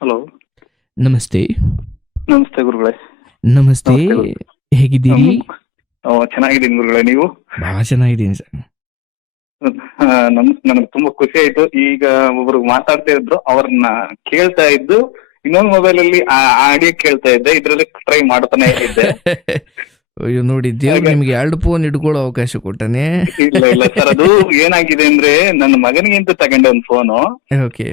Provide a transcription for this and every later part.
Hello. ನಮಸ್ತೆ. ನಮಸ್ತೆ ಗುರುಗಳೇ. ನಮಸ್ತೆ. ನಮಸ್ತೆ ಗುರು. ಹೇಗಿದ್ದೀರಿ? ಚೆನ್ನಾಗಿದ್ದೀನಿ ಗುರುಗಳೇ, ನೀವು? ಬಹಳ ಚೆನ್ನಾಗಿದ್ದೀನಿ ಸರ್. ನನಗೆ ತುಂಬಾ ಖುಷಿ ಆಯ್ತು. ಈಗ ಒಬ್ರು ಮಾತಾಡ್ತಾ ಇದ್ರು, ಅವ್ರನ್ನ ಕೇಳ್ತಾ ಇದ್ದು ಇನ್ನೊಂದು ಮೊಬೈಲ್ ಅಲ್ಲಿ ಆಡಿಯೋ ಕೇಳ್ತಾ ಇದ್ದೆ, ಇದ್ರಲ್ಲಿ ಟ್ರೈ ಮಾಡ್ತಾನೆ ಇದ್ದೆ. ಅಯ್ಯೋ ನೋಡಿ, ದೇವ್ರು ನಿಮ್ಗೆ 2 ಫೋನ್ ಇಟ್ಕೊಳ್ಳೋ ಅವಕಾಶ ಕೊಟ್ಟಾನೆ. ಇಲ್ಲ ಇಲ್ಲ ಸರ್, ಅದು ಏನಾಗಿದೆ ಅಂದ್ರೆ ನನ್ನ ಮಗನಿಗೆ ಅಂತ ತಗೊಂಡೆ ಒಂದು ಫೋನು. ಓಕೆ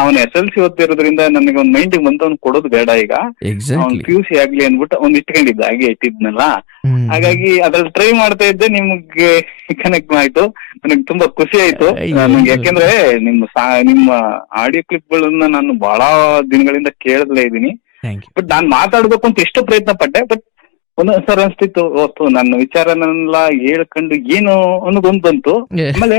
ಅವನ SLC ಓದ್ತಿರೋದ್ರಿಂದ ನನಗೆ ಒಂದು ಮೈಂಡ್ ಬಂದವನ್ ಕೊಡೋದು ಬೇಡ. ಈಗ ಅವ್ನು ಎಕ್ಸಾಕ್ಟ್ಲಿ. PUC ಆಗ್ಲಿ ಅನ್ಬಿಟ್ಟು ಒಂದ್ ಇಟ್ಕೊಂಡಿದ್ದ, ಹಾಗೆ ಇಟ್ಟಿದ್ನಲ್ಲ. ಹಾಗಾಗಿ ಅದ್ರಲ್ಲಿ ಟ್ರೈ ಮಾಡ್ತಾ ಇದ್ದೆ, ನಿಮ್ಗೆ ಕನೆಕ್ಟ್ ಆಯ್ತು. ನನಗೆ ತುಂಬಾ ಖುಷಿ ಆಯ್ತು. ನಂಗೆ ಯಾಕೆಂದ್ರೆ ನಿಮ್ಮ ಆಡಿಯೋ ಕ್ಲಿಪ್ಗಳನ್ನ ನಾನು ಬಹಳ ದಿನಗಳಿಂದ ಕೇಳದ್ಲೇ ಇದ್ದೀನಿ. Thank you. ಬಟ್ ನಾನ್ ಮಾತಾಡ್ಬೇಕು ಅಂತ ಎಷ್ಟು ಪ್ರಯತ್ನ ಪಟ್ಟೆ, ಬಟ್ ಒಂದೊಂದ್ಸರಿ ಅನ್ಸ್ತಿತ್ತು, ಹೊತ್ತು ನನ್ನ ವಿಚಾರನೆಲ್ಲ ಹೇಳ್ಕೊಂಡು ಏನು ಅನ್ನೋದೊಂದು ಬಂತು. ಆಮೇಲೆ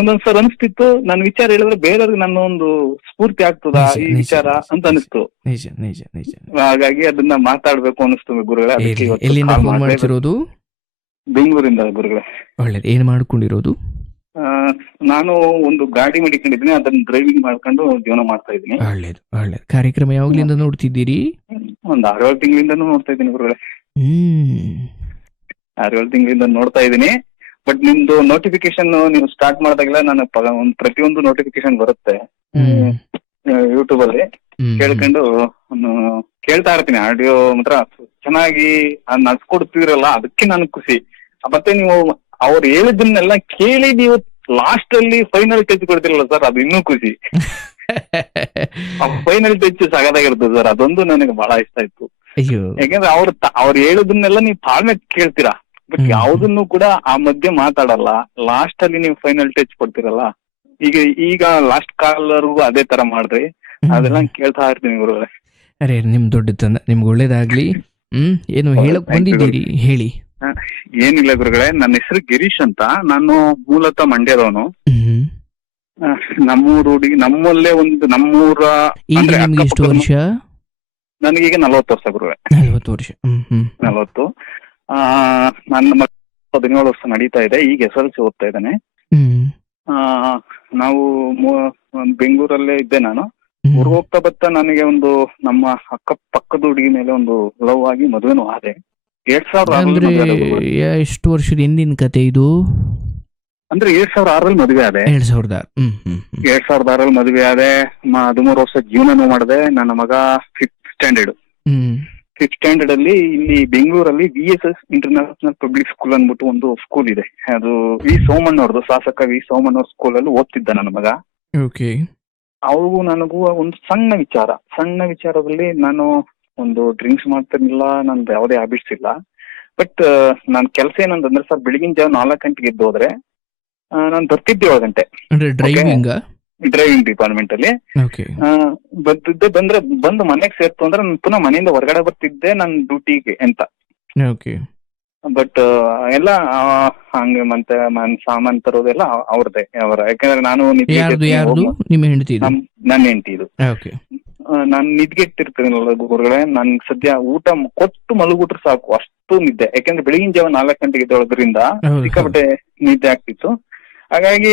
ಒಂದೊಂದ್ಸರಿ ಅನಿಸ್ತಿತ್ತು, ನನ್ನ ವಿಚಾರ ಹೇಳಿದ್ರೆ ಬೇರೆಯವ್ರಿಗೆ ನನ್ನ ಒಂದು ಸ್ಫೂರ್ತಿ ಆಗ್ತದ ಈ ವಿಚಾರ ಅಂತ ಅನಿಸ್ತು. ನಿಜ ನಿಜ ನಿಜ. ಹಾಗಾಗಿ ಅದನ್ನ ಮಾತಾಡ್ಬೇಕು ಅನಿಸ್ತು ಗುರುಗಳೇ. ಅದಕ್ಕೆ ಇವತ್ತು ಎಲ್ಲಿಂದ call ಫೋನ್ ಮಾಡ್ದೆ. ಮಾಡ್ತಿರೋದು? ಬೆಂಗಳೂರಿಂದ ಗುರುಗಳೇ. ಒಳ್ಳೇದು. ಏನ್ ಮಾಡ್ಕೊಂಡಿರೋದು? ನಾನು ಒಂದು ಗಾಡಿ ಮಡಿಕೊಂಡಿದ್ದೀನಿ, ಅದನ್ನ ಡ್ರೈವಿಂಗ್ ಮಾಡ್ಕೊಂಡು ಜೀವನ ಮಾಡ್ತಾ ಇದ್ದೀನಿ. ಒಳ್ಳೇದು ಒಳ್ಳೇದು. ಕಾರ್ಯಕ್ರಮ ಯಾವಾಗ್ಲಿಂದ ನೋಡ್ತಿದ್ದೀರಿ? ಒಂದ್ 6-7 ತಿಂಗಳಿಂದನೂ ನೋಡ್ತಾ ಇದ್ದೀನಿ ಗುರುಗಳೇ. 6-7 ತಿಂಗಳಿಂದ ನೋಡ್ತಾ ಇದ್ದೀನಿ. ಬಟ್ ನಿಮ್ದು ನೋಟಿಫಿಕೇಶನ್ ನೀವು ಸ್ಟಾರ್ಟ್ ಮಾಡಿದಾಗೆಲ್ಲ ನಾನು ಪ್ರತಿಯೊಂದು ನೋಟಿಫಿಕೇಶನ್ ಬರುತ್ತೆ ಯೂಟ್ಯೂಬ್ ಅಲ್ಲಿ. ಕೇಳ್ಕೊಂಡು ಕೇಳ್ತಾ ಇರ್ತೀನಿ. ಆಡಿಯೋ ಮಾತ್ರ ಚೆನ್ನಾಗಿ ನಡ್ಸ್ಕೊಡ್ತಿರಲ್ಲ, ಅದಕ್ಕೆ ನನಗೆ ಖುಷಿ. ಮತ್ತೆ ನೀವು ಅವ್ರು ಹೇಳಿದ್ದನ್ನೆಲ್ಲ ಕೇಳಿ ನೀವು ಲಾಸ್ಟ್ ಅಲ್ಲಿ ಫೈನಲ್ ಟಚ್ ಕೊಡ್ತಿರಲ್ಲ ಸರ್, ಅದು ಇನ್ನೂ ಖುಷಿ. ಫೈನಲ್ ಟಚ್ ಸಗದಾಗಿರ್ತದೆ ಸರ್, ಅದೊಂದು ನನಗೆ ಬಹಳ ಇಷ್ಟ ಆಯ್ತು. ಅಯ್ಯೋ, ಯಾಕಂದ್ರೆ ಅವ್ರು ಹೇಳೋದನ್ನೆಲ್ಲ ನೀವು ತಾಳ್ಮೆ ಕೇಳ್ತೀರಾ, ಬಟ್ ಯಾವ್ದನ್ನು ಕೂಡ ಆ ಮಧ್ಯೆ ಮಾತಾಡಲ್ಲ. ಲಾಸ್ಟ್ ಅಲ್ಲಿ ನೀವು ಫೈನಲ್ ಟಚ್ ಕೊಡ್ತೀರಲ್ಲ, ಈಗ ಲಾಸ್ಟ್ ಕಾಲರ್ಗೂ ಅದೇ ತರ ಮಾಡ್ರಿ. ಅದೆಲ್ಲ ಕೇಳ್ತಾ ಇರ್ತೀನಿ ಗುರುಗಳೇ. ಅರೆ ನಿಮ್ ದೊಡ್ಡತನ, ನಿಮ್ಗೆ ಒಳ್ಳೇದಾಗ್ಲಿ. ಏನು ಹೇಳಕ್ ಬಂದಿದ್ದೀರಿ ಹೇಳಿ. ಏನಿಲ್ಲ ಗುರುಗಳೇ, ನನ್ನ ಹೆಸರು ಗಿರೀಶ್ ಅಂತ. ನಾನು ಮೂಲತಃ ಮಂಡ್ಯದವನು. ನಮ್ಮೂರು ಹುಡುಗಿ, ನಮ್ಮಲ್ಲೇ ಒಂದು ನಮ್ಮೂರ. ಈಗ ನಿಮ್ಗೆ ಎಷ್ಟು ವರ್ಷ? ನನಗೀಗ 40 ವರ್ಷ ಗುರುಗಳೇ. 40 ವರ್ಷ. 40. ನನ್ನ ಮಗ 17 ವರ್ಷ ನಡೀತಾ ಇದೆ. ಈಗ SLC ಓದ್ತಾ ಇದ್ದಾನೆ. ನಾವು ಬೆಂಗಳೂರಲ್ಲೇ ಇದ್ದೆ. ನಾನು ಊರಿಗೆ ಹೋಗ್ತಾ ಬರ್ತಾ ನನಗೆ ಒಂದು ನಮ್ಮ ಪಕ್ಕದ ಹುಡುಗಿ ಮೇಲೆ ಒಂದು ಲವ್ ಆಗಿ ಮದುವೆನೂ ಆದೆ. 2006 ಎಷ್ಟು ವರ್ಷದ ಹಿಂದಿನ ಕತೆ ಇದು? ಅಂದ್ರೆ 2006 ಮದುವೆ ಆದೆ. 2006 ಮದುವೆ ಆದೆ. 13 ವರ್ಷ ಜೀವನನೂ ಮಾಡಿದೆ. ನನ್ನ ಮಗ 5th ಸ್ಟ್ಯಾಂಡರ್ಡ್ ಅಲ್ಲಿ ಇಲ್ಲಿ ಬೆಂಗಳೂರಲ್ಲಿ VSS ಇಂಟರ್ನ್ಯಾಷನಲ್ ಪಬ್ಲಿಕ್ ಸ್ಕೂಲ್ ಅಂದ್ಬಿಟ್ಟು ಒಂದು ಸ್ಕೂಲ್ ಇದೆ. ಅದು ಸೋಮಣ್ಣವ್ರದ್ದು, ಶಾಸಕ ಸೋಮಣ್ಣವ್ರ ಸ್ಕೂಲ್ ಅಲ್ಲಿ ಓದ್ತಿದ್ದ ನನ್ನ ಮಗ. ಅವ್ರಿಗೂ ನನಗೂ ಒಂದು ಸಣ್ಣ ವಿಚಾರದಲ್ಲಿ ನಾನು ಒಂದು ಡ್ರಿಂಕ್ಸ್ ಮಾಡ್ತಿರ್ಲಿಲ್ಲ, ನಂದು ಯಾವುದೇ ಹ್ಯಾಬಿಟ್ಸ್ ಇಲ್ಲ. ಬಟ್ ನನ್ನ ಕೆಲಸ ಏನಂತಂದ್ರೆ ಸರ್, ಬೆಳಗಿನ ಜಾವ 4 ಗಂಟೆಗೆ ಎದ್ದು ಹೋದ್ರೆ ನಾನು ಬರ್ತಿದ್ದೆ 7 ಗಂಟೆ ಡ್ರೈವಿಂಗ್ ಡಿಪಾರ್ಟ್ಮೆಂಟ್ ಅಲ್ಲಿ. ಬಂದು ಮನೆಗೆ ಸೇರ್ತು ಅಂದ್ರೆ ನಾನು ಪುನಃ ಮನೆಯಿಂದ ಹೊರಗಡೆ ಬರ್ತಿದ್ದೆ ನನ್ನ ಡ್ಯೂಟಿಗೆ ಅಂತ. ಬಟ್ ಎಲ್ಲ ಹಂಗೆ ಮತ್ತೆ ಸಾಮಾನ್ ತರೋದೆಲ್ಲ ಅವ್ರದ್ದೇ. ಯಾಕಂದ್ರೆ ನಾನು ನನ್ನ ಹೆಂಡತಿ ಇದು. ನಾನು ನಿದ್ಗೆಟ್ಟಿರ್ತೀನಲ್ಲ ಗುರುಗಳೇ, ನನ್ ಸದ್ಯ ಊಟ ಕೊಟ್ಟು ಮಲಗ್ಬಿಟ್ರೆ ಸಾಕು, ಅಷ್ಟು ನಿದ್ದೆ. ಯಾಕಂದ್ರೆ ಬೆಳಗಿನ ಜಾವ 4 ಗಂಟೆಗೆ ಎದ್ದೊಳೋದ್ರಿಂದ ಸಿಕ್ಕಾಪಟ್ಟೆ ನಿದ್ದೆ ಆಗ್ತಿತ್ತು. ಹಾಗಾಗಿ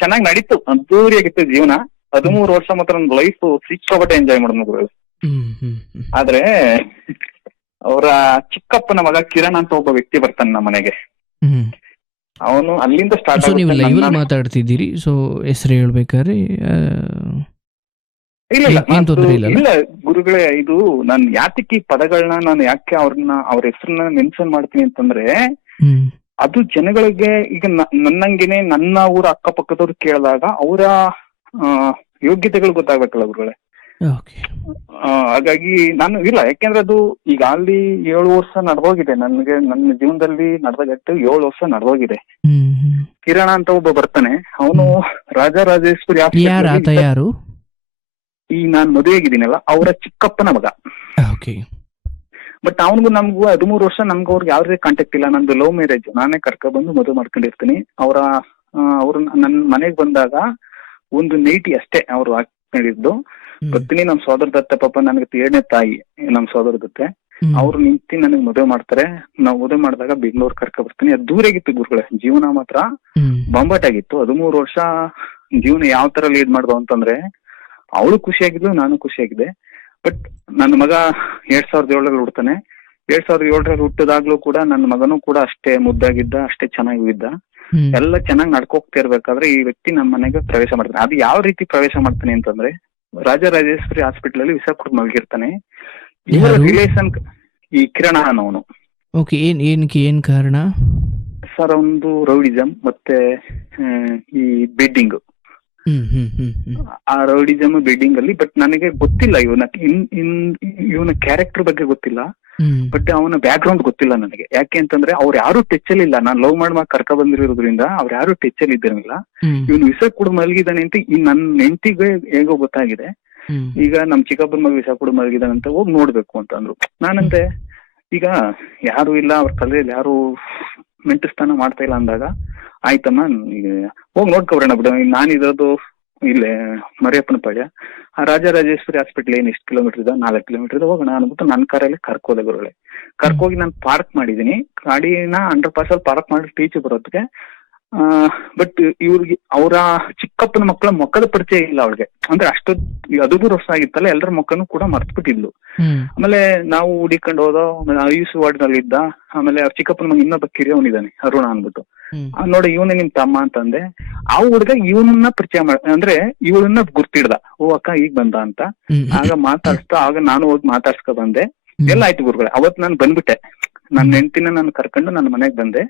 ಚೆನ್ನಾಗಿ ನಡೀತು, ಅದ್ದೂರಿಯಾಗಿತ್ತು ಜೀವನ. 13 ವರ್ಷ ಮಾತ್ರ ನನ್ನ ಲೈಫ್ ಸಿಕ್ಕಾಪಟ್ಟೆ ಎಂಜಾಯ್ ಮಾಡೋದು ಗುರುಗಳು. ಆದ್ರೆ ಅವರ ಚಿಕ್ಕಪ್ಪನ ಮಗ ಕಿರಣ್ ಅಂತ ಒಬ್ಬ ವ್ಯಕ್ತಿ ಬರ್ತಾನೆ ನಮ್ಮ ಮನೆಗೆ. ಅವನು ಅಲ್ಲಿಂದ ಸ್ಟಾರ್ಟ್ ಆಗುತ್ತೆ. ಮಾತಾಡ್ತಿದ್ದೀರಿ, ಸೊ ಹೆಸರು ಹೇಳ್ಬೇಕಾದ್ರೆ ಇಲ್ಲ ಗುರುಗಳೇ, ಇದು ನಾನು ಯಾತಕ್ಕೆ ಈ ಪದಗಳನ್ನ ನಾನು ಯಾಕೆ ಅವ್ರ ಹೆಸರನ್ನ ಮೆನ್ಷನ್ ಮಾಡ್ತೀನಿ ಅಂತಂದ್ರೆ, ಅದು ಜನಗಳಿಗೆ ಈಗ ನನ್ನಂಗೆನೆ ನನ್ನ ಊರ ಅಕ್ಕಪಕ್ಕದವ್ರು ಕೇಳಿದಾಗ ಅವರ ಯೋಗ್ಯತೆಗಳು ಗೊತ್ತಾಗ್ಬೇಕಲ್ಲ ಗುರುಗಳೇ. ಹಾಗಾಗಿ ನಾನು ಇಲ್ಲ, ಯಾಕೆಂದ್ರೆ ಅದು ಈಗ ಅಲ್ಲಿ 7 ವರ್ಷ ನಡೆದೋಗಿದೆ. ನನಗೆ ನನ್ನ ಜೀವನದಲ್ಲಿ ನಡೆದಗಟ್ಟು 7 ವರ್ಷ ನಡೆದೋಗಿದೆ. ಕಿರಣ ಅಂತ ಒಬ್ಬ ಬರ್ತಾನೆ, ಅವನು ರಾಜರಾಜೇಶ್ವರಿ ಯಾರು ಈ ನಾನ್ ಮದುವೆ ಆಗಿದ್ದೀನಲ್ಲ ಅವರ ಚಿಕ್ಕಪ್ಪನ ಮಗ. ಬಟ್ ಅವನಿಗೂ ನಮ್ಗೂ 13 ವರ್ಷ ನಮ್ಗೆ ಅವ್ರಿಗೆ ಯಾವ್ದೇ ಕಾಂಟ್ಯಾಕ್ಟ್ ಇಲ್ಲ. ನಂದು ಲವ್ ಮ್ಯಾರೇಜ್, ನಾನೇ ಕರ್ಕೊಂಡ್ಬಂದು ಮದುವೆ ಮಾಡ್ಕೊಂಡಿರ್ತೀನಿ. ಅವ್ರು ನನ್ನ ಮನೆಗೆ ಬಂದಾಗ ಒಂದು ನೈಟಿ ಅಷ್ಟೇ ಅವ್ರು ಹಾಕೊಂಡಿದ್ದು. ಬರ್ತೀನಿ, ನಮ್ ಸೋದರ ದತ್ತೆ, ಪಾಪ ನನಗೆ 7ನೇ ತಾಯಿ ನಮ್ ಸೋದರ ದತ್ತೆ. ಅವ್ರು ನಿಂತಿ ನನಗೆ ಮದುವೆ ಮಾಡ್ತಾರೆ. ನಾವು ಮದುವೆ ಮಾಡಿದಾಗ ಬೆಂಗಳೂರು ಕರ್ಕೊಂಡ್ ಬರ್ತೀನಿ. ಅದು ದೂರಾಗಿತ್ತು ಗುರುಗಳೇ, ಜೀವನ ಮಾತ್ರ ಬೊಂಬಾಟಾಗಿತ್ತು. 13 ವರ್ಷ ಜೀವನ ಯಾವ ತರ ಲೀಡ್ ಮಾಡ್ದು ಅಂತಂದ್ರೆ, ಅವಳು ಖುಷಿಯಾಗಿದ್ಲು, ನಾನು ಖುಷಿಯಾಗಿದ್ದೆ. ಬಟ್ ನನ್ನ ಮಗ 2007 ಹುಡ್ತಾನೆ. 2007 ಹುಟ್ಟಿದಾಗ್ಲೂ ಕೂಡ ನನ್ನ ಮಗನೂ ಕೂಡ ಅಷ್ಟೇ ಮುದ್ದಾಗಿದ್ದ, ಅಷ್ಟೇ ಚೆನ್ನಾಗಿದ್ದ. ಎಲ್ಲ ಚೆನ್ನಾಗಿ ನಡ್ಕೋಗ್ತಾ ಇರ್ಬೇಕಾದ್ರೆ ಈ ವ್ಯಕ್ತಿ ನಮ್ಮ ಮನೆಗೆ ಪ್ರವೇಶ ಮಾಡ್ತಾನೆ. ಅದು ಯಾವ ರೀತಿ ಪ್ರವೇಶ ಮಾಡ್ತಾನೆ ಅಂತಂದ್ರೆ, ರಾಜರಾಜೇಶ್ವರಿ ಹಾಸ್ಪಿಟಲ್ ಅಲ್ಲಿ ವಿಷ ಕುಡ್ದು ಮಲಗಿರ್ತಾನೆ. ಇವರ ರಿಲೇಷನ್ ಈ ಕಿರಣ ಅನ್ನೋನು. ಓಕೆ, ಏನ್ ಕಾರಣ ಸರ್? ಒಂದು ರೌಡಿಸಮ್ ಮತ್ತೆ ಈ ಬೆಡ್ಡಿಂಗ್, ಆ ರೌಡಿಸಮ್ ಬೆಡ್ಡಿಂಗ್ ಅಲ್ಲಿ. ಬಟ್ ನನಗೆ ಗೊತ್ತಿಲ್ಲ ಇವನ ಕ್ಯಾರೆಕ್ಟರ್ ಬಗ್ಗೆ ಗೊತ್ತಿಲ್ಲ, ಬಟ್ ಅವನ ಬ್ಯಾಕ್ ಗ್ರೌಂಡ್ ಗೊತ್ತಿಲ್ಲ ನನಗೆ. ಯಾಕೆ ಅಂತಂದ್ರೆ ಅವ್ರು ಯಾರು ಟಚ್ ಅಲ್ಲಿ ಇಲ್ಲ. ನಾನು ಲವ್ ಮಾಡಿ ಕರ್ಕ ಬಂದಿರೋದ್ರಿಂದ ಅವ್ರು ಯಾರು ಟಚ್ ಅಲ್ಲಿ ಇದ್ದಿರಲಿಲ್ಲ. ಇವನು ವಿಷ ಕುಡ್ದು ಮಲಗಿದಾನೆ ಅಂತ ನನ್ನ ಹೆಂಡತಿಗೆ ಹೇಗೋ ಗೊತ್ತಾಗಿದೆ. ಈಗ ನಮ್ ಚಿಕ್ಕಪ್ಪನ ಮಗ ವಿಷ ಕುಡ್ದು ಮಲಗಿದಾನೆ ಅಂತ ಹೋಗಿ ನೋಡ್ಬೇಕು ಅಂತ ಅಂದ್ರು. ನಾನಂತೆ ಈಗ ಯಾರು ಇಲ್ಲ ಅವ್ರ ಕಲೆಯಲ್ಲಿ ಯಾರು ಮೆಂಟಸ್ತಾನ ಮಾಡ್ತಾ ಇಲ್ಲ ಅಂದಾಗ, ಆಯ್ತಮ್ಮ ಹೋಗಿ ನೋಡ್ಕೊಬರೋಣ ಬಿಡ. ನಾನಿರೋದು ಇಲ್ಲೇ ಮರಿಯಪ್ಪನ ಪಾಳ್ಯ. ಆ ರಾಜರಾಜೇಶ್ವರಿ ಹಾಸ್ಪಿಟಲ್ ಏನ್ ಎಷ್ಟು ಕಿಲೋಮೀಟರ್ ಇದೆ? 4 ಕಿಲೋಮೀಟರ್ ಇದೆ. ಹೋಗೋಣ ಅಂದ್ಬಿಟ್ಟು ನನ್ನ ಕಾರಲ್ಲಿ ಕರ್ಕೋದೆ ಗುರುಗಳೇ. ಕರ್ಕೋಗಿ ನಾನು ಪಾರ್ಕ್ ಮಾಡಿದೀನಿ. ಗಾಡಿನ 100% ಪಾರ್ಕ್ ಮಾಡಿ ಟೀಚ್ ಬರೋದಕ್ಕೆ. ಬಟ್ ಇವ್ರಿಗೆ ಅವರ ಚಿಕ್ಕಪ್ಪನ ಮಕ್ಕಳ ಮೊಕ್ಕದ ಪರಿಚಯ ಇಲ್ಲ ಅವಳಿಗೆ. ಅಂದ್ರೆ ಅಷ್ಟೊಂದು 15 ವರ್ಷ ಆಗಿತ್ತಲ್ಲ, ಎಲ್ಲರ ಮೊಕ್ಕನು ಕೂಡ ಮರ್ತ್ಬಿಟ್ಟಿದ್ಲು. ಆಮೇಲೆ ನಾವು ಹುಡಿಕೊಂಡು ಹೋದೋ. ಐಸ್ ವಾರ್ಡ್ ನಲ್ಲಿ ಇದ್ದ. ಆಮೇಲೆ ಅವ್ರ ಚಿಕ್ಕಪ್ಪನ ಮಗ ಇನ್ನೊಬ್ಬ ಕಿರಿಯವನಿದ್ದಾನೆ, ಅರುಣ ಅಂದ್ಬಿಟ್ಟು. ನೋಡಿ ಇವನೇ ನಿಮ್ ತಮ್ಮ ಅಂತಂದೆ. ಆ ಹುಡುಗ ಇವನನ್ನ ಪರಿಚಯ ಅಂದ್ರೆ ಇವಳನ್ನ ಗುರ್ತಿಡ್ದ. ಓ ಅಕ್ಕ ಈಗ ಬಂದ ಅಂತ. ಆಗ ಆಗ ನಾನು ಹೋಗಿ ಮಾತಾಡ್ಸ್ಕೊ ಬಂದೆ. ಎಲ್ಲ ಆಯ್ತು ಗುರುಗಳೇ. ಅವತ್ ನಾನು ಬಂದ್ಬಿಟ್ಟೆ. ನನ್ನ ಹೆಂಡತಿನ ನಾನು ಕರ್ಕೊಂಡು ನನ್ನ ಮನೆಗ್ ಬಂದೆ.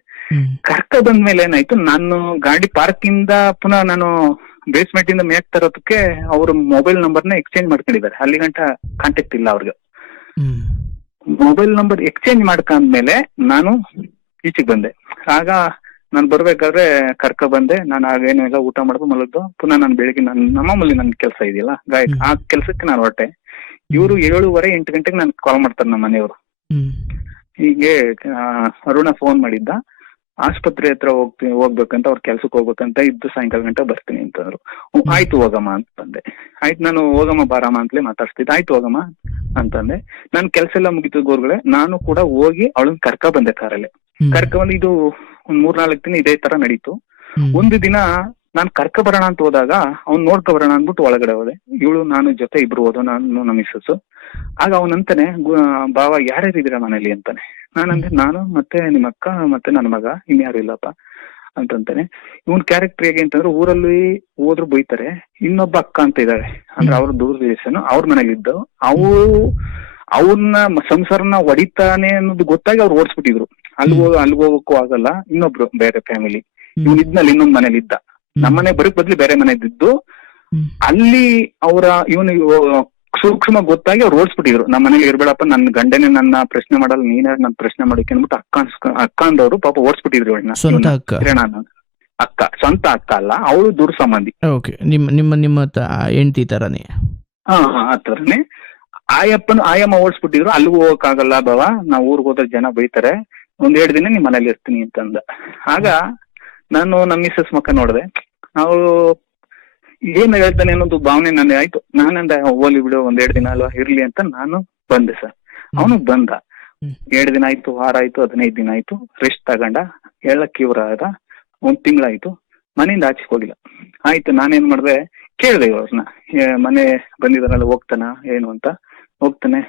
ಕರ್ಕ ಬಂದ್ಮೇಲೆ ಏನಾಯ್ತು, ನಾನು ಗಾಡಿ ಪಾರ್ಕ್ ಇಂದ ಪುನಃ ನಾನು ಬೇಸ್ಮೆಂಟ್ ಇಂದ ಮೇಕ್ ತರೋದಕ್ಕೆ ಅವ್ರ ಮೊಬೈಲ್ ನಂಬರ್ನ ಎಕ್ಸ್ಚೇಂಜ್ ಮಾಡ್ಕೊಂಡಿದ್ದಾರೆ. ಅಲ್ಲಿ ಗಂಟ ಕಾಂಟ್ಯಾಕ್ಟ್ ಇಲ್ಲ ಅವ್ರಿಗೆ. ಮೊಬೈಲ್ ನಂಬರ್ ಎಕ್ಸ್ಚೇಂಜ್ ಮಾಡ್ಕೊಂಡ್ಮೇಲೆ ನಾನು ಈಚೆಗೆ ಬಂದೆ. ಆಗ ನಾನು ಬರ್ಬೇಕಾದ್ರೆ ಕರ್ಕ ಬಂದೆ. ನಾನು ಆಗೇನು ಎಲ್ಲ ಊಟ ಮಾಡ್ಕೊಂಡು ಮಲಗ್ದು. ಪುನಃ ನಾನು ಬೆಳಿಗ್ಗೆ ನಮ್ಮಲ್ಲಿ ನನ್ ಕೆಲಸ ಇದೆಯಲ್ಲ ಗಾಯಕ, ಆ ಕೆಲ್ಸಕ್ಕೆ ನಾನು ಹೊರಟೆ. ಇವರು 7:30 8 ಗಂಟೆಗೆ ನನ್ ಕಾಲ್ ಮಾಡ್ತಾರೆ ನಮ್ಮ ಮನೆಯವರು. ಹೀಗೆ ಅರುಣ ಫೋನ್ ಮಾಡಿದ್ದ, ಆಸ್ಪತ್ರೆ ಹತ್ರ ಹೋಗ್ಬೇಕಂತ, ಅವ್ರ ಕೆಲ್ಸಕ್ಕೆ ಹೋಗ್ಬೇಕಂತ ಇದ್ದು, ಸಾಯಂಕಾಲ ಗಂಟೆ ಬರ್ತೀನಿ ಅಂತಂದ್ರು. ಆಯ್ತು ಹೋಗಮ್ಮ ಅಂತಂದೆ. ಆಯ್ತು ನಾನು ಹೋಗಮ್ಮ ಬಾರಮ್ಮ ಅಂತಲೇ ಮಾತಾಡ್ಸ್ತಿದ್ದೆ. ಆಯ್ತು ಹೋಗಮ್ಮ ಅಂತಂದೆ. ನನ್ ಕೆಲ್ಸ ಎಲ್ಲ ಮುಗಿತು ಗೋರ್ಗಳೇ. ನಾನು ಕೂಡ ಹೋಗಿ ಅವಳನ್ನ ಕರ್ಕ ಬಂದೆ ಕಾರಲ್ಲಿ. ಕರ್ಕ ಬಂದು ಇದು ಒಂದ್ 3-4 ದಿನ ಇದೇ ತರ ನಡೀತು. ಒಂದು ದಿನ ನಾನ್ ಕರ್ಕ ಬರೋಣ ಅಂತ ಹೋದಾಗ ಅವ್ನ್ ನೋಡ್ಕೊ ಬರೋಣ ಅಂದ್ಬಿಟ್ಟು ಒಳಗಡೆ ಹೋದೆ. ಇವಳು ನಾನು ಜೊತೆ ಇಬ್ರು ಹೋದ, ನಾನು ನಮ್ಮ ಮಿಸ್ಸಸ್. ಆಗ ಅವನಂತಾನೆ, ಬಾವ ಯಾರ್ಯಾರು ಇದೀರ ಮನೇಲಿ ಅಂತಾನೆ. ನಾನಂದ್ರೆ ನಾನು ಮತ್ತೆ ನಿಮ್ಮ ಅಕ್ಕ ಮತ್ತೆ ನನ್ನ ಮಗ, ಇನ್ಯಾರು ಇಲ್ಲಪ್ಪ ಅಂತಂತಾನೆ. ಇವನ್ ಕ್ಯಾರೆಕ್ಟರ್ ಹೇಗೆ ಅಂತಂದ್ರೆ, ಊರಲ್ಲಿ ಹೋದ್ರು ಬೈತಾರೆ. ಇನ್ನೊಬ್ಬ ಅಕ್ಕ ಅಂತ ಇದ್ದಾರೆ, ಅಂದ್ರೆ ಅವ್ರ ದೂರ ರಿಲೇಷನ್, ಅವ್ರ ಮನೇಲಿ ಇದ್ದು. ಅವ್ರನ್ನ ಸಂಸಾರನ ಹೊಡಿತಾನೆ ಅನ್ನೋದು ಗೊತ್ತಾಗಿ ಅವ್ರು ಓಡಿಸ್ಬಿಟ್ಟಿದ್ರು. ಅಲ್ಗ್ ಹೋಗಕ್ಕೂ ಆಗಲ್ಲ. ಇನ್ನೊಬ್ರು ಬೇರೆ ಫ್ಯಾಮಿಲಿ, ಇವನ್ ಇದ್ನಲ್ಲಿ ಇನ್ನೊಂದ್ ಮನೇಲಿ ಇದ್ದ. ನಮ್ಮನೆ ಬರಕ್ ಬದ್ಲಿ ಬೇರೆ ಮನೆ ಇದ್ದಿದ್ದು. ಅಲ್ಲಿ ಅವರ ಇವನು ಸೂಕ್ಷ್ಮ ಗೊತ್ತಾಗಿ ಅವ್ರು ಓಡಿಸ್ಬಿಟ್ಟಿದ್ರು. ನಮ್ಮ ಮನೇಲಿ ಇರ್ಬೇಡಪ್ಪ, ನನ್ನ ಗಂಡನೇ ನನ್ನ ಪ್ರಶ್ನೆ ಮಾಡಲ್ಲ, ನೀನ ನನ್ ಪ್ರಶ್ನೆ ಮಾಡಕ್ಕೆ ಅಂದ್ಬಿಟ್ಟು ಅಕ್ಕ ಅಂದವ್ರು ಪಾಪ ಓಡಿಸ್ಬಿಟ್ಟಿದ್ರು ಅವಳನ್ನ. ಅಕ್ಕ, ಸ್ವಂತ ಅಕ್ಕ ಅಲ್ಲ, ಅವಳು ದೂರ ಸಂಬಂಧಿ. ನಿಮ್ಮ ಹೆಂಡತಿ ತರಾನೇ. ಆ ತರನೇ. ಆಯಮ್ಮ ಓಡಿಸ್ಬಿಟ್ಟಿದ್ರು. ಅಲ್ಲಿಗೂ ಹೋಗಕ್ಕಾಗಲ್ಲ ಬಾವ, ನಾವ್ ಊರ್ಗ್ ಹೋದ್ರೆ ಜನ ಬೈತಾರೆ, 1-2 ದಿನ ನಿಮ್ ಮನೇಲಿ ಇರ್ತೀನಿ ಅಂತಂದ. ಆಗ ನಾನು ನಮ್ಮ ಮಿಸ್ಸಸ್ ಮಕ್ಕ ನೋಡ್ದೆ. ಅವಳು ಏನ್ ಹೇಳ್ತಾನೆ ಅನ್ನೋದು ಭಾವನೆ ನನಗೆ ಆಯ್ತು. ನಾನಂದ ಹೋಲಿ ಬಿಡು, 1-2 ದಿನ ಅಲ್ವಾ ಇರ್ಲಿ ಅಂತ ನಾನು ಬಂದೆ ಸರ್. ಅವನು ಬಂದ. 2 ದಿನ ಆಯ್ತು, ವಾರ ಆಯ್ತು, 15 ದಿನ ಆಯ್ತು. ರೆಸ್ಟ್ ತಗೊಂಡ, ಹೇಳಕ್ ಇವ್ರ ಆದ. 1 ತಿಂಗಳಾಯ್ತು, ಮನೆಯಿಂದ ಆಚೆಗೆ ಹೋಗಿಲ್ಲ. ಆಯ್ತು, ನಾನೇನ್ ಮಾಡ್ದೆ, ಕೇಳ್ದೆ ಇವ್ರನ್ನ, ಮನೆ ಬಂದಿದಾರಲ್ಲ ಹೋಗ್ತಾನ ಏನು ಅಂತ. ಹೋಗ್ತಾನೆ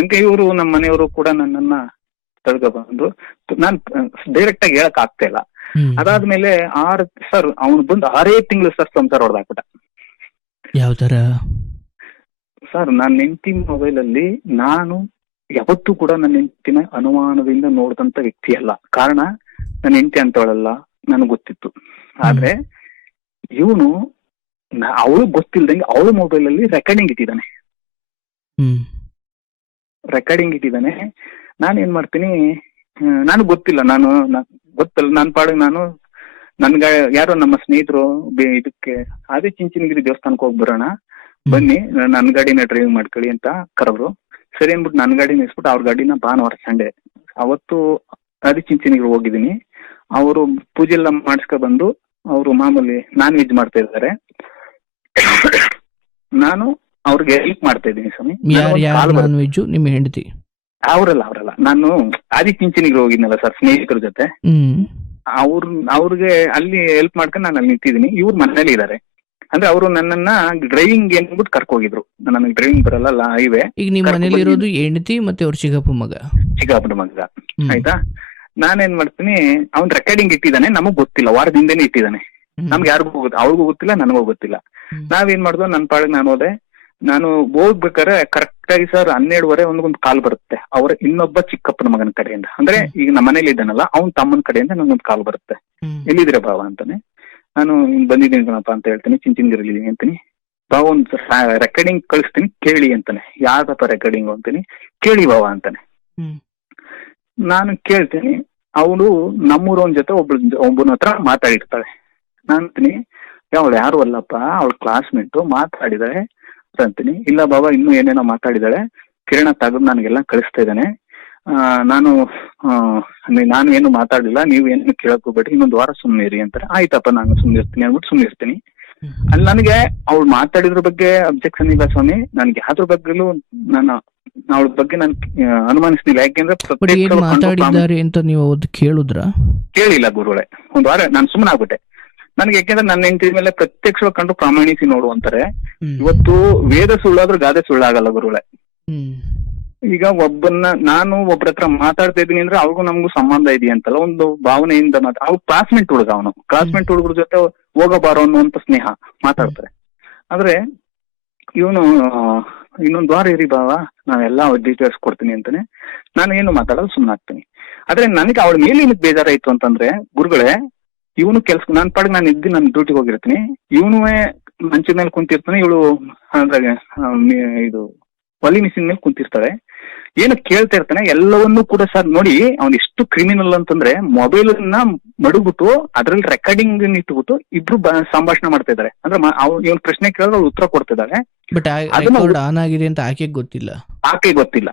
ಅಂತ ಇವರು ನಮ್ಮ ಮನೆಯವರು ಕೂಡ ನನ್ನನ್ನ ತಳ್ಕ ಬಂದ್ರು. ನಾನ್ ಡೈರೆಕ್ಟ್ ಆಗಿ ಹೇಳಕ್ ಆಗ್ತಾ ಇಲ್ಲ. ಅದಾದ್ಮೇಲೆ ಸರ್ ಅವ್ನು ಬಂದು 6 ತಿಂಗಳು ಸರ್ ಸಂಸಾರ ಹೊಡೆದಾಕ್ಬಿಟ್ಟ. ಯಾವ ತರ ಸರ್? ನನ್ನ ಹೆಂಡತಿ ಮೊಬೈಲ್ ಅಲ್ಲಿ ನಾನು ಯಾವತ್ತೂ ಕೂಡ ನನ್ನ ಹೆಂಡತಿನ ಅನುಮಾನದಿಂದ ನೋಡಿದಂತ ವ್ಯಕ್ತಿ ಅಲ್ಲ. ಕಾರಣ ನನ್ನ ಹೆಂಡತಿ ಅಂತವಳಲ್ಲ, ನನಗೆ ಗೊತ್ತಿತ್ತು. ಆದ್ರೆ ಇವನು ಅವಳು ಗೊತ್ತಿಲ್ದಂಗೆ ಅವಳು ಮೊಬೈಲ್ ಅಲ್ಲಿ ರೆಕಾರ್ಡಿಂಗ್ ಇಟ್ಟಿದ್ದಾನೆ. ನಾನೇನ್ ಮಾಡ್ತೀನಿ, ನಾನು ಗೊತ್ತಿಲ್ಲ, ಗೊತ್ತಲ್ಲ ನನ್ನ ಪಾಡಿಗೆ ನಾನು ನನ್ಗ ಯಾರೋ ನಮ್ಮ ಸ್ನೇಹಿತರು ಇದಕ್ಕೆ ಅದೇ ಚಿಂಚನಗಿರಿ ದೇವಸ್ಥಾನಕ್ಕೆ ಹೋಗಿ ಬರೋಣ ಬನ್ನಿ, ನನ್ನ ಗಾಡಿನ ಡ್ರೈವ್ ಮಾಡ್ಕೊಳ್ಳಿ ಅಂತ ಕರೆದ್ರು. ಸರಿ ಅಂದ್ಬಿಟ್ಟು ನನ್ನ ಗಾಡಿ ನಿಲ್ಸ್ಬಿಟ್ಟು ಅವ್ರ ಗಾಡಿನ ಭಾನುವಾರ ಸಂಡೆ ಅವತ್ತು ಅದೇ ಚಿಂಚನಗಿರಿ ಹೋಗಿದ್ದೀನಿ. ಅವರು ಪೂಜೆ ಎಲ್ಲ ಮಾಡಿಸ್ಕೊ ಬಂದು ಅವರು ಮಾಮೂಲಿ ನಾನ್ ವೆಜ್ ಮಾಡ್ತಾ ಇದ್ದಾರೆ. ನಾನು ಅವ್ರಿಗೆ ಹೆಲ್ಪ್ ಮಾಡ್ತಾ ಇದ್ದೀನಿ ಸ್ವಾಮಿ. ನಿಮ್ಮ ಹೆಂಡತಿ? ಅವರಲ್ಲ, ನಾನು ಆದಿಚುಂಚನಗಿರಿ ಹೋಗಿದ್ನಲ್ಲ ಸರ್ ಸ್ನೇಹಿತರ ಜೊತೆ, ಅವ್ರಿಗೆ ಅಲ್ಲಿ ಹೆಲ್ಪ್ ಮಾಡ್ಕೊಂಡು ನಾನು ಅಲ್ಲಿ ನಿಂತಿದ್ದೀನಿ. ಇವ್ರು ಮನೇಲಿ ಇದ್ದಾರೆ. ಅಂದ್ರೆ ಅವರು ನನ್ನನ್ನ ಡ್ರೈವಿಂಗ್ ಏನ್ಬಿಟ್ಟು ಕರ್ಕೋಗಿದ್ರು. ನನಗೆ ಡ್ರೈವಿಂಗ್ ಬರಲ್ಲ ಹೈವೇ. ಈಗ ನಿಮ್ ಮನೇಲಿ ಇರೋದು ಹೆಂಡತಿ ಮತ್ತೆ ಅವ್ರ ಚಿಕ್ಕಪ್ಪ ಮಗ. ಚಿಕ್ಕಪ್ಪನ ಮಗ. ಆಯ್ತಾ, ನಾನೇನ್ ಮಾಡ್ತೀನಿ, ಅವ್ನ್ ರೆಕಾರ್ಡಿಂಗ್ ಇಟ್ಟಿದ್ದಾನೆ, ನಮಗ್ ಗೊತ್ತಿಲ್ಲ, ವಾರದಿಂದನೇ ಇಟ್ಟಿದ್ದಾನೆ. ನಮ್ಗೆ ಯಾರಿಗೂ ಗೊತ್ತಿಲ್ಲ, ಅವ್ರಿಗೂ ಗೊತ್ತಿಲ್ಲ, ನನಗೂ ಗೊತ್ತಿಲ್ಲ. ನಾವೇನ್ ಮಾಡ್ದು, ನನ್ನ ಪಾಡಿಗೆ ನಾನು ಹೋದೆ. ನಾನು ಹೋಗ್ಬೇಕಾದ್ರೆ ಕರೆಕ್ಟ್ ಆಗಿ ಸರ್ 12:30 ಒಂದೊಂದು ಕಾಲ್ ಬರುತ್ತೆ. ಅವ್ರ ಇನ್ನೊಬ್ಬ ಚಿಕ್ಕಪ್ಪನ ಮಗನ ಕಡೆಯಿಂದ, ಅಂದ್ರೆ ಈಗ ನಮ್ಮ ಮನೇಲಿ ಇದ್ದಾನಲ್ಲ ಅವ್ನ ತಮ್ಮನ ಕಡೆಯಿಂದ ನಂಗೊಂದು ಕಾಲ್ ಬರುತ್ತೆ. ಎಲ್ಲಿದ್ದೀರಾ ಬಾವ ಅಂತಾನೆ. ನಾನು ಬಂದಿದ್ದೀನಿ ಕಣಪ್ಪ ಅಂತ ಹೇಳ್ತೀನಿ, ಚಿಂಚಿನಗಿರಿಲಿ ಅಂತೀನಿ. ಬಾವ ಒಂದು ರೆಕಾರ್ಡಿಂಗ್ ಕಳಿಸ್ತೀನಿ ಕೇಳಿ ಅಂತಾನೆ. ಯಾವ್ದಪ್ಪ ರೆಕಾರ್ಡಿಂಗ್ ಅಂತೀನಿ. ಕೇಳಿ ಬಾವ ಅಂತಾನೆ. ನಾನು ಕೇಳ್ತೀನಿ. ಅವಳು ನಮ್ಮೂರವನ್ ಜೊತೆ ಒಬ್ಬನ ಹತ್ರ ಮಾತಾಡಿರ್ತಾಳೆ. ನಾನು ಅಂತೀನಿ, ಅವಳು ಯಾರು ಅಲ್ಲಪ್ಪ, ಅವಳ ಕ್ಲಾಸ್ಮೇಟು, ಮಾತಾಡಿದಾಳೆ ಅಂತೀನಿ. ಇಲ್ಲ ಬಾಬಾ, ಇನ್ನೂ ಏನೇನೋ ಮಾತಾಡಿದಾಳೆ, ಕಿರಣ ತೆಗೆದು ನನಗೆಲ್ಲ ಕಳಿಸ್ತಾ ಇದ್ದಾನೆ. ನಾನು ಏನು ಮಾತಾಡಿಲ್ಲ, ನೀವು ಏನು ಕೇಳಕ್ ಹೋಗ್ಬೇಡ್ರಿ, ಇನ್ನೊಂದು ವಾರ ಸುಮ್ಮನೆ ಇರಿ ಅಂತಾರೆ. ಆಯ್ತಪ್ಪ, ನಾನು ಸುಮ್ಮನಿರ್ತೀನಿ ಅಂದ್ಬಿಟ್ಟು ಸುಮ್ಮನಿರ್ತೀನಿ. ಅಲ್ಲಿ ನನಗೆ ಅವಳು ಮಾತಾಡಿದ್ರ ಬಗ್ಗೆ ಅಬ್ಜೆಕ್ಷನ್ ಇಲ್ಲ ಸ್ವಾಮಿ, ನನ್ಗೆ ಯಾವ್ದ್ರ ಬಗ್ಗೆಲೂ ನಾನು ಅವಳ ಬಗ್ಗೆ ನಾನು ಅನುಮಾನಿಸ್ತಿಲ್ಲ. ಯಾಕೆಂದ್ರೆ ಮಾತಾಡಿದ್ದಾರೆ ಅಂತ ನೀವು ಕೇಳಿಲ್ಲ ಗುರುಗಳೇ. ಒಂದು ವಾರ ನಾನು ಸುಮ್ಮನೆ ಆಗ್ಬಿಟ್ಟೆ. ನನ್ಗೆ ಯಾಕೆಂದ್ರೆ ನನ್ನ ಹೆಂಡತಿ ಮೇಲೆ ಪ್ರತ್ಯಕ್ಷವಾಗಿ ಕಂಡು ಪ್ರಾಮಾಣಿಸಿ ನೋಡು ಅಂತಾರೆ. ಇವತ್ತು ವೇದ ಸುಳ್ಳಾದ್ರೂ ಗಾದೆ ಸುಳ್ಳಾಗಲ್ಲ ಗುರುಗಳೇ. ಈಗ ನಾನು ಒಬ್ರ ಹತ್ರ ಮಾತಾಡ್ತಾ ಇದ್ದೀನಿ ಅಂದ್ರೆ ಅವ್ರಿಗೂ ನಮಗೂ ಸಂಬಂಧ ಇದೆಯಂತಲ್ಲ, ಒಂದು ಭಾವನೆಯಿಂದ ಅವ್ರು ಕ್ಲಾಸ್ಮೇಟ್ ಹುಡುಗ, ಅವನು ಕ್ಲಾಸ್ಮೇಟ್ ಹುಡುಗರ ಜೊತೆ ಹೋಗಬಾರೋ ಅನ್ನುವಂತ ಸ್ನೇಹ ಮಾತಾಡ್ತಾರೆ. ಆದ್ರೆ ಇವನು ಇನ್ನೊಂದು ವಾರ ಇರಿ ಬಾವ, ನಾವೆಲ್ಲ ಡೀಟೇಲ್ಸ್ ಕೊಡ್ತೀನಿ ಅಂತಾನೆ. ನಾನು ಏನು ಮಾತಾಡೋದು ಸುಮ್ಮನೆ ಆಗ್ತೀನಿ. ಆದ್ರೆ ನನಗೆ ಅವಳ ಮೇಲೆ ಏನಕ್ಕೆ ಬೇಜಾರಾಯ್ತು ಅಂತಂದ್ರೆ ಗುರುಗಳೇ, ಇವನು ನಾನು ಪಾಡಿಗೆ ನಾನು ಇದ್ದು ನನ್ನ ಡ್ಯೂಟಿಗೆ ಹೋಗಿರ್ತೀನಿ, ಇವನು ಮಂಚದ ಮೇಲೆ ಕುಂತಿರ್ತಾನೆ, ಇವಳು ಅಂದ್ರೆ ಇದು ಒಲಿ ಮಿಷಿನ್ ಮೇಲೆ ಕುಂತಿರ್ತಾಳೆ. ಏನು ಕೇಳ್ತಾ ಇರ್ತಾನೆ ಎಲ್ಲವನ್ನೂ ಕೂಡ. ಸರ್ ನೋಡಿ, ಅವ್ನು ಎಷ್ಟು ಕ್ರಿಮಿನಲ್ ಅಂತಂದ್ರೆ ಮೊಬೈಲ್ ನ ಮಡುಗ್ಬಿಟ್ಟು ಅದ್ರಲ್ಲಿ ರೆಕಾರ್ಡಿಂಗ್ ಇಟ್ಬಿಟ್ಟು ಇಬ್ರು ಸಂಭಾಷಣೆ ಮಾಡ್ತಾ ಇದಾರೆ. ಅಂದ್ರೆ ಇವನ್ ಪ್ರಶ್ನೆ ಕೇಳಿದ್ರೆ ಅವ್ಳು ಉತ್ತರ ಕೊಡ್ತಿದ್ದಾರೆ. ಆನ್ ಆಗಿದೆ ಅಂತ ಆಕೆ ಗೊತ್ತಿಲ್ಲ.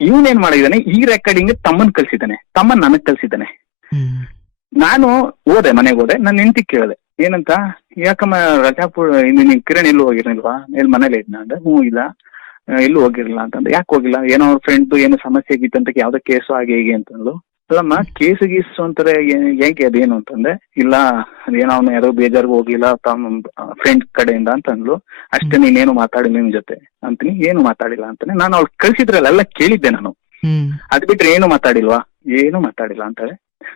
ಇವನೇನ್ ಮಾಡಿದಾನೆ, ಈ ರೆಕಾರ್ಡಿಂಗ್ ತಮ್ಮನ್ ಕಳ್ಸಿದ್ದಾನೆ, ತಮ್ಮನ್ ನನಗ್ ಕಳ್ಸಿದ್ದಾನೆ. ನಾನು ಮನೆಗೆ ಹೋದೆ, ನನ್ನ ಹೆಂಡತಿ ಕೇಳಿದೆ ಏನಂತ, ಯಾಕಮ್ಮ ರಜಾಪುರ ನೀನ್ ಕಿರಣ್ ಎಲ್ಲೂ ಹೋಗಿರ್ಲಿಲ್ವಾ, ಎಲ್ಲಿ ಮನೇಲಿ ಇದ್ನ ಅಂದ್ರೆ, ಇಲ್ಲ ಎಲ್ಲೂ ಹೋಗಿರ್ಲಿಲ್ಲ ಅಂತಂದ್ರೆ. ಯಾಕೆ ಹೋಗಿಲ್ಲ, ಏನೋ ಅವ್ರ ಫ್ರೆಂಡ್ ಏನೋ ಸಮಸ್ಯೆ ಆಗಿತ್ತಂತ, ಯಾವ್ದೋ ಕೇಸು ಹಾಗೆ ಹೇಗೆ ಅಂತಂದ್ಲು. ಅಲ್ಲಮ್ಮ ಕೇಸು ಗೀಸು ಅಂತಾರೆ ಹೇಗೆ ಅದೇನು ಅಂತಂದೆ. ಇಲ್ಲ ಅದೇನೋ ಅವ್ನು ಯಾರೋ ಬೇಜಾರ್ಗೆ ಹೋಗಿಲ್ಲ ತಮ್ಮ ಫ್ರೆಂಡ್ ಕಡೆಯಿಂದ ಅಂತಂದ್ಲು. ಅಷ್ಟೇ, ನೀನೇನು ಮಾತಾಡಿ ನಿಮ್ ಜೊತೆ ಅಂತೀನಿ. ಏನು ಮಾತಾಡಿಲ್ಲ ಅಂತಾನೆ. ನಾನು ಅವ್ಳು ಕಳ್ಸಿದ್ರಲ್ಲ ಎಲ್ಲ ಕೇಳಿದ್ದೆ ನಾನು. ಅದ್ ಬಿಟ್ರೆ ಏನು ಮಾತಾಡಿಲ್ವಾ, ಏನು ಮಾತಾಡಿಲ್ಲ ಅಂತಾಳೆ.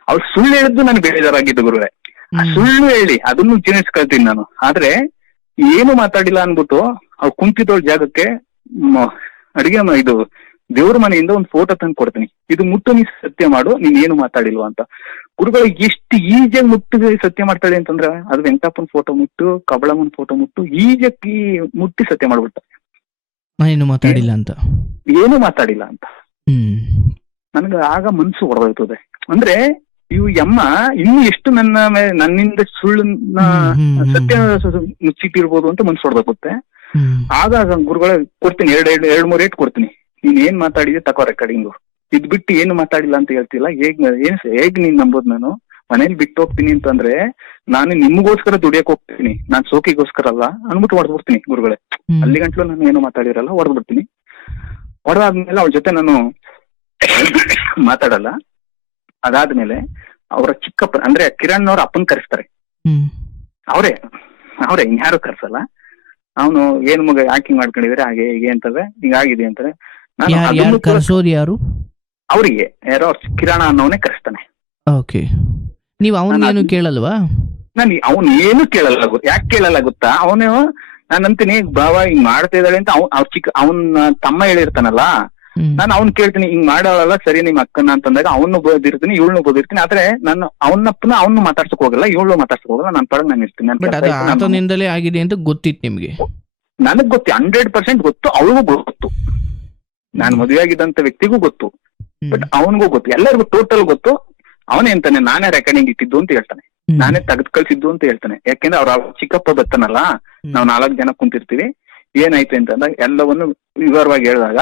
ಅವ್ಳು ಸುಳ್ಳು ಹೇಳಿದ್ದು ನನ್ಗೆ ಬೇಜಾರಾಗಿದ್ದು ಗುರುವೆ. ಆ ಸುಳ್ಳು ಹೇಳಿ ಅದನ್ನು ಜೀರ್ಣಿಸ್ಕೊಳ್ತೀನಿ ನಾನು. ಆದ್ರೆ ಏನು ಮಾತಾಡಿಲ್ಲ ಅನ್ಬಿಟ್ಟು ಅವ್ಳು ಕುಂತಿದ್ದವಳ ಜಾಗಕ್ಕೆ ಅಡಿಗೆ ಇದು ದೇವ್ರ ಮನೆಯಿಂದ ಒಂದು ಫೋಟೋ ತಂದು ಕೊಡ್ತೀನಿ, ಇದು ಮುಟ್ಟು ನೀ ಸತ್ಯ ಮಾಡು, ನೀನ್ ಏನು ಮಾತಾಡಿಲ್ವಾ ಅಂತ. ಗುರುಗಳು ಎಷ್ಟು ಈಜಿಯಾಗಿ ಮುಟ್ಟು ಸತ್ಯ ಮಾಡ್ತಾಳೆ ಅಂತಂದ್ರೆ, ಅದು ವೆಂಕಟಪ್ಪನ ಫೋಟೋ ಮುಟ್ಟು, ಕಬಳಮ್ಮನ ಫೋಟೋ ಮುಟ್ಟು ಈಜಕ್ಕೆ ಮುಟ್ಟಿ ಸತ್ಯ ಮಾಡ್ಬಿಟ್ಟ. ಏನು ಮಾತಾಡಿಲ್ಲ ಅಂತ ನನಗೆ ಆಗ ಮನ್ಸು ಹೊರದೋಯ್ತದೆ. ಅಂದ್ರೆ ಇವು ಯಮ್ಮ ಇನ್ನು ಎಷ್ಟು ನನ್ನಿಂದ ಸುಳ್ಳನ್ನ ಸತ್ಯ ಮುಚ್ಚಿಟ್ಟಿರ್ಬೋದು ಅಂತ ಮನ್ಸು ಹೊಡೆದೋಗುತ್ತೆ. ಆಗ ಗುರುಗಳ ಕೊಡ್ತೀನಿ, ಎರಡು ಮೂರು ರೇಟ್ ಕೊಡ್ತೀನಿ. ನೀನ್ ಏನ್ ಮಾತಾಡಿದೆ ತಕೋ ರೆಕಾರ್ಡಿಂಗು, ಇದ್ ಬಿಟ್ಟು ಏನು ಮಾತಾಡಿಲ್ಲ ಅಂತ ಹೇಳ್ತಿಲ್ಲ. ಹೇಗ್ ನೀನ್ ನಂಬೋದು? ನಾನು ಮನೇಲಿ ಬಿಟ್ಟು ಹೋಗ್ತೀನಿ ಅಂತಂದ್ರೆ ನಾನು ನಿಮ್ಗೋಸ್ಕರ ದುಡಿಯಕ್ ಹೋಗ್ತೀನಿ, ನಾನ್ ಸೋಕಿಗೋಸ್ಕರ ಅಲ್ಲ ಅನ್ಬಿಟ್ಟು ಹೊಡೆದ್ಬಿಡ್ತೀನಿ ಗುರುಗಳೇ. ಅಲ್ಲಿ ಗಂಟ್ಲು ನಾನು ಏನು ಮಾತಾಡಿರಲ್ಲ, ಹೊಡೆದ್ಬಿಡ್ತೀನಿ. ಹೊಡೆದಾದ್ಮೇಲೆ ಅವಳ ಜೊತೆ ನಾನು ಮಾತಾಡಲ್ಲ. ಅದಾದ್ಮೇಲೆ ಅವರ ಚಿಕ್ಕಪ್ಪ ಅಂದ್ರೆ ಕಿರಣ್ ಅವ್ರ ಅಪ್ಪನ್ ಕರೆಸ್ತಾರೆ. ಅವ್ರೇ ಇನ್ಯಾರು ಕರ್ಸಲ್ಲ. ಅವನು ಏನ್ ಮಗ ಯಾಕಿಂಗ್ ಮಾಡ್ಕೊಂಡಿದ್ರೆ ಹಾಗೆ ಹೀಗೆ ಅಂತವೆ, ಹಿಂಗಾಗಿದೆ ಅಂತಾರೆ. ಯಾರು ಅವ್ರಿಗೆ ಯಾರೋ ಕಿರಣ ಅನ್ನೋನೇ ಕರೆಸ್ತಾನೆ. ನೀವು ಅವನೇನು ಕೇಳಲ್ವಾ? ನಾನು ಅವನು ಏನು ಕೇಳಲ್ಲ. ಯಾಕೆ ಕೇಳಲ್ಲ ಗೊತ್ತಾ? ಅವನು ನಾನು ಅಂತೀನಿ ಬಾವ ಹಿಂಗ್ ಮಾಡ್ತಾ ಇದ್ದಾಳೆ ಅಂತ ಅವನ ತಮ್ಮ ಹೇಳಿರ್ತಾನಲ್ಲ, ನಾನು ಅವ್ನ್ ಕೇಳ್ತೀನಿ ಹಿಂಗ್ ಮಾಡೋಳಲ್ಲ ಸರಿ ನಿಮ್ ಅಕ್ಕನ ಅಂತಂದಾಗ ಅವನು ಬೋದಿರ್ತೀನಿ, ಇವಳನ್ನು ಬೋದಿರ್ತೀನಿ. ಆದ್ರೆ ನಾನು ಅವನಪ್ಪನ ಅವನು ಮಾತಾಡ್ಸಕ್ ಹೋಗಲ್ಲ, ಇವಳು ಮಾತಾಡ್ಸಕ್ ಹೋಗಲ್ಲ. ನನ್ನ ಪರವಾಗಿ ನಾನು ಇರ್ತೀನಿ. ಆಗಿದೆ ಅಂತ ಗೊತ್ತಿತ್ತು ನಿಮ್ಗೆ? ನನಗ್ ಗೊತ್ತು, 100% ಗೊತ್ತು. ಅವಳಿಗೂ ಗೊತ್ತು, ನಾನು ಮದುವೆ ಆಗಿದ್ದಂತ ವ್ಯಕ್ತಿಗೂ ಗೊತ್ತು, ಬಟ್ ಅವನಿಗೂ ಗೊತ್ತು, ಎಲ್ಲರಿಗೂ ಟೋಟಲ್ ಗೊತ್ತು. ಅವನೇ ಅಂತಾನೆ ನಾನೇ ರೆಕಾರ್ಡಿಂಗ್ ಇಟ್ಟಿದ್ದು ಅಂತ ಹೇಳ್ತಾನೆ, ನಾನೇ ತೆಗೆದು ಕಳ್ಸಿದ್ದು ಅಂತ ಹೇಳ್ತಾನೆ. ಯಾಕೆಂದ್ರೆ ಅವ್ರ ಚಿಕ್ಕಪ್ಪ ಬರ್ತಾನಲ್ಲ, ನಾವ್ 4 ಜನ ಕುಂತಿರ್ತೀವಿ, ಏನಾಯ್ತು ಅಂತಂದಾಗ ಎಲ್ಲವನ್ನು ವಿವರವಾಗಿ ಹೇಳಿದಾಗ,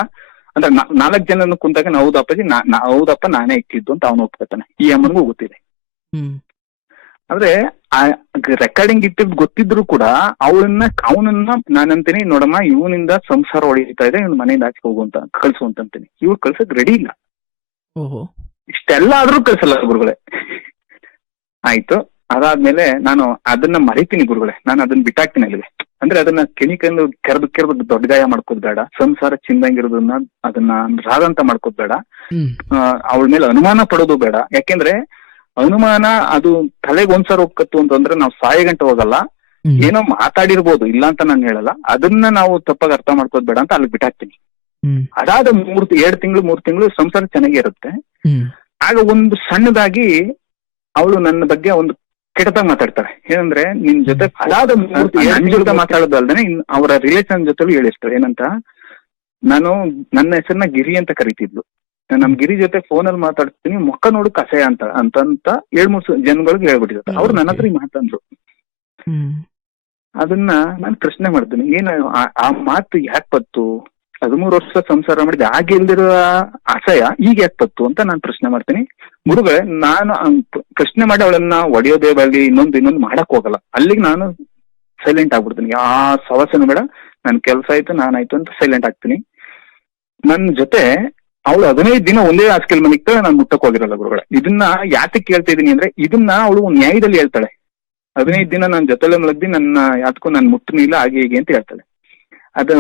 ಅಂದ್ರೆ 4 ಜನ ಕುಂತಾಗ ಹೌದಪ್ಪಾಜಿ ಹೌದಪ್ಪ ನಾನೇ ಇಟ್ಟಿದ್ದು ಅಂತ ಅವನು ಒಪ್ಕೊತಾನೆ. ಈ ಅಮ್ಮನಿಗೂ ಗೊತ್ತಿದೆ. ಆದ್ರೆ ರೆಕಾರ್ಡಿಂಗ್ ಇಟ್ಟಿದ್ ಗೊತ್ತಿದ್ರು ಕೂಡ ಅವನನ್ನ ನಾನಂತೀನಿ ನೋಡಮ್ಮ ಇವನಿಂದ ಸಂಸಾರ ಹೊಡಿತಾ ಇದೆ, ಇವ್ನ ಮನೆಯಿಂದ ಆಚೆ ಹೋಗುವಂತ ಕಳ್ಸುವಂತೀನಿ. ಇವ್ರು ಕಳ್ಸಕ್ ರೆಡಿ ಇಲ್ಲ. ಇಷ್ಟೆಲ್ಲ ಆದ್ರೂ ಕಳ್ಸಲ್ಲ ಗುರುಗಳೇ. ಆಯ್ತು, ಅದಾದ್ಮೇಲೆ ನಾನು ಅದನ್ನ ಮರಿತೀನಿ ಗುರುಗಳೇ, ನಾನು ಅದನ್ನ ಬಿಟ್ಟಾಕ್ತೀನಿ ಅಲ್ಲಿಗೆ. ಅಂದ್ರೆ ಅದನ್ನ ಕೆಣಿಕಂದು ಕೆರೆದು ದೊಡ್ಡ ಗಾಯ ಮಾಡ್ಕೋದ್ ಬೇಡ, ಸಂಸಾರ ಚಿಂದಂಗಿರೋದನ್ನ ಅದನ್ನ ರಾದಂತ ಮಾಡ್ಕೋದ್ ಬೇಡ, ಅವಳ ಮೇಲೆ ಅನುಮಾನ ಪಡೋದು ಬೇಡ. ಯಾಕೆಂದ್ರೆ ಅನುಮಾನ ಅದು ತಲೆಗೆ ಒಂದ್ಸಲ ಹೋಗತ್ತು ಅಂತಂದ್ರೆ ನಾವು ಸಾಯಿ ಗಂಟೆ ಹೋಗಲ್ಲ. ಏನೋ ಮಾತಾಡಿರ್ಬೋದು, ಇಲ್ಲ ಅಂತ ನಾನು ಹೇಳಲ್ಲ, ಅದನ್ನ ನಾವು ತಪ್ಪಾಗಿ ಅರ್ಥ ಮಾಡ್ಕೋದ್ ಬೇಡ ಅಂತ ಅಲ್ಲಿ ಬಿಟ್ಟಾಕ್ತೀನಿ. ಅದಾದ 2 ತಿಂಗಳು ಸಂಸಾರ ಚೆನ್ನಾಗಿ ಇರುತ್ತೆ. ಆಗ ಒಂದು ಸಣ್ಣದಾಗಿ ಅವಳು ನನ್ನ ಬಗ್ಗೆ ಒಂದು ಕೆಟ್ಟದಾಗ ಮಾತಾಡ್ತಾಳೆ. ಏನಂದ್ರೆ ನಿನ್ ಜೊತೆ ಅದಾದ 3 ಜೊತೆ ಮಾತಾಡೋದಲ್ದೇನೆ ಅವರ ರಿಲೇಷನ್ ಜೊತೆಲೂ ಹೇಳಿರ್ತಾಳೆ. ಏನಂತ, ನನ್ನ ಹೆಸರನ್ನ ಗಿರಿ ಅಂತ ಕರೀತಿದ್ಲು. ನಮ್ ಗಿರಿ ಜೊತೆ ಫೋನಲ್ಲಿ ಮಾತಾಡ್ತೀನಿ, ಮುಖ ನೋಡು ಕಸೆ ಅಂತ 2-3 ಜನಗಳಿಗೆ ಹೇಳ್ಬಿಟ್ಟಿರ್ತಾರೆ. ಅವ್ರು ನನ್ನ ಹತ್ರ ಮಾತಂದ್ರು. ಅದನ್ನ ನಾನು ಪ್ರಶ್ನೆ ಮಾಡ್ತೀನಿ, ಏನು ಆ ಮಾತು ಯಾಕೆ ಬತ್ತು? 13 ವರ್ಷ ಸಂಸಾರ ಮಾಡಿದೆ, ಹಾಗೆ ಇಲ್ದಿರೋ ಅಸಹ್ಯ ಈಗ ಯಾಕೆ ಬತ್ತು ಅಂತ ನಾನು ಪ್ರಶ್ನೆ ಮಾಡ್ತೀನಿ. ಗುರುಗಳೇ, ನಾನು ಪ್ರಶ್ನೆ ಮಾಡಿ ಅವಳನ್ನ ಒಡೆಯೋದೇ ಬರಲಿ ಇನ್ನೊಂದು ಮಾಡಕ್ ಹೋಗಲ್ಲ. ಅಲ್ಲಿಗೆ ನಾನು ಸೈಲೆಂಟ್ ಆಗ್ಬಿಡ್ತೀನಿ. ಆ ಸವಸನು ಬೇಡ, ನನ್ ಕೆಲ್ಸ ಆಯ್ತು ನಾನಾಯ್ತು ಅಂತ ಸೈಲೆಂಟ್ ಆಗ್ತೀನಿ. ನನ್ ಜೊತೆ ಅವಳು 15 ದಿನ ಒಂದೇ ಹಾಸಿಗೆಲ್ ಮನಿಗ್ತಾಳೆ, ನಾನು ಮುಟ್ಟಕ್ ಹೋಗಿರಲ್ಲ ಗುರುಗಳೇ. ಇದನ್ನ ಯಾತಕ್ಕೆ ಕೇಳ್ತಾ ಇದೀನಿ ಅಂದ್ರೆ, ಇದನ್ನ ಅವಳು ನ್ಯಾಯದಲ್ಲಿ ಹೇಳ್ತಾಳೆ. 15 ದಿನ ನನ್ನ ಜೊತೆಲೆ ಮಲಗ್ದಿ ನನ್ನ ಯಾತಕ್ಕೂ ನಾನು ಮುಟ್ಟನಿಲ್ಲ ಹಾಗೆ ಹೀಗೆ ಅಂತ ಹೇಳ್ತಾಳೆ. ಅದು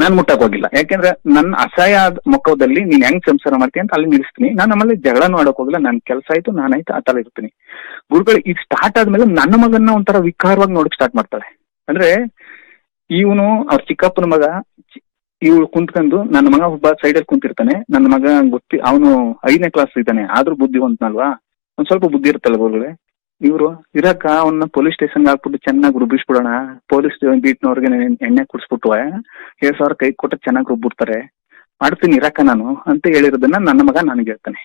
ನಾನ್ ಮುಟ್ಟಕ್ ಹೋಗಿಲ್ಲ. ಯಾಕೆಂದ್ರೆ ನನ್ನ ಅಸಹಾಯ ಮುಖದಲ್ಲಿ ನೀನ್ ಹೆಂಗ್ ಸಂಸಾರ ಮಾಡ್ತೀನಿ ಅಂತ ಅಲ್ಲಿ ನಿಲ್ಲಿಸ್ತೀನಿ. ನಾನು ಆಮೇಲೆ ಜಗಳನೂ ಆಡಕ್ ಹೋಗಿಲ್ಲ. ನನ್ ಕೆಲಸ ಆಯ್ತು ನಾನಾಯ್ತು ಆ ತರ ಇರ್ತೀನಿ. ಗುರುಗಳು ಈಗ ಸ್ಟಾರ್ಟ್ ಆದ್ಮೇಲೆ ನನ್ನ ಮಗನ್ನ ಒಂಥರ ವಿಕಾರವಾಗಿ ನೋಡಕ್ ಸ್ಟಾರ್ಟ್ ಮಾಡ್ತಾಳೆ. ಅಂದ್ರೆ ಇವನು ಅವ್ರ ಚಿಕ್ಕಪ್ಪನ ಮಗ, ಇವಳು ಕುಂತ್ಕೊಂಡು, ನನ್ನ ಮಗ ಒಬ್ಬ ಸೈಡಲ್ಲಿ ಕುಂತಿರ್ತಾನೆ. ನನ್ನ ಮಗ ಅವನು 5ನೇ ಕ್ಲಾಸ್ ಇದ್ದಾನೆ, ಆದ್ರೂ ಬುದ್ಧಿವಂತನಲ್ವಾ, ಒಂದ್ ಸ್ವಲ್ಪ ಬುದ್ಧಿ ಇರುತ್ತಲ್ಲ ಗುರುಗಳೇ. ಇವ್ರು ಇರಕ್ಕ ಅವನ್ನ ಪೊಲೀಸ್ ಸ್ಟೇಷನ್ಗೆ ಹಾಕ್ಬಿಟ್ಟು ಚೆನ್ನಾಗಿ ರುಬ್ಬಿಸ್ಬಿಡೋಣ, ಪೊಲೀಸ್ ಬೀಟ್ನವ್ರಿಗೆ ಎಣ್ಣೆ ಕುಡಿಸ್ಬಿಟ್ಟು 7,000 ಕೈ ಕೊಟ್ಟು ಚೆನ್ನಾಗಿ ರುಬ್ಬಿಡ್ತಾರೆ, ಮಾಡ್ತೀನಿ ಇರಕ್ಕ ನಾನು ಅಂತ ಹೇಳಿರೋದನ್ನ ನನ್ನ ಮಗ ನನಗೆ ಹೇಳ್ತಾನೆ.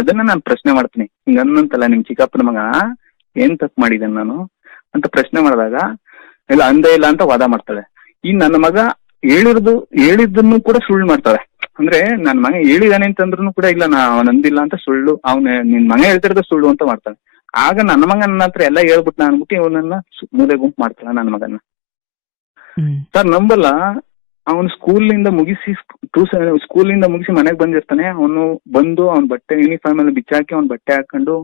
ಅದನ್ನ ನಾನು ಪ್ರಶ್ನೆ ಮಾಡ್ತೀನಿ. ಹಿಂಗ ಅನ್ನಂತಲ್ಲ ನಿಮ್ ಚಿಕ್ಕಪ್ಪನ ಮಗ ಏನ್ ತಪ್ಪು ಮಾಡಿದ್ದೇನೆ ನಾನು ಅಂತ ಪ್ರಶ್ನೆ ಮಾಡಿದಾಗ, ಇಲ್ಲ ಅಂದೇ ಇಲ್ಲ ಅಂತ ವಾದ ಮಾಡ್ತಾಳೆ. ಈ ನನ್ನ ಮಗ ಹೇಳಿದ್ದನ್ನು ಕೂಡ ಸುಳ್ಳು ಮಾಡ್ತಾಳೆ. ಅಂದ್ರೆ ನನ್ ಮಗ ಹೇಳಿದಾನೆ ಅಂತಂದ್ರೂ ಕೂಡ ಇಲ್ಲ ಅವನ್ ಅಂದಿಲ್ಲ ಅಂತ ಸುಳ್ಳು, ನಿನ್ ಮಗ ಹೇಳ್ತಿರೋದು ಸುಳ್ಳು ಅಂತ ಮಾಡ್ತಾನೆ. ಆಗ ನನ್ನ ಮಗ ನನ್ನ ಹತ್ರ ಎಲ್ಲ ಹೇಳ್ಬಿಟ್ಟು ಅನ್ಬಿಟ್ಟು ಇವನನ್ನ ಮೂಲೆ ಗುಂಪು ಮಾಡ್ತಾಳ ನನ್ನ ಮಗನ್ನ. ಸರ್ ನಂಬಲ್ಲ, ಅವನು ಸ್ಕೂಲಿಂದ ಮುಗಿಸಿ ಮನೆಗ್ ಬಂದಿರ್ತಾನೆ. ಅವನು ಬಂದು ಅವ್ನ ಬಟ್ಟೆ ಯೂನಿಫಾರ್ಮ್ ಅಲ್ಲಿ ಬಿಚ್ಚಾಕಿ ಅವ್ನ ಬಟ್ಟೆ ಹಾಕೊಂಡು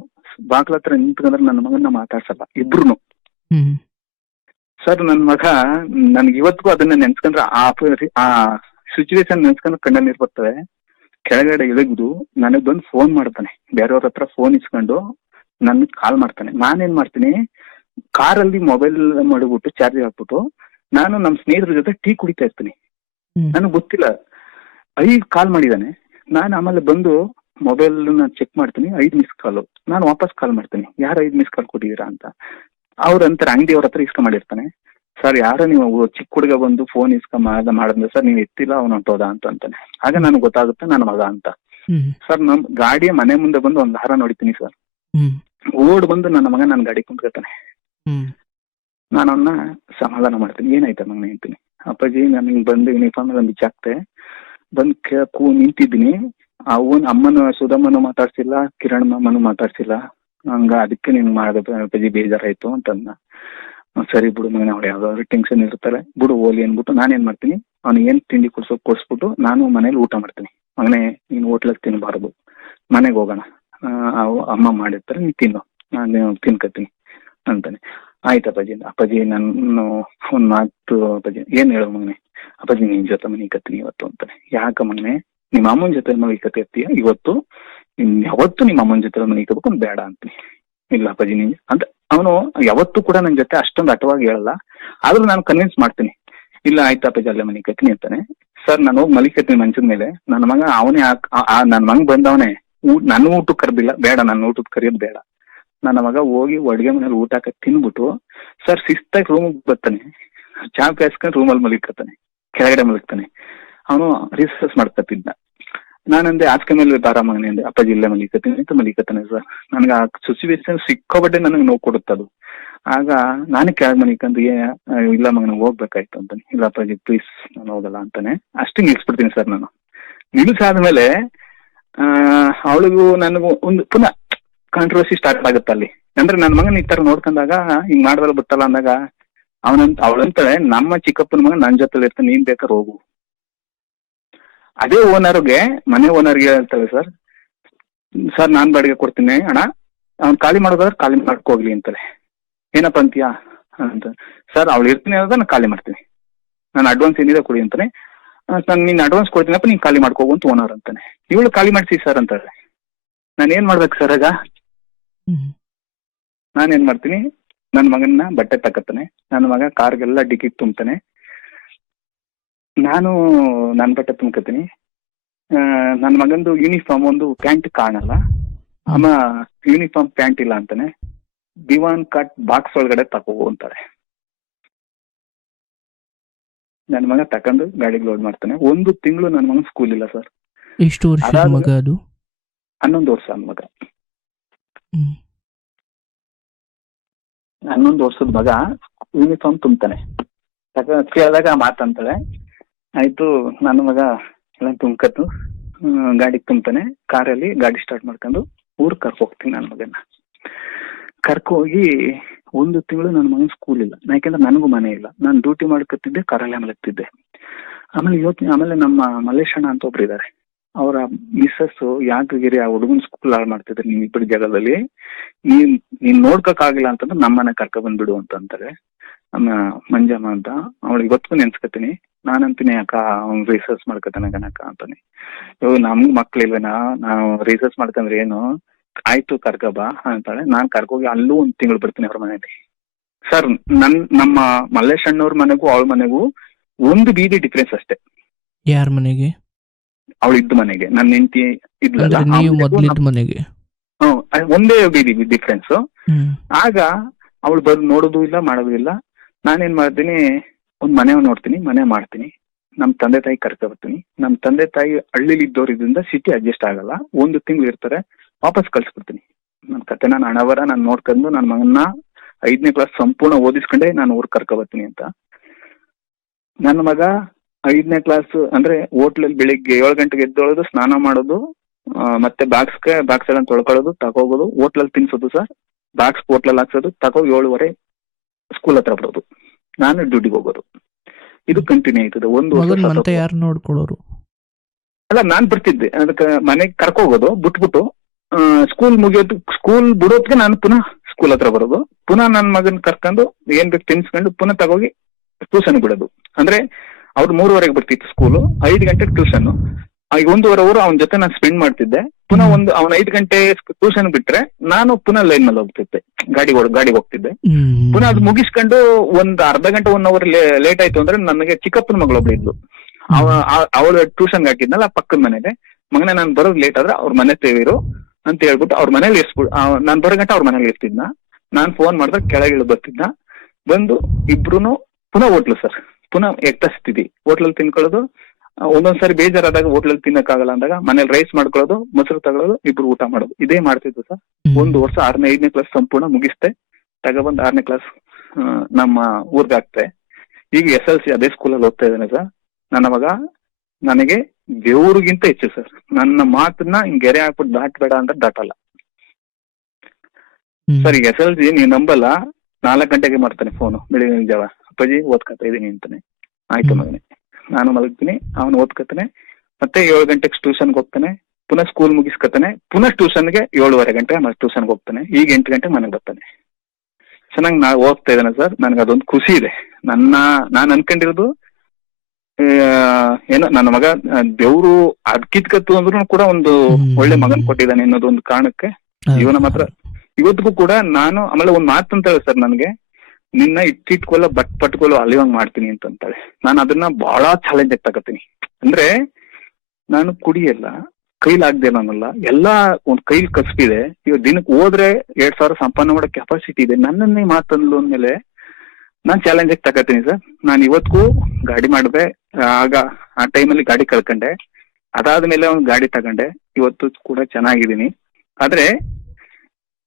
ಬಾಕ್ಲ ಹತ್ರ ನಿಂತ್ಕೊಂಡ್ರೆ ನನ್ನ ಮಗನ್ನ ಮಾತಾಡ್ಸಲ್ಲ ಇಬ್ರುನು. ಸರ್ ನನ್ ಮಗ ನನ್ಗೆ ಇವತ್ತಿಗೂ ಅದನ್ನ ನೆನ್ಸ್ಕೊಂಡ್ರೆ ಆ ಸಿಚುವೇಶನ್ ನೆನ್ಸ್ಕೊಂಡು ಕಣ್ಣಲ್ಲಿ ನೀರ್ ಬರ್ತವೆ. ಕೆಳಗಡೆ ಇಳಿದು ನನಗ್ ಬಂದು ಫೋನ್ ಮಾಡ್ತಾನೆ, ಬೇರೆಯವ್ರ ಹತ್ರ ಫೋನ್ ಇಸ್ಕೊಂಡು ನನ್ಗೆ ಕಾಲ್ ಮಾಡ್ತಾನೆ. ನಾನೇನ್ ಮಾಡ್ತೀನಿ, ಕಾರಲ್ಲಿ ಮೊಬೈಲ್ ಮಾಡಿಬಿಟ್ಟು ಚಾರ್ಜ್ ಹಾಕ್ಬಿಟ್ಟು ನಾನು ನಮ್ ಸ್ನೇಹಿತರ ಜೊತೆ ಟೀ ಕುಡಿತಾ ಇರ್ತೀನಿ. ನನಗ್ ಗೊತ್ತಿಲ್ಲ 5 ಕಾಲ್ ಮಾಡಿದಾನೆ. ನಾನು ಆಮೇಲೆ ಬಂದು ಮೊಬೈಲ್ ಚೆಕ್ ಮಾಡ್ತೀನಿ, 5 ಮಿಸ್ ಕಾಲು. ನಾನು ವಾಪಸ್ ಕಾಲ್ ಮಾಡ್ತೀನಿ, ಯಾರು 5 ಮಿಸ್ ಕಾಲ್ ಕೊಟ್ಟಿದ್ದೀರಾ ಅಂತ. ಅವ್ರಂತಾರೆ ಅಂಗಡಿಯವ್ರ ಹತ್ರ ಇಸ್ಕ ಮಾಡಿರ್ತಾನೆ. ಸರ್ ಯಾರೋ ನೀವು ಚಿಕ್ಕ ಹುಡುಗ ಬಂದು ಫೋನ್ ಇಸ್ಕ ಮಾಡಿದ್ರೆ ಸರ್ ನೀವು ಎತ್ತಿಲ್ಲ ಅವ್ನು ಹೊಂಟೋದ ಅಂತಾನೆ. ಆಗ ನನಗೆ ಗೊತ್ತಾಗುತ್ತೆ ನನ್ನ ಮಗ ಅಂತ. ಸರ್ ನಮ್ ಗಾಡಿಯ ಮನೆ ಮುಂದೆ ಬಂದು ಒಂದ್ ಹಾರ ನೋಡಿತೀನಿ ಸರ್. ಓಡ್ ಬಂದು ನನ್ನ ಮಗ ನನ್ನ ಗಾಡಿ ಕುಂತ್ಕೊತಾನೆ. ನಾನು ಅವನ್ನ ಸಮಾಧಾನ ಮಾಡ್ತೀನಿ. ಏನಾಯ್ತ ಮಗನ ಅಂತೀನಿ. ಅಪ್ಪಾಜಿ ನಾನು ಹಿಂಗ್ ಬಂದು ಯೂನಿಫಾರ್ಮ್ ಎಲ್ಲ ಬಿಚ್ಚಾಕ್ತೆ ಬಂದು ನಿಂತಿದ್ದೀನಿ. ಅಮ್ಮನ ಸುಧಮ್ಮನು ಮಾತಾಡ್ಸಿಲ್ಲ, ಕಿರಣ್ ಮಾಮನು ಮಾತಾಡ್ಸಿಲ್ಲ. ಹಂಗ ಅದಕ್ಕೆ ನಿನ್ ಮಾಡಿದೆ ಅಪ್ಪಾಜಿ, ಬೇಜಾರಾಯ್ತು ಅಂತಂದ. ಸರಿ ಬಿಡು ಮಗನ, ಅವ್ರು ಯಾವ್ದಾದ್ರು ಟೆನ್ಷನ್ ಇರ್ತಾರೆ ಬಿಡು ಓಲಿ ಅನ್ಬಿಟ್ಟು ನಾನೇನ್ ಮಾಡ್ತೀನಿ, ಅವ್ನಿಗೆ ಏನ್ ತಿಂಡಿ ಕೊಡ್ಸ್ಬಿಟ್ಟು ನಾನು ಮನೇಲಿ ಊಟ ಮಾಡ್ತೀನಿ. ಮಗನೇ ನೀನ್ ಹೋಟ್ಲಲ್ಲಿ ತಿನ್ಬಾರ್ದು, ಮನೆಗೆ ಹೋಗೋಣ, ಅಮ್ಮ ಮಾಡಿರ್ತಾರೆ ನೀನ್ ತಿನ್ನು, ನಾನು ತಿನ್ಕತೀನಿ ಅಂತಾನೆ. ಆಯ್ತಪ್ಪಾಜಿ. ಅಪ್ಪಾಜಿ ನಾನು ಒಂದ್ ಮಾತು ಅಪ್ಪಾಜಿ. ಏನ್ ಹೇಳೋ ಮಗನೆ? ಅಪ್ಪಾಜಿ ನಿನ್ ಜೊತೆ ಮನಿಕತ್ತೀನಿ ಇವತ್ತು ಅಂತಾನೆ. ಯಾಕ ಮಗನೆ ನಿಮ್ಮ ಅಮ್ಮನ ಜೊತೆ ಮನಿಕತ್ತೀಯ ಇವತ್ತು? ಯಾವತ್ತು ನಿಮ್ಮ ಅಮ್ಮನ ಜೊತೆ ಮನಿಕಬೇಕು ಅಂತ ಬೇಡ ಅಂತೀನಿ. ಇಲ್ಲ ಅಪ್ಪಾಜಿ ನೀನ್ ಅಂತ ಅವನು ಯಾವತ್ತೂ ಕೂಡ ನನ್ ಜೊತೆ ಅಷ್ಟೊಂದು ಅಟವಾಗಿ ಹೇಳಲ್ಲ. ಆದ್ರೂ ನಾನು ಕನ್ವಿನ್ಸ್ ಮಾಡ್ತೀನಿ. ಇಲ್ಲ ಆಯ್ತಾ ಅಪ್ಪಾಜಿ ಅಲ್ಲೇ ಮನಿಕತ್ತೀನಿ ಅಂತಾನೆ. ಸರ್ ನಾನು ಹೋಗಿ ಮಲಿಕತ್ತೀನಿ ಮಂಚದ ಮೇಲೆ. ನನ್ನ ಮಗ ಅವನೇ ನನ್ನ ಮಗ ಬಂದವನೇ ನನ್ನ ಊಟಕ್ಕೆ ಕರ್ದಿಲ್ಲ, ಬೇಡ ನನ್ನ ಊಟಕ್ಕೆ ಕರೆಯೋದು ಬೇಡ. ನನ್ನ ಮಗ ಹೋಗಿ ಅಡ್ಗೆ ಮನೇಲಿ ಊಟ ಹಾಕಿ ತಿನ್ಬಿಟ್ಟು ಸರ್ ಶಿಸ್ತಾಗಿ ರೂಮಿಗೆ ಬರ್ತಾನೆ, ಚಾ ಕಾಯಿಸ್ಕೊಂಡು ರೂಮಲ್ಲಿ ಮಲಿಕತ್ತಾನೆ, ಕೆಳಗಡೆ ಮಲಗ್ತಾನೆ. ಅವನು ರಿಸರ್ಚ್ ಮಾಡ್ಕತ್ತಿದ್ದ. ನಾನಂದೆ ಆಸ್ಕೆ ಮೇಲೆ ಬಾರ ಮಗನೇ ಅಂದೆ. ಅಪ್ಪಾಜಿ ಇಲ್ಲೇ ಮಲಿಕತ್ತೀನಿ ಅಂತ ಮಲಿಕತ್ತಾನೆ ಸರ್. ನನಗೆ ಆ ಸಿಚುವೇಶನ್ ಸಿಕ್ಕೋಬಟ್ಟೆ ನನಗೆ ನೋವು ಕೊಡುತ್ತದು. ಆಗ ನಾನೇ ಕೆಳಗೆ ಮನಿಕಂದು ಇಲ್ಲ ಮಗನ ಹೋಗ್ಬೇಕಾಯ್ತು ಅಂತಾನೆ. ಇಲ್ಲ ಅಪ್ಪಾಜಿ ಪ್ಲೀಸ್ ನಾನು ಹೋಗಲ್ಲ ಅಂತಾನೆ. ಅಷ್ಟೇ ನಿಲ್ಸ್ಬಿಡ್ತೀನಿ ಸರ್ ನಾನು. ನಿಲ್ಸಾದ್ಮೇಲೆ ಅವಳಿಗೂ ನನಗೂ ಒಂದು ಪುನಃ ಕಾಂಟ್ರವರ್ಸಿ ಸ್ಟಾರ್ಟ್ ಆಗುತ್ತೆ ಅಲ್ಲಿ. ಅಂದ್ರೆ ನನ್ನ ಮಗನ ಈ ತರ ನೋಡ್ಕೊಂಡಾಗ ಹಿಂಗ್ ಮಾಡಿದ್ರೆ ಬಿಟ್ಟಲ್ಲ ಅಂದಾಗ ಅವಳಂತಾಳೆ ನಮ್ಮ ಚಿಕ್ಕಪ್ಪನ ಮಗ ನನ್ ಜೊತೆಲಿ ಇರ್ತಾನೆ, ನೀನ್ ಬೇಕಾದ್ರೆ ಹೋಗು. ಅದೇ ಓನರ್ಗೆ, ಮನೆ ಓನರ್ಗೆ ಹೇಳ್ತಾಳೆ, ಸರ್ ನಾನ್ ಬಾಡಿಗೆ ಕೊಡ್ತೀನಿ ಅಣ್ಣ, ಅವ್ನು ಖಾಲಿ ಮಾಡೋದಾದ್ರೆ ಖಾಲಿ ಮಾಡ್ಕೋಗ್ಲಿ ಅಂತಾರೆ. ಏನಪ್ಪ ಅಂತೀಯಾ ಅಂತ. ಸರ್ ಅವಳು ಇರ್ತೀನಿ ಅನ್ನೋದ ನಾನು ಖಾಲಿ ಮಾಡ್ತೀನಿ, ನಾನು ಅಡ್ವಾನ್ಸ್ ಏನಿದೆ ಕೊಡಿ ಅಂತಾನೆ. ನಾನು ನಿನ್ನ ಅಡ್ವಾನ್ಸ್ ಕೊಡ್ತೀನಪ್ಪ, ನೀನ್ ಖಾಲಿ ಮಾಡ್ಕೋಗು ಅಂತ ಓನರ್ ಅಂತಾನೆ. ಇವಳು ಖಾಲಿ ಮಾಡಿಸಿ ಸರ್ ಅಂತಾಳೆ. ನಾನು ಏನ್ ಮಾಡ್ಬೇಕು ಸರ್ ಆಗ? ನಾನೇನ್ ಮಾಡ್ತೀನಿ, ನನ್ನ ಮಗನ್ನ ಬಟ್ಟೆ ತಕತ್ತಾನೆ, ನನ್ನ ಮಗ ಕಾರ್ಗೆಲ್ಲ ಡಿಕ್ಕಿ ತುಂಬ್ತಾನೆ, ನಾನು ನನ್ನ ಬಟ್ಟೆ ತುಂಬ್ಕತೀನಿ. ನನ್ನ ಮಗಂದು ಯೂನಿಫಾರ್ಮ್ ಒಂದು ಪ್ಯಾಂಟ್ ಕಾಣಲ್ಲ, ಅಮ್ಮ ಯೂನಿಫಾರ್ಮ್ ಪ್ಯಾಂಟ್ ಇಲ್ಲ ಅಂತಾನೆ. ದಿವಾನ್ ಕಟ್ ಬಾಕ್ಸ್ ಒಳಗಡೆ ತಕೋಗು ಅಂತಾರೆ. ನನ್ನ ಮಗ ತಕೊಂಡು ಗಾಡಿಗೆ ಲೋಡ್ ಮಾಡ್ತಾನೆ. 1 ತಿಂಗಳು ನನ್ನ ಮಗನ ಸ್ಕೂಲ್ ಇಲ್ಲ ಸರ್. ಎಷ್ಟು ವರ್ಷದ ಮಗ ಅದು? 11 ವರ್ಷ ಮಗ. 11 ವರ್ಷದ ಮಗ ಯೂನಿಫಾರ್ಮ್ ತುಂಬ್ತಾನೆ. ಕೇಳಿದಾಗ ಮಾತಂತಾಳೆ, ಆಯ್ತು ನನ್ನ ಮಗ ಎಲ್ಲ ತುಂಬ್ಕತ್ತು ಗಾಡಿಗೆ ತುಂಬ್ತಾನೆ. ಕಾರಲ್ಲಿ ಗಾಡಿ ಸ್ಟಾರ್ಟ್ ಮಾಡ್ಕೊಂಡು ಊರ್ ಹೋಗ್ತೀನಿ. ನನ್ನ ಮಗನ ಹೋಗಿ 1 ತಿಂಗಳು ನನ್ನ ಮಗನ ಸ್ಕೂಲ್ ಇಲ್ಲ. ಯಾಕೆಂದ್ರೆ ನನಗೂ ಮನೆ ಇಲ್ಲ, ನಾನು ಡ್ಯೂಟಿ ಮಾಡ್ಕೊತಿದ್ದೆ, ಕಾರಲ್ಲೇ ಮಲಗ್ತಿದ್ದೆ. ಆಮೇಲೆ ನಮ್ಮ ಮಲ್ಲೇಶಣ್ಣ ಅಂತ ಒಬ್ರು ಇದ್ದಾರೆ, ಅವರ ಮಿಸ್ಸಸ್ ಯಾಕಿಗಿರಿ ಆ ಹುಡುಗನ ಸ್ಕೂಲ್ ಹಾಳು ಮಾಡ್ತಿದ್ದಾರೆ ನಿಮ್ ಇಬ್ಬರು ಜಾಗದಲ್ಲಿ, ನೀನ್ ನೋಡ್ಕಕ್ ಆಗಿಲ್ಲ ಅಂತಂದ್ರೆ ನಮ್ಮನೆ ಕರ್ಕ ಬಂದ್ಬಿಡು ಅಂತ ಅಂತಾರೆ. ಮಂಜಮ್ಮ ಅಂತ, ಅವಳು ಇವತ್ತು ನೆನ್ಸ್ಕತೀನಿ. ನಾನಂತೀನಿ ಅಕ್ಕ ಅವ್ನು ರಿಸರ್ಚ್ ಮಾಡ್ಕತಾನೆ ಗಣಕ ಅಂತಾನೆ. ನಮ್ಗ್ ಮಕ್ಳಿಲ್ವೇನಾ, ನಾವು ರಿಸರ್ಚ್ ಮಾಡ್ಕಂದ್ರೆ ಏನು, ಆಯ್ತು ಕರ್ಕ ಬಾ ಅಂತಾಳೆ. ನಾನ್ ಕರ್ಕೋಗಿ ಅಲ್ಲೂ 1 ತಿಂಗಳು ಬರ್ತೀನಿ ಅವ್ರ ಮನೇಲಿ. ಸರ್ ನಮ್ಮ ಮಲ್ಲೇಶ್ ಅಣ್ಣವ್ರ ಮನೆಗೂ ಅವಳ ಮನೆಗೂ 1 ಬೀದಿ ಡಿಫ್ರೆನ್ಸ್ ಅಷ್ಟೇ. ಯಾರ ಮನೆಗೆ? ಅವಳು ಇದ್ದ ಮನೆಗೆ, ನನ್ನ ಹೆಂಡತಿ ಇದ್ಲಲ್ಲ ಮನೆಗೆ ಒಂದೇ ಬೀದಿ ಡಿಫ್ರೆನ್ಸ್. ಆಗ ಅವಳು ಬಂದು ನೋಡೋದು ಇಲ್ಲ, ಮಾಡೋದು ಇಲ್ಲ. ನಾನೇನ್ ಮಾಡ್ತೀನಿ, ಒಂದ್ ಮನೆ ನೋಡ್ತೀನಿ, ಮನೆ ಮಾಡ್ತೀನಿ, ನಮ್ ತಂದೆ ತಾಯಿ ಕರ್ಕ ಬರ್ತೀನಿ. ನಮ್ ತಂದೆ ತಾಯಿ ಹಳ್ಳಿಲಿ ಇದ್ದವ್ರಿಂದ ಸಿಟಿ ಅಡ್ಜಸ್ಟ್ ಆಗಲ್ಲ, 1 ತಿಂಗಳು ಇರ್ತಾರೆ, ವಾಪಸ್ ಕಳ್ಸ್ಬಿಡ್ತೀನಿ. ನನ್ನ ಕತೆ ನಾನು ಹಣವರ ನಾನು ನೋಡ್ಕೊಂಡು ನನ್ನ ಮಗನ್ನ 5ನೇ ಕ್ಲಾಸ್ ಸಂಪೂರ್ಣ ಓದಿಸ್ಕೊಂಡೆ ನಾನು ಊರ್ ಕರ್ಕ ಬರ್ತೀನಿ ಅಂತ. ನನ್ನ ಮಗ 5ನೇ ಕ್ಲಾಸ್ ಅಂದ್ರೆ ಹೋಟ್ಲಲ್ಲಿ ಬೆಳಿಗ್ಗೆ 7 ಗಂಟೆಗೆ ಎದ್ದೊಳೋದು, ಸ್ನಾನ ಮಾಡೋದು, ಮತ್ತೆ ಬಾಕ್ಸ್ ಎಲ್ಲ ತೊಳ್ಕೊಳ್ಳೋದು, ತಗೋಗೋದು, ಹೋಟ್ಲಲ್ಲಿ ತಿನ್ಸೋದು ಸರ್, ಬಾಕ್ಸ್ ಹೋಟ್ಲಲ್ಲಿ ಹಾಕ್ಸೋದು, ತಗೋ 7:30 ಸ್ಕೂಲ್ ಹತ್ರ ಬರೋದು, ನಾನು ಡ್ಯೂಟಿಗೆ ಹೋಗೋದು. ಇದು ಕಂಟಿನ್ಯೂ ಆಯ್ತದೆ 1 ವರ್ಷ. ಯಾರು ನೋಡ್ಕೊಳ್ಳೋರು? ಅಲ್ಲ, ನಾನ್ ಬರ್ತಿದ್ದೆ ಅದಕ್ಕೆ ಮನೆಗೆ ಕರ್ಕೋಗೋದು, ಬಿಟ್ಬಿಟ್ಟು ಸ್ಕೂಲ್ ಬಿಡೋದ್ಗೆ ನಾನು ಪುನಃ ಸ್ಕೂಲ್ ಹತ್ರ ಬರೋದು, ಪುನಃ ನನ್ನ ಮಗನ್ ಕರ್ಕೊಂಡು ಏನ್ ಬೇಕು ತಿನ್ಸ್ಕೊಂಡು ಪುನಃ ತಗೋಗಿ ಟ್ಯೂಷನ್ ಬಿಡೋದು. ಅಂದ್ರೆ ಅವ್ರು 3:30 ಬರ್ತಿತ್ತು ಸ್ಕೂಲು, 5 ಗಂಟೆಗೆ ಟ್ಯೂಷನ್. ಈಗ 1.5 ಅವರ್ ಅವನ ಜೊತೆ ನಾನು ಸ್ಪೆಂಡ್ ಮಾಡ್ತಿದ್ದೆ. ಪುನಃ ಅವ್ನ 5 ಗಂಟೆ ಟ್ಯೂಷನ್ ಬಿಟ್ರೆ ನಾನು ಪುನಃ ಲೈನ್ ಮೇಲೆ ಹೋಗ್ತಿದ್ದೆ, ಗಾಡಿಗೆ ಹೋಗ್ತಿದ್ದೆ. ಪುನಃ ಅದು ಮುಗಿಸ್ಕೊಂಡು 1 ಅರ್ಧ ಗಂಟೆ 1 ಅವರ್ ಲೇಟ್ ಆಯ್ತು ಅಂದ್ರೆ ನನಗೆ ಚಿಕ್ಕಪ್ಪನ ಮಗಳೊಬ್ಳು ಇದ್ಲು, ಅವಳು ಟ್ಯೂಷನ್ಗೆ ಹಾಕಿದ್ನಲ್ಲ ಪಕ್ಕದ ಮನೆಗೆ. ಮಗನೇ ನಾನು ಬರೋದು ಲೇಟ್ ಆದ್ರೆ ಅವ್ರ ಮನೆ ತೇವಿರು ಅಂತ ಹೇಳ್ಬಿಟ್ಟು ಅವ್ರ ಮನೇಲಿ ನಾನ್ ಬರೋ ಗಂಟೆ ಅವ್ರ ಮನೇಲಿ ಇರ್ತಿದ್ನ. ನಾನ್ ಫೋನ್ ಮಾಡಿದ್ರೆ ಕೆಳಗೆ ಬರ್ತಿದ್ನ. ಬಂದು ಇಬ್ರು ಪುನಃ ಹೋಟ್ಲು ಸರ್, ಪುನಃ ಎಕ್ತಸ್ತಿದ್ವಿ ಹೋಟ್ಲಲ್ಲಿ ತಿನ್ಕೊಳ್ಳೋದು. ಒಂದೊಂದ್ಸರಿ ಬೇಜಾರಾದಾಗ ಹೋಟ್ಲಲ್ಲಿ ತಿನ್ನಕ್ಕಾಗಲ್ಲ ಅಂದಾಗ ಮನೇಲಿ ರೈಸ್ ಮಾಡ್ಕೊಳ್ಳೋದು, ಮೊಸರು ತಗೊಳ್ಳೋದು, ಇಬ್ರು ಊಟ ಮಾಡೋದು, ಇದೇ ಮಾಡ್ತಿದ್ವು ಸರ್. 1 ವರ್ಷ 5ನೇ ಕ್ಲಾಸ್ ಸಂಪೂರ್ಣ ಮುಗಿಸ್ತೆ, ತಗೊಬಂದ್ 6ನೇ ಕ್ಲಾಸ್ ನಮ್ಮ ಊರ್ಗೆ ಹಾಕ್ತೆ. ಈಗ SLC ಅದೇ ಸ್ಕೂಲಲ್ಲಿ ಓದ್ತಾ ಇದ್ದಾನೆ ಸರ್. ನನ್ನ ಮಗ ನನಗೆ ದೇವ್ರಿಗಿಂತ ಹೆಚ್ಚು ಸರ್. ನನ್ನ ಮಾತನ್ನ ಗೆರೆ ಹಾಕ್ಬಿಟ್ಟು ದಾಟ್ಬೇಡ ಅಂದ್ರೆ ದಾಟಲ್ಲ ಸರ್. ಈಗ SLC ನೀವು ನಂಬಲ್ಲ, 4 ಗಂಟೆಗೆ ಮಾಡ್ತಾನೆ ಫೋನು ಬೆಳಿಗ್ಗೆ ಜಾವ, ಅಪ್ಪಾಜಿ ಓದ್ಕೊತಾ ಇದೀನಿ ಅಂತಾನೆ. ಆಯ್ತು ಮಗನೇ, ನಾನು ಮಲಗ್ತೀನಿ, ಅವನು ಓದ್ಕತಾನೆ, ಮತ್ತೆ 7 ಗಂಟೆಗೆ ಟ್ಯೂಷನ್ಗೆ ಹೋಗ್ತಾನೆ, ಪುನಃ ಸ್ಕೂಲ್ ಮುಗಿಸ್ಕೊತಾನೆ, ಪುನಃ ಟ್ಯೂಷನ್ಗೆ 7:30 ಗಂಟೆ ಟ್ಯೂಷನ್ಗೆ ಹೋಗ್ತಾನೆ. ಈಗ 8 ಗಂಟೆಗೆ ಮನೆಗೆ ಬರ್ತಾನೆ. ಚೆನ್ನಾಗಿ ನಾ ಹೋಗ್ತಾ ಇದ್ದಾನೆ ಸರ್. ನನ್ಗೆ ಅದೊಂದು ಖುಷಿ ಇದೆ. ನಾನು ಅನ್ಕೊಂಡಿರೋದು ಏನೋ ನನ್ನ ಮಗ ದೇವ್ರು ಅದ್ಕಿತ್ಕತ್ತು ಅಂದ್ರೂ ಕೂಡ ಒಂದು ಒಳ್ಳೆ ಮಗನ್ ಕೊಟ್ಟಿದ್ದಾನೆ ಅನ್ನೋದು ಒಂದು ಕಾರಣಕ್ಕೆ ಜೀವನ ಮಾತ್ರ ಇವತ್ತಿಗೂ ಕೂಡ ನಾನು. ಆಮೇಲೆ ಒಂದ್ ಮಾತಂತಾಳೆ ಸರ್ ನನಗೆ, ನಿನ್ನ ಇಟ್ಟಿಟ್ಕೊಲ್ಲ ಪಟ್ಕೊಳ್ಳೋ ಅಲಿವಂಗ್ ಮಾಡ್ತೀನಿ ಅಂತಂತಾಳೆ. ನಾನು ಅದನ್ನ ಬಹಳ ಚಾಲೆಂಜ್ ಆಗಿ ತಗೋತೀನಿ. ಅಂದ್ರೆ ನಾನು ಕುಡಿಯಲ್ಲ, ಕೈಲಾಗ್ದೆ ನಾನಲ್ಲ, ಎಲ್ಲಾ ಒಂದ್ ಕೈಲಿ ಕಸ್ಬಿದೆ. ಇವಾಗ ದಿನಕ್ಕೆ ಹೋದ್ರೆ 2,000 ಸಂಪಾದನೆ ಮಾಡೋ ಕೆಪಾಸಿಟಿ ಇದೆ. ನನ್ನನ್ನೇ ಮಾತಂದ್ಲು ಅಂದ್ಮೇಲೆ ನಾನ್ ಚಾಲೆಂಜ್ ಆಗಿ ತಗೋತೀನಿ ಸರ್. ನಾನು ಇವತ್ತಿಗೂ ಗಾಡಿ ಮಾಡಿದೆ, ಆಗ ಆ ಟೈಮಲ್ಲಿ ಗಾಡಿ ಕಳ್ಕೊಂಡೆ, ಅದಾದ್ಮೇಲೆ ಒಂದು ಗಾಡಿ ತಗೊಂಡೆ, ಇವತ್ತು ಕೂಡ ಚೆನ್ನಾಗಿದ್ದೀನಿ. ಆದ್ರೆ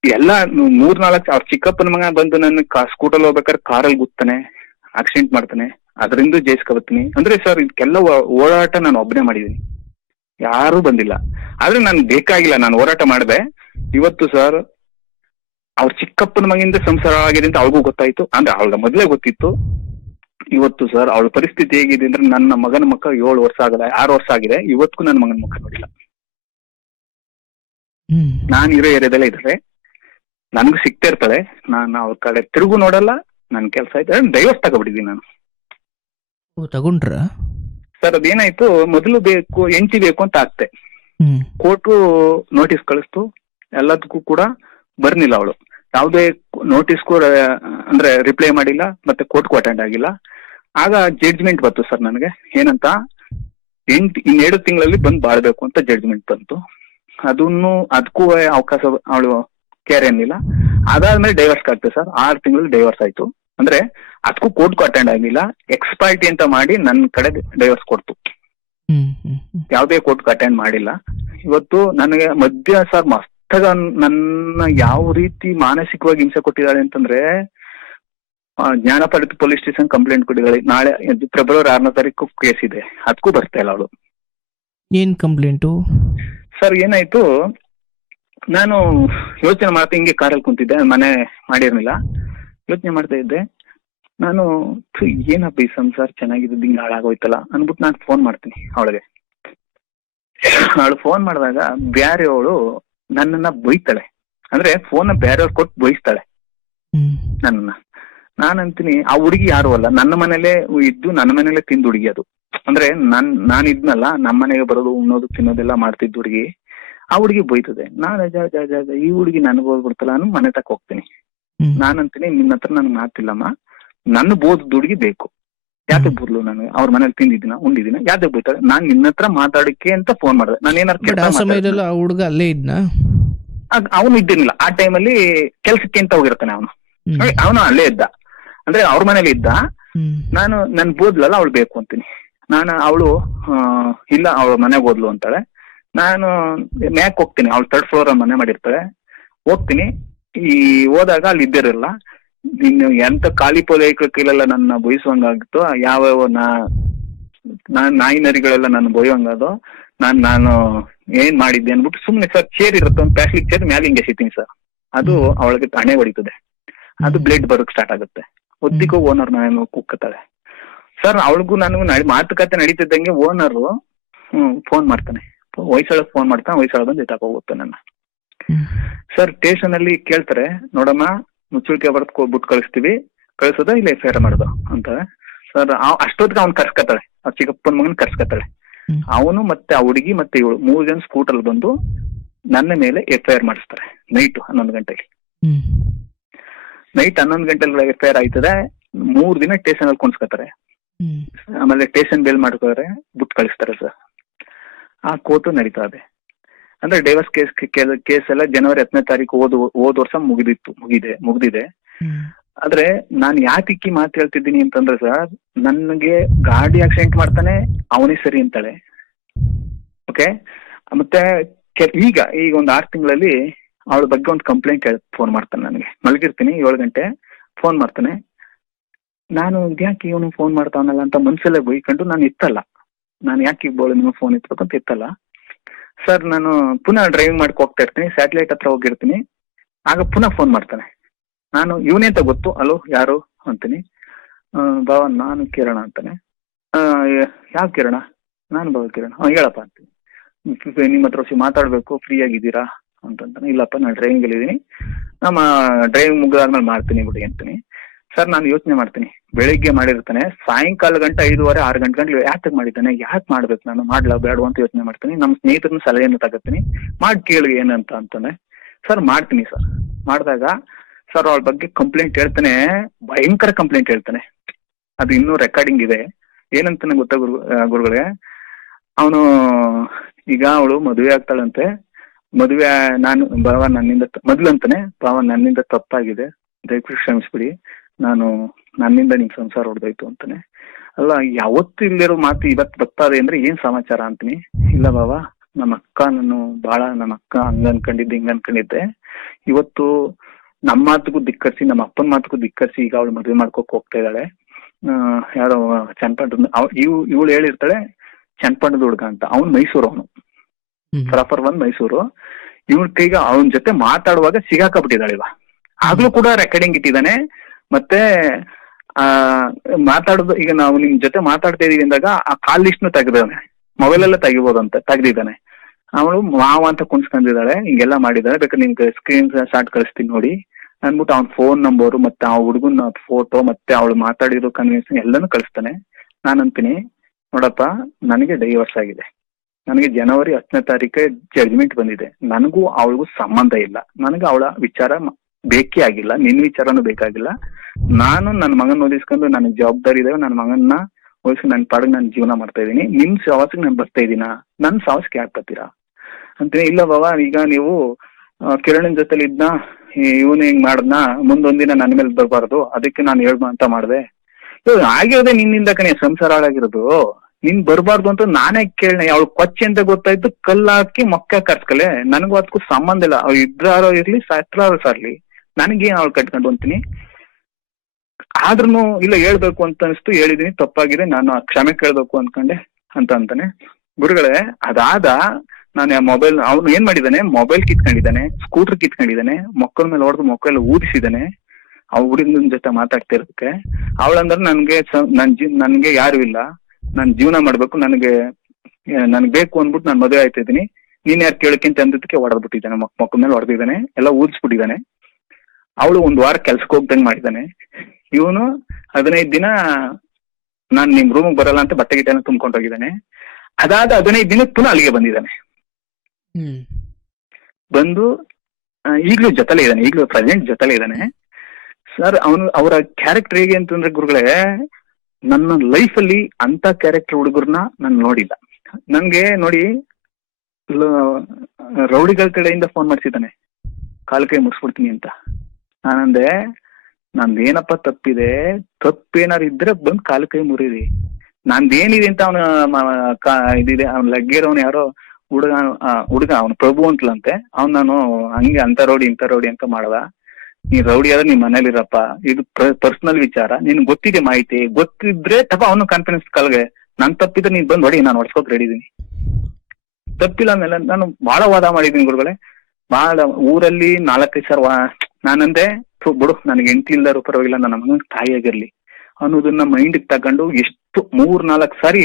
ಎಲ್ಲ 3-4 ಅವ್ರ ಚಿಕ್ಕಪ್ಪನ ಮಗ ಬಂದು ನನ್ನ ಸ್ಕೂಟಲ್ಲಿ ಹೋಗ್ಬೇಕಾದ್ರೆ ಕಾರಲ್ಲಿ ಗುತ್ತಾನೆ, ಆಕ್ಸಿಡೆಂಟ್ ಮಾಡ್ತಾನೆ, ಅದರಿಂದ ಜಯಿಸ್ಕೊಬತ್ತೀನಿ. ಅಂದ್ರೆ ಸರ್ ಇದಕ್ಕೆಲ್ಲ ಓಡಾಟ ನಾನು ಒಬ್ಬನೇ ಮಾಡಿದೀನಿ, ಯಾರೂ ಬಂದಿಲ್ಲ. ಆದ್ರೆ ನನ್ಗೆ ಬೇಕಾಗಿಲ್ಲ, ನಾನು ಹೋರಾಟ ಮಾಡಿದೆ. ಇವತ್ತು ಸರ್ ಅವ್ರ ಚಿಕ್ಕಪ್ಪನ ಮಗಿಂದ ಸಂಸಾರ ಆಗಿದೆ ಅಂತ ಅವಳಿಗೂ ಗೊತ್ತಾಯ್ತು, ಅಂದ್ರೆ ಅವಳ ಮೊದಲೇ ಗೊತ್ತಿತ್ತು. ಇವತ್ತು ಸರ್ ಅವಳ ಪರಿಸ್ಥಿತಿ ಹೇಗಿದೆ ಅಂದ್ರೆ, ನನ್ನ ಮಗನ ಮಕ್ಕ 7 ವರ್ಷ ಆಗಲ್ಲ, 6 ವರ್ಷ ಆಗಿದೆ, ಇವತ್ತಿಗೂ ನನ್ನ ಮಗನ ಮುಖ ನೋಡಿಲ್ಲ. ನಾನು ಇರೋ ಏರಿಯಾದಲ್ಲೇ ಇದ್ದಾರೆ. ನನ್ಗೂ ಸಿಗ್ತಾ ಇರ್ತಾಳೆ, ನಾನು ಅವ್ರ ಕಡೆ ತಿರುಗು ನೋಡಲ್ಲ, ನನ್ ಕೆಲಸ ಆಯ್ತು, ಡೈವರ್ಸ್ ತಗೊಬಿಟ್ಟಿದ್ದೀನಿ ನಾನು. ತಗೊಂಡ್ರ ಸರ್ ಅದೇನಾಯ್ತು, ಮೊದಲು ಬೇಕು ಹೆಂಡತಿ ಬೇಕು ಅಂತ ಆಗ್ತೆ, ಕೋರ್ಟು ನೋಟಿಸ್ ಕಳಿಸ್ತು, ಎಲ್ಲದಕ್ಕೂ ಕೂಡ ಬರ್ನಿಲ್ಲ ಅವಳು, ಯಾವುದೇ ನೋಟಿಸ್ಗೂ ಅಂದ್ರೆ ರಿಪ್ಲೈ ಮಾಡಿಲ್ಲ, ಮತ್ತೆ ಕೋರ್ಟ್ಗೂ ಅಟೆಂಡ್ ಆಗಿಲ್ಲ. ಆಗ ಜಡ್ಜ್ಮೆಂಟ್ ಬಂತು ಸರ್ ನನಗೆ, ಏನಂತ ಇನ್ನೆರಡು ತಿಂಗಳಲ್ಲಿ ಬಂದು ಬಾಳ್ಬೇಕು ಅಂತ ಜಡ್ಜ್ಮೆಂಟ್ ಬಂತು. ಅದಕ್ಕೂ ಅವಕಾಶ ಅವಳು ಕೇರ್ ಏನಿಲ್ಲ. ಅದಾದ್ಮೇಲೆ ಡೈವರ್ಸ್ ಆಗ್ತದೆ ಸರ್, 6 ತಿಂಗಳಲ್ಲಿ ಡೈವರ್ಸ್ ಆಯ್ತು. ಅಂದ್ರೆ ಅದಕ್ಕೂ ಕೋರ್ಟ್ಗೂ ಅಟೆಂಡ್ ಆಗಿಲ್ಲ, ಎಕ್ಸ್ಪೈರ್ಟಿ ಅಂತ ಮಾಡಿ ನನ್ನ ಕಡೆ ಡೈವರ್ಸ್ ಕೊಡ್ತು. ಯಾವುದೇ ಕೋರ್ಟ್ಗೂ ಅಟೆಂಡ್ ಮಾಡಿಲ್ಲ. ಇವತ್ತು ನನಗೆ ಮಧ್ಯ ಸರ್ ಮಸ್ತಾಗ ನನ್ನ ಯಾವ ರೀತಿ ಮಾನಸಿಕವಾಗಿ ಹಿಂಸೆ ಕೊಟ್ಟಿದ್ದಾಳೆ ಅಂತಂದ್ರೆ, ಜ್ಞಾನಪೀಠ ಪೊಲೀಸ್ ಸ್ಟೇಷನ್ ಕಂಪ್ಲೇಂಟ್ ಕೊಟ್ಟಿದ್ದಾಳೆ. ನಾಳೆ ಫೆಬ್ರವರಿ 6ನೇ ತಾರೀಕು ಕೇಸ್ ಇದೆ, ಅದಕ್ಕೂ ಬರ್ತಾ ಇಲ್ಲ ಅವಳು. ಏನ್ ಕಂಪ್ಲೇಂಟು ಸರ್? ಏನಾಯ್ತು, ನಾನು ಯೋಚನೆ ಮಾಡ್ತಾ ಹಿಂಗೆ ಕಾರಲ್ಲಿ ಕುಂತಿದ್ದೆ, ಮನೆ ಮಾಡಿರ್ಲಿಲ್ಲ, ಯೋಚನೆ ಮಾಡ್ತಾ ಇದ್ದೆ. ನಾನು ಏನಪ್ಪ ಈ ಸಂಸಾರ ಚೆನ್ನಾಗಿದ್ದು ಹಿಂಗೆ ಹಾಳಾಗೋಯ್ತಲ್ಲ ಅನ್ಬಿಟ್ಟು ನಾನು ಫೋನ್ ಮಾಡ್ತೀನಿ ಅವಳಿಗೆ. ಅವಳು ಫೋನ್ ಮಾಡಿದಾಗ ಬ್ಯಾರೆಯವಳು ನನ್ನನ್ನ ಬೈತಾಳೆ, ಅಂದ್ರೆ ಫೋನ್ ಬೇರೆಯವ್ರು ಕೊಟ್ಟು ಬೈಸ್ತಾಳೆ ನನ್ನನ್ನ. ನಾನಂತೀನಿ ಆ ಹುಡುಗಿ ಯಾರು ಅಲ್ಲ, ನನ್ನ ಮನೇಲೆ ಇದ್ದು ನನ್ನ ಮನೇಲೆ ತಿಂದು ಹುಡುಗಿ ಅದು. ಅಂದ್ರೆ ನಾನು ಇದ್ನಲ್ಲ, ನಮ್ಮ ಮನೆಗೆ ಬರೋದು ಉಣ್ಣೋದು ತಿನ್ನೋದೆಲ್ಲ ಮಾಡ್ತಿದ್ದು ಹುಡುಗಿ. ಆ ಹುಡುಗಿ ಬೈತದೆ. ನಾನು ಈ ಹುಡುಗಿ ನನಗೆ ಹೋಗ್ಬಿಡ್ತಲ್ಲ ನಾನು ಮನೆ ತಕ್ಕ ಹೋಗ್ತೀನಿ. ನಾನಂತೀನಿ ನಿನ್ನ ಹತ್ರ ನನ್ಗೆ ಮಾತಿಲ್ಲಮ್ಮ, ನನ್ನ ಬೋದ್ ಹುಡುಗಿ ಬೇಕು. ಯಾಕೆ ಬೋದ್ಲು? ನಾನು ಅವ್ರ ಮನೇಲಿ ತಿಂದಿದ್ದೀನ ಉಂಡಿದ್ದೀನ, ಯಾಕೆ ಬೈತಾಳೆ? ನಾನ್ ನಿನ್ನ ಹತ್ರ ಮಾತಾಡಕ್ಕೆ ಅಂತ ಫೋನ್ ಮಾಡಿದೆ. ನಾನು ಏನಾರು ಹುಡುಗ ಅಲ್ಲೇ ಇದ್ನ, ಅವನು ಇದ್ದಿರ್ಲಿಲ್ಲ ಆ ಟೈಮಲ್ಲಿ, ಕೆಲ್ಸಕ್ಕೆ ಅಂತ ಹೋಗಿರ್ತಾನೆ ಅವನು. ಅವನು ಅಲ್ಲೇ ಇದ್ದ, ಅಂದ್ರೆ ಅವ್ರ ಮನೇಲಿ ಇದ್ದ. ನಾನು ನನ್ ಬೋದ್ಲಲ್ಲ ಅವಳು ಬೇಕು ಅಂತೀನಿ. ಅವಳು ಇಲ್ಲ ಅವಳ ಮನೆಗೆ ಹೋದ್ಲು ಅಂತಾಳೆ. ನಾನು ಮ್ಯಾಕ್ ಹೋಗ್ತೀನಿ, ಅವಳು 3rd ಫ್ಲೋರ್ ಮನೆ ಮಾಡಿರ್ತಾಳೆ. ಹೋಗ್ತೀನಿ, ಹೋದಾಗ ಅಲ್ಲಿ ಇದ್ದಿರಲ್ಲ. ಇನ್ನು ಎಂತ ಖಾಲಿ ಪೋಲೈಕ ಕೈಲೆಲ್ಲ ನನ್ನ ಬಯಸುವಂಗಾಗಿತ್ತು. ಯಾವ ನಾಯಿ ನರಿಗಳೆಲ್ಲ ನನ್ನ ಬೊಯ್ಯುವಂಗಾದೋ. ನಾನು ಏನ್ ಮಾಡಿದ್ದೆ ಅನ್ಬಿಟ್ಟು ಸುಮ್ನೆ ಸರ್ ಚೇರ್ ಇರುತ್ತೆ, ಒಂದು ಪ್ಲಾಸ್ಟಿಕ್ ಚೇರ್ ಮ್ಯಾಲೆ ಹಿಂಗೆ ಸಿಗ್ತೀನಿ ಸರ್. ಅದು ಅವಳಿಗೆ ಹಣೆ ಹೊಡಿತದೆ, ಅದು ಬ್ಲಡ್ ಬರೋಕ್ ಸ್ಟಾರ್ಟ್ ಆಗುತ್ತೆ. ಒದ್ದಿಗೂ ಓನರ್ ನಾನು ಕುಕ್ಕತಾಳೆ ಸರ್. ಅವಳಿಗೂ ನನಗೂ ಮಾತುಕತೆ ನಡೀತಿದ್ದಂಗೆ ಓನರು ಫೋನ್ ಮಾಡ್ತಾನೆ, ಹೊಯ್ಸಳಕ್ ಫೋನ್ ಮಾಡ್ತಾನೆ. ಹೊಯ್ಸಳ ಬಂದು ಎತ್ತಾಕ ಹೋಗುತ್ತೆ ನನ್ನ. ಸರ್ ಸ್ಟೇಷನ್ ಅಲ್ಲಿ ಕೇಳ್ತಾರೆ, ನೋಡಮ್ಮ ಮುಚ್ಚುಳಿಕೆ ಬರ್ದು ಬಿಟ್ಟು ಕಳಿಸ್ತೀವಿ, ಕಳ್ಸೋದ ಇಲ್ಲ FIR ಮಾಡೋದು ಅಂತಾರೆ. ಸರ್ ಅಷ್ಟೊತ್ತಿಗೆ ಅವ್ನು ಕರ್ಸ್ಕತ್ತಾಳೆ, ಆ ಚಿಕ್ಕಪ್ಪನ ಮಗನ್ ಕರ್ಸ್ಕತ್ತಾಳೆ. ಅವನು ಮತ್ತೆ ಆ ಹುಡುಗಿ ಮತ್ತೆ ಇವಳು 3 ಜನ ಸ್ಕೂಟರ್ ಬಂದು ನನ್ನ ಮೇಲೆ FIR ಮಾಡಿಸ್ತಾರೆ. ನೈಟ್ 11 ಗಂಟೆಗೆ, ನೈಟ್ 11 ಗಂಟೆಗೆ FIR ಆಯ್ತದೆ. 3 ದಿನ ಸ್ಟೇಷನ್ ಅಲ್ಲಿ ಕುಣಿಸ್ಕೊತಾರೆ. ಆಮೇಲೆ ಸ್ಟೇಷನ್ ಬೇಲ್ ಮಾಡ್ಕೋತಾರೆ, ಬಿಟ್ಟು ಕಳಿಸ್ತಾರೆ ಸರ್. ಆ ಕೋರ್ಟು ನಡೀತಾ ಇದೆ. ಅಂದ್ರೆ ಡೈವರ್ಸ್ ಕೇಸ್ ಎಲ್ಲ ಜನವರಿ 10ನೇ ತಾರೀಕು ಹೋದ ವರ್ಷ ಮುಗಿದಿದೆ. ಆದ್ರೆ ನಾನು ಯಾಕೆ ಮಾತು ಹೇಳ್ತಿದ್ದೀನಿ ಅಂತಂದ್ರೆ ಸರ್, ನನಗೆ ಗಾಡಿ ಆಕ್ಸಿಡೆಂಟ್ ಮಾಡ್ತಾನೆ ಅವನೇ ಸರಿ ಅಂತಾಳೆ. ಓಕೆ, ಮತ್ತೆ ಈಗ ಒಂದು 6 ತಿಂಗಳಲ್ಲಿ ಅವಳ ಬಗ್ಗೆ ಒಂದು ಕಂಪ್ಲೇಂಟ್ ಫೋನ್ ಮಾಡ್ತಾನೆ ನನಗೆ. ಮಲಗಿರ್ತೀನಿ 7 ಗಂಟೆ, ಫೋನ್ ಮಾಡ್ತಾನೆ. ನಾನು ಯಾಕೆ ಇವನು ಫೋನ್ ಮಾಡ್ತಾವನಲ್ಲ ಅಂತ ಮನ್ಸಲ್ಲೇ ಬೈಕೊಂಡು ನಾನು ಎತ್ತಲ್ಲ. ನಾನು ಯಾಕೆ ನಿಮ್ಮ ಫೋನ್ ಎತ್ತಬೇಕಂತ ಎತ್ತಲ್ಲ ಸರ್. ನಾನು ಪುನಃ ಡ್ರೈವಿಂಗ್ ಮಾಡ್ಕೊ ಹೋಗ್ತಾ ಇರ್ತೀನಿ, ಸ್ಯಾಟಲೈಟ್ ಹತ್ರ ಹೋಗಿರ್ತೀನಿ. ಆಗ ಪುನಃ ಫೋನ್ ಮಾಡ್ತಾನೆ. ನಾನು ಇವನೇ ಅಂತ ಗೊತ್ತು, ಅಲೋ ಯಾರು ಅಂತೀನಿ. ಬಾವ ನಾನು ಕಿರಣ ಅಂತಾನೆ. ಯಾವ ಕಿರಣ? ನಾನು ಬಾವ ಕಿರಣ. ಹೇಳಪ್ಪ ಅಂತೀನಿ. ನಿಮ್ಮ ಹತ್ರ ಮಾತಾಡ್ಬೇಕು, ಫ್ರೀ ಆಗಿದ್ದೀರಾ ಅಂತಂತಾನೆ. ಇಲ್ಲಪ್ಪ ನಾನು ಡ್ರೈವಿಂಗ್ ಅಲ್ಲಿ ಇದೀನಿ, ನಮ್ಮ ಡ್ರೈವಿಂಗ್ ಮುಗಿದಾದ್ಮೇಲೆ ಮಾಡ್ತೀನಿ ಬಿಡಿ ಅಂತೀನಿ. ಸರ್ ನಾನು ಯೋಚನೆ ಮಾಡ್ತೀನಿ, ಬೆಳಿಗ್ಗೆ ಮಾಡಿರ್ತಾನೆ, ಸಾಯಂಕಾಲ ಗಂಟೆ 5:30 6 ಗಂಟೆ ಯಾಕೆ ಮಾಡಿದ್ದಾನೆ, ಯಾಕೆ ಮಾಡ್ಬೇಕು, ನಾನು ಮಾಡ್ಲಾ ಬೇಡ ಅಂತ ಯೋಚನೆ ಮಾಡ್ತೀನಿ. ನಮ್ಮ ಸ್ನೇಹಿತರನ್ನ ಸಲಹೆಯನ್ನು ತಗೋತೀನಿ, ಮಾಡಿ ಕೇಳಿ ಏನಂತ ಅಂತಾನೆ. ಸರ್ ಮಾಡ್ತೀನಿ ಸರ್. ಮಾಡಿದಾಗ ಸರ್ ಅವಳ ಬಗ್ಗೆ ಕಂಪ್ಲೇಂಟ್ ಹೇಳ್ತಾನೆ, ಭಯಂಕರ ಕಂಪ್ಲೇಂಟ್ ಹೇಳ್ತಾನೆ. ಅದು ಇನ್ನೂ ರೆಕಾರ್ಡಿಂಗ್ ಇದೆ. ಏನಂತಾನೆ ಗೊತ್ತಾ ಗುರುಗಳೇ, ಅವನು ಈಗ ಅವಳು ಮದುವೆ ಆಗ್ತಾಳಂತೆ. ಮದುವೆ ನಾನು ಭಾವ ನನ್ನಿಂದ ಮೊದ್ಲಂತಾನೆ, ಭಾವ ನನ್ನಿಂದ ತಪ್ಪಾಗಿದೆ, ದಯವಿಟ್ಟು ಕ್ಷಮಿಸ್ಬಿಡಿ, ನನ್ನಿಂದ ನಿಮ್ ಸಂಸಾರ ಹೊಡೆದೋಯ್ತು ಅಂತಾನೆ. ಅಲ್ಲ ಯಾವತ್ತು ಇಲ್ಲಿರೋ ಮಾತು ಇವತ್ತು ಬರ್ತಾರೆ ಅಂದ್ರೆ ಏನ್ ಸಮಾಚಾರ ಅಂತೀನಿ. ಇಲ್ಲ ಬಾವ, ನಮ್ಮ ಅಕ್ಕ ನಮ್ಮ ಅಕ್ಕ ಹಂಗ ಅನ್ಕೊಂಡಿದ್ದೆ ಹಿಂಗ ಅನ್ಕೊಂಡಿದ್ದೆ. ಇವತ್ತು ನಮ್ಮ ಮಾತುಗೂ ಧಿಕ್ಕರಿಸಿ, ನಮ್ಮ ಅಪ್ಪನ ಮಾತುಗೂ ಧಿಕ್ಕರಿಸಿ ಈಗ ಅವಳು ಮದುವೆ ಮಾಡ್ಕೋಕ್ ಹೋಗ್ತಾ ಇದ್ದಾಳೆ. ಯಾರೋ ಚನ್ನಪಟ್ಟಣ ಇವಳು ಹೇಳಿರ್ತಾಳೆ, ಚನ್ನಪಟ್ಟಣದ ಹುಡುಗ ಅಂತ. ಅವ್ನು ಮೈಸೂರು, ಅವನು ಪ್ರಾಪರ್ ಮೈಸೂರು. ಇವಳ ಕೈಗ ಅವನ ಜೊತೆ ಮಾತಾಡುವಾಗ ಸಿಗಾಕಬಿಟ್ಟಿದ್ದಾಳೆ ಇವ. ಆಗ್ಲೂ ಕೂಡ ರೆಕಾರ್ಡಿಂಗ್ ಇಟ್ಟಿದ್ದಾನೆ. ಮತ್ತೆ ಮಾತಾಡೋದು, ಈಗ ನಾವು ನಿಮ್ ಜೊತೆ ಮಾತಾಡ್ತಾ ಇದೀವಿ ಅಂದಾಗ ಆ ಕಾಲ್ ಲಿಸ್ಟ್ ನು ತೆಗೆದಾನೆ, ಮೊಬೈಲ್ ಎಲ್ಲ ತೆಗಿಬೋದು ಅಂತ ತೆಗ್ದಿದ್ದಾನೆ. ಅವಳು ಮಾವ ಅಂತ ಕುಣಿಸ್ಕೊಂಡಿದ್ದಾಳೆ, ಹಿಂಗೆಲ್ಲ ಮಾಡಿದಾಳೆ, ಬೇಕಾದ್ರೆ ನಿಮ್ಗೆ ಸ್ಕ್ರೀನ್ ಶಾಟ್ ಕಳಿಸ್ತೀನಿ ನೋಡಿ ಅಂದ್ಬಿಟ್ಟು ಅವ್ನ ಫೋನ್ ನಂಬರು ಮತ್ತೆ ಆ ಹುಡುಗನ ಫೋಟೋ ಮತ್ತೆ ಅವಳು ಮಾತಾಡಿರೋ ಕನ್ವಿನ್ಸಿಂಗ್ ಎಲ್ಲಾನು ಕಳಿಸ್ತಾನೆ. ನಾನು ಅಂತೀನಿ, ನೋಡಪ್ಪ ನನಗೆ ಡೈವರ್ಸ್ ಆಗಿದೆ, ನನಗೆ ಜನವರಿ 10ನೇ ತಾರೀಕೆ ಜಡ್ಜ್ಮೆಂಟ್ ಬಂದಿದೆ, ನನಗೂ ಅವಳಿಗೂ ಸಂಬಂಧ ಇಲ್ಲ, ನನಗೆ ಅವಳ ವಿಚಾರ ಬೇಕೇ ಆಗಿಲ್ಲ, ನಿನ್ ವಿಚಾರನೂ ಬೇಕಾಗಿಲ್ಲ, ನಾನು ನನ್ನ ಮಗನ ಓದಿಸ್ಕೊಂಡು ನನಗೆ ಜವಾಬ್ದಾರಿ ಇದೆ, ನನ್ನ ಮಗನ್ನ ಓದಿಸಿ ನನ್ನ ಪಾಡಿಗೆ ನಾನು ಜೀವನ ಮಾಡ್ತಾ ಇದ್ದೀನಿ, ನಿಮ್ ಸಾಹಸಕ್ಕೆ ನಾನು ಬರ್ತಾ ಇದ್ದೀನ, ನನ್ ಸಾಹಸಕ್ಕೆ ಯಾಕೆ ಬರ್ತೀರಾ ಅಂತೀನಿ. ಇಲ್ಲ ಬಾಬಾ, ಈಗ ನೀವು ಕಿರಣ್ ಜೊತೆಲಿ ಇದ್ನ, ಇವನು ಹಿಂಗ್ ಮಾಡದ್ನ, ಮುಂದೊಂದಿನ ನನ್ನ ಮೇಲೆ ಬರಬಾರ್ದು, ಅದಕ್ಕೆ ನಾನು ಹೇಳ್ಬ ಅಂತ ಮಾಡಿದೆ. ಆಗಿರೋದೇ ನಿನ್ನಿಂದ ಕಣೆ ಸಂಸಾರ ಹಾಳಾಗಿರೋದು, ನಿನ್ ಬರ್ಬಾರ್ದು ಅಂತ ನಾನೇ ಕೇಳನೆ. ಅವಳು ಕೊಚ್ಚಿ ಅಂತ ಗೊತ್ತಾಯ್ತು, ಕಲ್ಲಾಕಿ ಮೊಕ್ಕ ಕರ್ಸ್ಕಲೆ, ನನಗೂ ಅದಕ್ಕೂ ಸಂಬಂಧ ಇಲ್ಲ, ಅವ್ರು ಇದ್ರಾರೋ ಇರ್ಲಿ ಸತ್ರಾರೋ ಸಾರ್ಲಿ, ನನಗೇನ್ ಅವಳು ಕಟ್ಕೊಂಡು ಅಂತೀನಿ. ಆದ್ರೂ ಇಲ್ಲ ಹೇಳ್ಬೇಕು ಅಂತ ಅನಿಸ್ತು, ಹೇಳಿದೀನಿ, ತಪ್ಪಾಗಿದೆ, ನಾನು ಕ್ಷಮೆ ಕೇಳ್ಬೇಕು ಅನ್ಕೊಂಡೆ ಅಂತ ಅಂತಾನೆ. ಗುರುಗಳೇ, ಅದಾದ ನಾನು ಮೊಬೈಲ್, ಅವ್ನು ಏನ್ ಮಾಡಿದಾನೆ, ಮೊಬೈಲ್ ಕಿತ್ಕೊಂಡಿದ್ದಾನೆ, ಸ್ಕೂಟರ್ ಕಿತ್ಕೊಂಡಿದ್ದಾನೆ, ಮಕ್ಕಳ ಮೇಲೆ ಹೊಡೆದು ಮಕ್ಕಳೆಲ್ಲ ಊದಿಸಿದಾನೆ, ಆ ಹುಡುಗನ ಜೊತೆ ಮಾತಾಡ್ತಿರೋದಕ್ಕೆ. ಅವಳಂದ್ರೆ ನನ್ಗೆ ಯಾರು ಇಲ್ಲ, ನನ್ ಜೀವನ ಮಾಡ್ಬೇಕು, ನನಗೆ ಬೇಕು ಅಂದ್ಬಿಟ್ಟು ನಾನು ಮದುವೆ ಆಯ್ತಿದ್ದೀನಿ, ನೀನ್ ಯಾರು ಕೇಳಕ್ಕಿಂತ ಅಂದಕ್ಕೆ ಹೊಡೆದ್ಬಿಟ್ಟಿದ್ದಾನೆ, ಮಕ್ಕಳ ಮೇಲೆ ಹೊಡೆದಿದ್ದಾನೆ, ಎಲ್ಲ ಊದಿಸ್ಬಿಟ್ಟಿದ್ದಾನೆ. ಅವಳು 1 ವಾರ ಕೆಲ್ಸಕ್ಕೆ ಹೋಗ್ದಂಗ್ ಮಾಡಿದ್ದಾನೆ. ಇವನು 15 ದಿನ ನಾನ್ ನಿಮ್ ರೂಮಿಗೆ ಬರಲ್ಲ ಅಂತ ಬಟ್ಟೆ ಗಿಟ್ಟೆನ ತುಂಬ್ಕೊಂಡು ಹೋಗಿದ್ದಾನೆ. ಅದಾದ 15 ದಿನ ಪುನಃ ಅಲ್ಲಿಗೆ ಬಂದಿದ್ದಾನೆ. ಬಂದು ಈಗ್ಲೂ ಜೊತೆಲೇ ಇದ್ದಾನೆ, ಈಗ್ಲೂ ಪ್ರೆಸೆಂಟ್ ಜೊತೆಲೇ ಇದ್ದಾನೆ. ಸರ್ ಅವರ ಕ್ಯಾರೆಕ್ಟರ್ ಹೇಗೆ ಅಂತಂದ್ರೆ ಗುರುಗಳೇ, ನನ್ನ ಲೈಫ್ ಅಲ್ಲಿ ಅಂತ ಕ್ಯಾರೆಕ್ಟರ್ ಹುಡುಗರ್ನ ನಾನು ನೋಡಿಲ್ಲ. ನನ್ಗೆ ನೋಡಿ, ರೌಡಿಗಳ ಕಡೆಯಿಂದ ಫೋನ್ ಮಾಡ್ಸಿದ್ದಾನೆ, ಕಾಲು ಕೈ ಮುಗಿಸ್ಬಿಡ್ತೀನಿ ಅಂತ. ನಾನಂದೆ, ನಂದೇನಪ್ಪ ತಪ್ಪಿದೆ, ತಪ್ಪೇನಾರು ಇದ್ರೆ ಬಂದ್ ಕಾಲು ಕೈ ಮುರಿರಿ, ನಂದೇನಿದೆ ಅಂತ ಅವನ ಇದಿದೆ. ಅವ್ನ ಲಗ್ಗೇರವನು ಯಾರೋ ಹುಡುಗ ಅವನು ಪ್ರಭು ಅಂತಲಂತೆ, ಅವ್ನು ನಾನು ಹಂಗೆ ಅಂತ ರೌಡಿ ಇಂಥ ರೌಡಿ ಅಂತ ಮಾಡದ. ನೀನ್ ರೌಡಿ ಆದ್ರೆ ನಿಮ್ ಮನೇಲಿರಪ್ಪ, ಇದು ಪರ್ಸನಲ್ ವಿಚಾರ, ನಿನ್ ಗೊತ್ತಿದೆ ಮಾಹಿತಿ, ಗೊತ್ತಿದ್ರೆ ತಪ್ಪ ಅವನು ಕಾನ್ಫಿಡೆನ್ಸ್ ಕಲ್ಗೆ, ನನ್ ತಪ್ಪಿದ್ರೆ ನೀನ್ ಬಂದ್ ಹೊಡಿ, ನಾನು ಹೊಡ್ಸ್ಕೊಕ್ ರೆಡಿ ಇದೀನಿ. ತಪ್ಪಿಲ್ಲ ಅಂದ್ಮೇಲೆ ನಾನು ಬಹಳ ವಾದ ಮಾಡಿದೀನಿ ಗುರುಗಳೇ, ಬಹಳ ಊರಲ್ಲಿ 4-5 ಸರ್ ನಾನಂದೆ, ಬಿಡು, ನನಗೆ ಹೆಂಡತಿ ಇಲ್ದಾರು ಪರವಾಗಿಲ್ಲ, ನನ್ನ ಮಗನ ತಾಯಿಯಾಗಿರ್ಲಿ ಅನ್ನೋದನ್ನ ಮೈಂಡ್ ತಗೊಂಡು ಎಷ್ಟು 3-4 ಸಾರಿ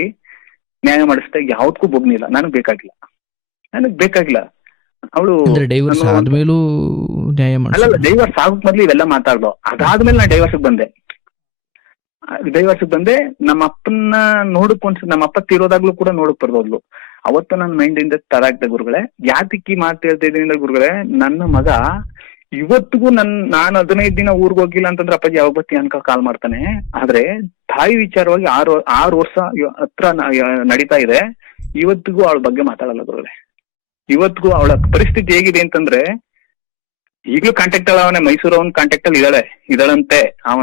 ನ್ಯಾಯ ಮಾಡಿಸ್ತಾ, ಯಾವ್ದಕ್ಕೂ ಬೊಗ್ನಿಲ್ಲ, ನನಗ್ ಬೇಕಾಗಿಲ್ಲ. ಅವಳು ಡೈವರ್ಸ್ ಆದ್ಮೇಲೂ ಅಲ್ಲ, ಡೈವರ್ಸ್ ಆಗಕ್ ಮೊದ್ಲು ಇವೆಲ್ಲ ಮಾತಾಡ್ದು, ಅದಾದ್ಮೇಲೆ ನಾ ಡೈವರ್ಸ್ಗೆ ಬಂದೆ. ನಮ್ಮ ಅಪ್ಪನ ನೋಡಕ್ ನಮ್ಮ ಅಪ್ಪ ತೀರೋದಾಗ್ಲೂ ಕೂಡ ನೋಡಕ್ ಬರ್ಬೋದ್ಲು. ಅವತ್ತು ನನ್ನ ಮೈಂಡ್ ಇಂದ ತರಾಗ್ದೆ ಗುರುಗಳೇ. ಯಾತಕ್ಕಿ ಮಾತು ಹೇಳ್ತಾ ಇದ್ದೀನಿ ಗುರುಗಳೇ, ನನ್ನ ಮಗ ಇವತ್ತಿಗೂ ನಾನು 15 ದಿನ ಊರ್ಗ್ ಹೋಗಿಲ್ಲ ಅಂತಂದ್ರೆ ಅಪ್ಪಾಜಿ ಯಾವ ಬತ್ತಿ ಅನ್ಕ ಕಾಲ್ ಮಾಡ್ತಾನೆ. ಆದ್ರೆ ತಾಯಿ ವಿಚಾರವಾಗಿ 6 ವರ್ಷ ಹತ್ರ ನಡೀತಾ ಇದೆ, ಇವತ್ತಿಗೂ ಅವಳ ಬಗ್ಗೆ ಮಾತಾಡಲ್ಲ ಗುರುಗಳೇ. ಇವತ್ತಿಗೂ ಅವಳ ಪರಿಸ್ಥಿತಿ ಹೇಗಿದೆ ಅಂತಂದ್ರೆ, ಈಗಲೂ ಕಾಂಟ್ಯಾಕ್ಟ್ ಅಲ್ಲ, ಅವನೇ ಮೈಸೂರು ಅವನ್ ಕಾಂಟ್ಯಾಕ್ಟ್ ಅಲ್ಲಿ ಇದ್ದಾಳಂತೆ, ಅವ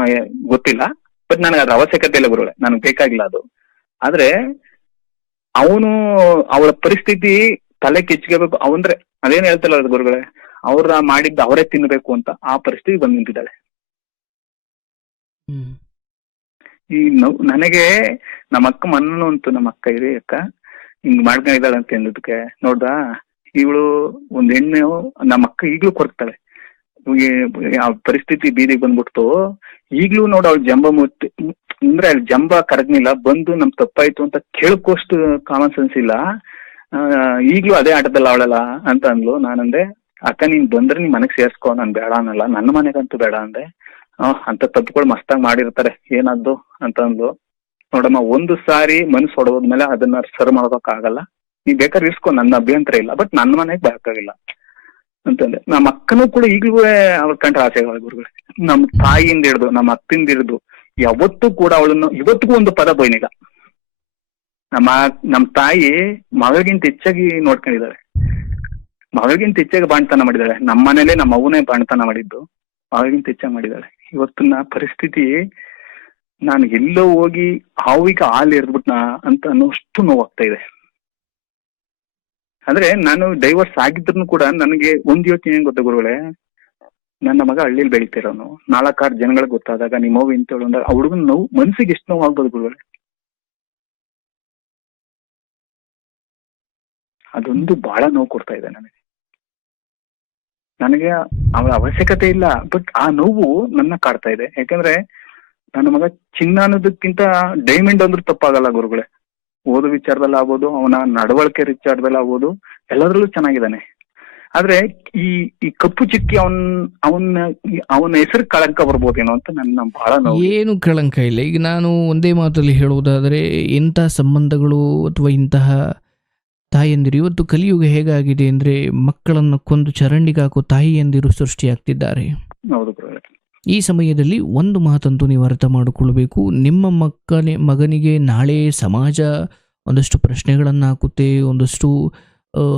ಗೊತ್ತಿಲ್ಲ, ಬಟ್ ನನಗೆ ಅದ್ರ ಅವಶ್ಯಕತೆ ಇಲ್ಲ ಗುರುಗಳೇ, ನನಗೆ ಬೇಕಾಗಿಲ್ಲ ಅದು. ಆದ್ರೆ ಅವನು ಅವಳ ಪರಿಸ್ಥಿತಿ ತಲೆ ಕೆಚ್ಕೋಬೇಕು, ಅವಂದ್ರೆ ಅದೇನ್ ಹೇಳ್ತಿಲ್ಲ ಗುರುಗಳೇ, ಅವ್ರ ಮಾಡಿದ್ದ ಅವರೇ ತಿನ್ಬೇಕು ಅಂತ ಆ ಪರಿಸ್ಥಿತಿ ಬಂದ್ ನಿಂತಿದ್ದಾಳೆ. ಈ ನನಗೆ ನಮ್ಮ ಅಕ್ಕ ಮನ್ನನು ಅಂತು, ನಮ್ಮ ಅಕ್ಕ ಇರಿ ಅಕ್ಕ ಹಿಂಗ್ ಮಾಡ್ಕೊಂಡಿದ್ದಾಳೆ ಅಂತ ಅಂದದಕ್ಕೆ ನೋಡ್ದ, ಇವಳು ಒಂದ್ ಹೆಣ್ಣು, ನಮ್ಮ ಅಕ್ಕ ಈಗ್ಲೂ ಕೊರಗ್ತಾಳೆ. ಆ ಪರಿಸ್ಥಿತಿ ಬೀದಿಗೆ ಬಂದ್ಬಿಡ್ತು, ಈಗ್ಲೂ ನೋಡು ಅವಳು ಜಂಬ ಅಂದ್ರೆ ಅಲ್ಲಿ ಜಂಬ ಕರಗ್ನಿಲ್ಲ, ಬಂದು ನಮ್ ತಪ್ಪಾಯ್ತು ಅಂತ ಕೇಳಕೋಷ್ಟು ಕಾಮನ್ ಸೆನ್ಸ್ ಇಲ್ಲ. ಈಗ್ಲೂ ಅದೇ ಆಟದಲ್ಲ ಅವಳಲ್ಲ ಅಂತ ಅಂದ್ಲು. ನಾನಂದೆ, ಅಕ್ಕ ನೀನ್ ಬಂದ್ರೆ ನೀನ್ ಮನೆಗ್ ಸೇರ್ಸ್ಕೊ, ನಾನ್ ಬೇಡ ಅನ್ನಲ್ಲ, ನನ್ನ ಮನೆಗಂತೂ ಬೇಡ ಅಂದೆ. ಅಂತ ತಪ್ಪುಗಳು ಮಸ್ತಾಗಿ ಮಾಡಿರ್ತಾರೆ, ಏನಾದ್ದು ಅಂತ ಅಂದ್ಲು. ನೋಡಮ್ಮ, ಒಂದು ಸಾರಿ ಮನಸ್ಸು ಹೊಡೋದ್ಮೇಲೆ ಅದನ್ನ ಸರ್ ಮಾಡೋದಕ್ ಆಗಲ್ಲ, ನೀ ಬೇಕಾದ್ರೆ ಇರ್ಸ್ಕೊ, ನನ್ನ ಅಭ್ಯಂತರ ಇಲ್ಲ, ಬಟ್ ನನ್ನ ಮನೆಗ್ ಬೇಕಾಗಿಲ್ಲ ಅಂತಂದೆ. ನಮ್ಮ ಅಕ್ಕನೂ ಕೂಡ ಈಗಲೂ ಅವ್ರ ಕಂಡ್ರೆ ಆಸೆಗಳ ಗುರುಗಳು, ನಮ್ ತಾಯಿಯಿಂದ ಹಿಡ್ದು ನಮ್ಮ ಅತ್ತಿಂದ ಹಿಡ್ದು ಯಾವತ್ತೂ ಕೂಡ ಅವಳನ್ನು ಇವತ್ತಿಗೂ ಒಂದು ಪದ ಬೈನಿಲ್ಲ. ನಮ್ ತಾಯಿ ಮಗಳಿಗಿಂತ ಹೆಚ್ಚಾಗಿ ನೋಡ್ಕೊಂಡಿದ್ದಾಳೆ, ಮಗಳಿಗಿಂತ ಹೆಚ್ಚಾಗಿ ಬಾಣ್ತನ ಮಾಡಿದ್ದಾಳೆ. ನಮ್ಮ ಮನೇಲೆ ನಮ್ಮ ಅವನೇ ಬಾಣ್ತನ ಮಾಡಿದ್ದು, ಮಗಳಿಗಿಂತ ಹೆಚ್ಚಾಗಿ ಮಾಡಿದ್ದಾಳೆ. ಇವತ್ತಿನ ಪರಿಸ್ಥಿತಿ, ನಾನು ಎಲ್ಲೋ ಹೋಗಿ ಹಾವಿಗೆ ಹಾಲು ಎರ್ದ್ಬಿಟ್ನ ಅಂತ ಅನ್ನೋಷ್ಟು ನೋವಾಗ್ತಾ ಇದೆ. ಅಂದ್ರೆ ನಾನು ಡೈವರ್ಸ್ ಆಗಿದ್ರು ಕೂಡ ನನಗೆ ಒಂದ್ ಯೋಚನೆ ಏನ್ ಗೊತ್ತ ಗುರುಗಳೇ, ನನ್ನ ಮಗ ಹಳ್ಳಿಲಿ ಬೆಳಿತಿರೋನು, 4-6 ಜನಗಳಿಗೆ ಗೊತ್ತಾದಾಗ ನಿಮ್ಮವ್ ಇಂತೇಳು ಅಂದಾಗ ಆ ಹುಡುಗನ ನೋವು ಮನ್ಸಿಗೆ ಎಷ್ಟು ನೋವು ಆಗ್ಬೋದು ಗುರುಗಳೇ. ಅದೊಂದು ಬಹಳ ನೋವು ಕೊಡ್ತಾ ಇದೆ ನನಗೆ ಅವಳ ಅವಶ್ಯಕತೆ ಇಲ್ಲ, ಬಟ್ ಆ ನೋವು ನನ್ನ ಕಾಡ್ತಾ ಇದೆ. ಯಾಕಂದ್ರೆ ನನ್ನ ಮಗ ಚಿನ್ನ ಅನ್ನೋದಕ್ಕಿಂತ ಡೈಮಂಡ್ ಅಂದ್ರೂ ತಪ್ಪಾಗಲ್ಲ ಗುರುಗಳೇ. ಓದು ವಿಚಾರದಲ್ಲಿ ಆಗ್ಬೋದು, ಅವನ ನಡವಳಿಕೆ ವಿಚಾರದಲ್ಲಿ ಆಗ್ಬೋದು, ಎಲ್ಲದರಲ್ಲೂ ಚೆನ್ನಾಗಿದ್ದಾನೆ. ಆದ್ರೆ ಈ ಕಪ್ಪು ಚಿಕ್ಕಿ ಅವನ ಹೆಸರು ಕಳಂಕ ಬರ್ಬೋದೇನೋ ಅಂತ ನನ್ನ ಬಹಳ ನೋವು. ಏನು ಕಳಂಕ ಇಲ್ಲ. ಈಗ ನಾನು ಒಂದೇ ಮಾತಲ್ಲಿ ಹೇಳುವುದಾದರೆ, ಇಂಥ ಸಂಬಂಧಗಳು ಅಥವಾ ಇಂತಹ ತಾಯಿಯಂದಿರು, ಇವತ್ತು ಕಲಿಯುಗ ಹೇಗಾಗಿದೆ ಅಂದರೆ ಮಕ್ಕಳನ್ನು ಕೊಂದು ಚರಂಡಿಗೆ ಹಾಕೋ ತಾಯಿಯಂದಿರು ಸೃಷ್ಟಿಯಾಗ್ತಿದ್ದಾರೆ. ಹೌದು ಗುರುಗಳೇ. ಈ ಸಮಯದಲ್ಲಿ ಒಂದು ಮಾತಂತೂ ನೀವು ಅರ್ಥ ಮಾಡಿಕೊಳ್ಬೇಕು, ನಿಮ್ಮ ಮಗನಿಗೆ ನಾಳೆ ಸಮಾಜ ಒಂದಷ್ಟು ಪ್ರಶ್ನೆಗಳನ್ನು ಹಾಕುತ್ತೆ, ಒಂದಷ್ಟು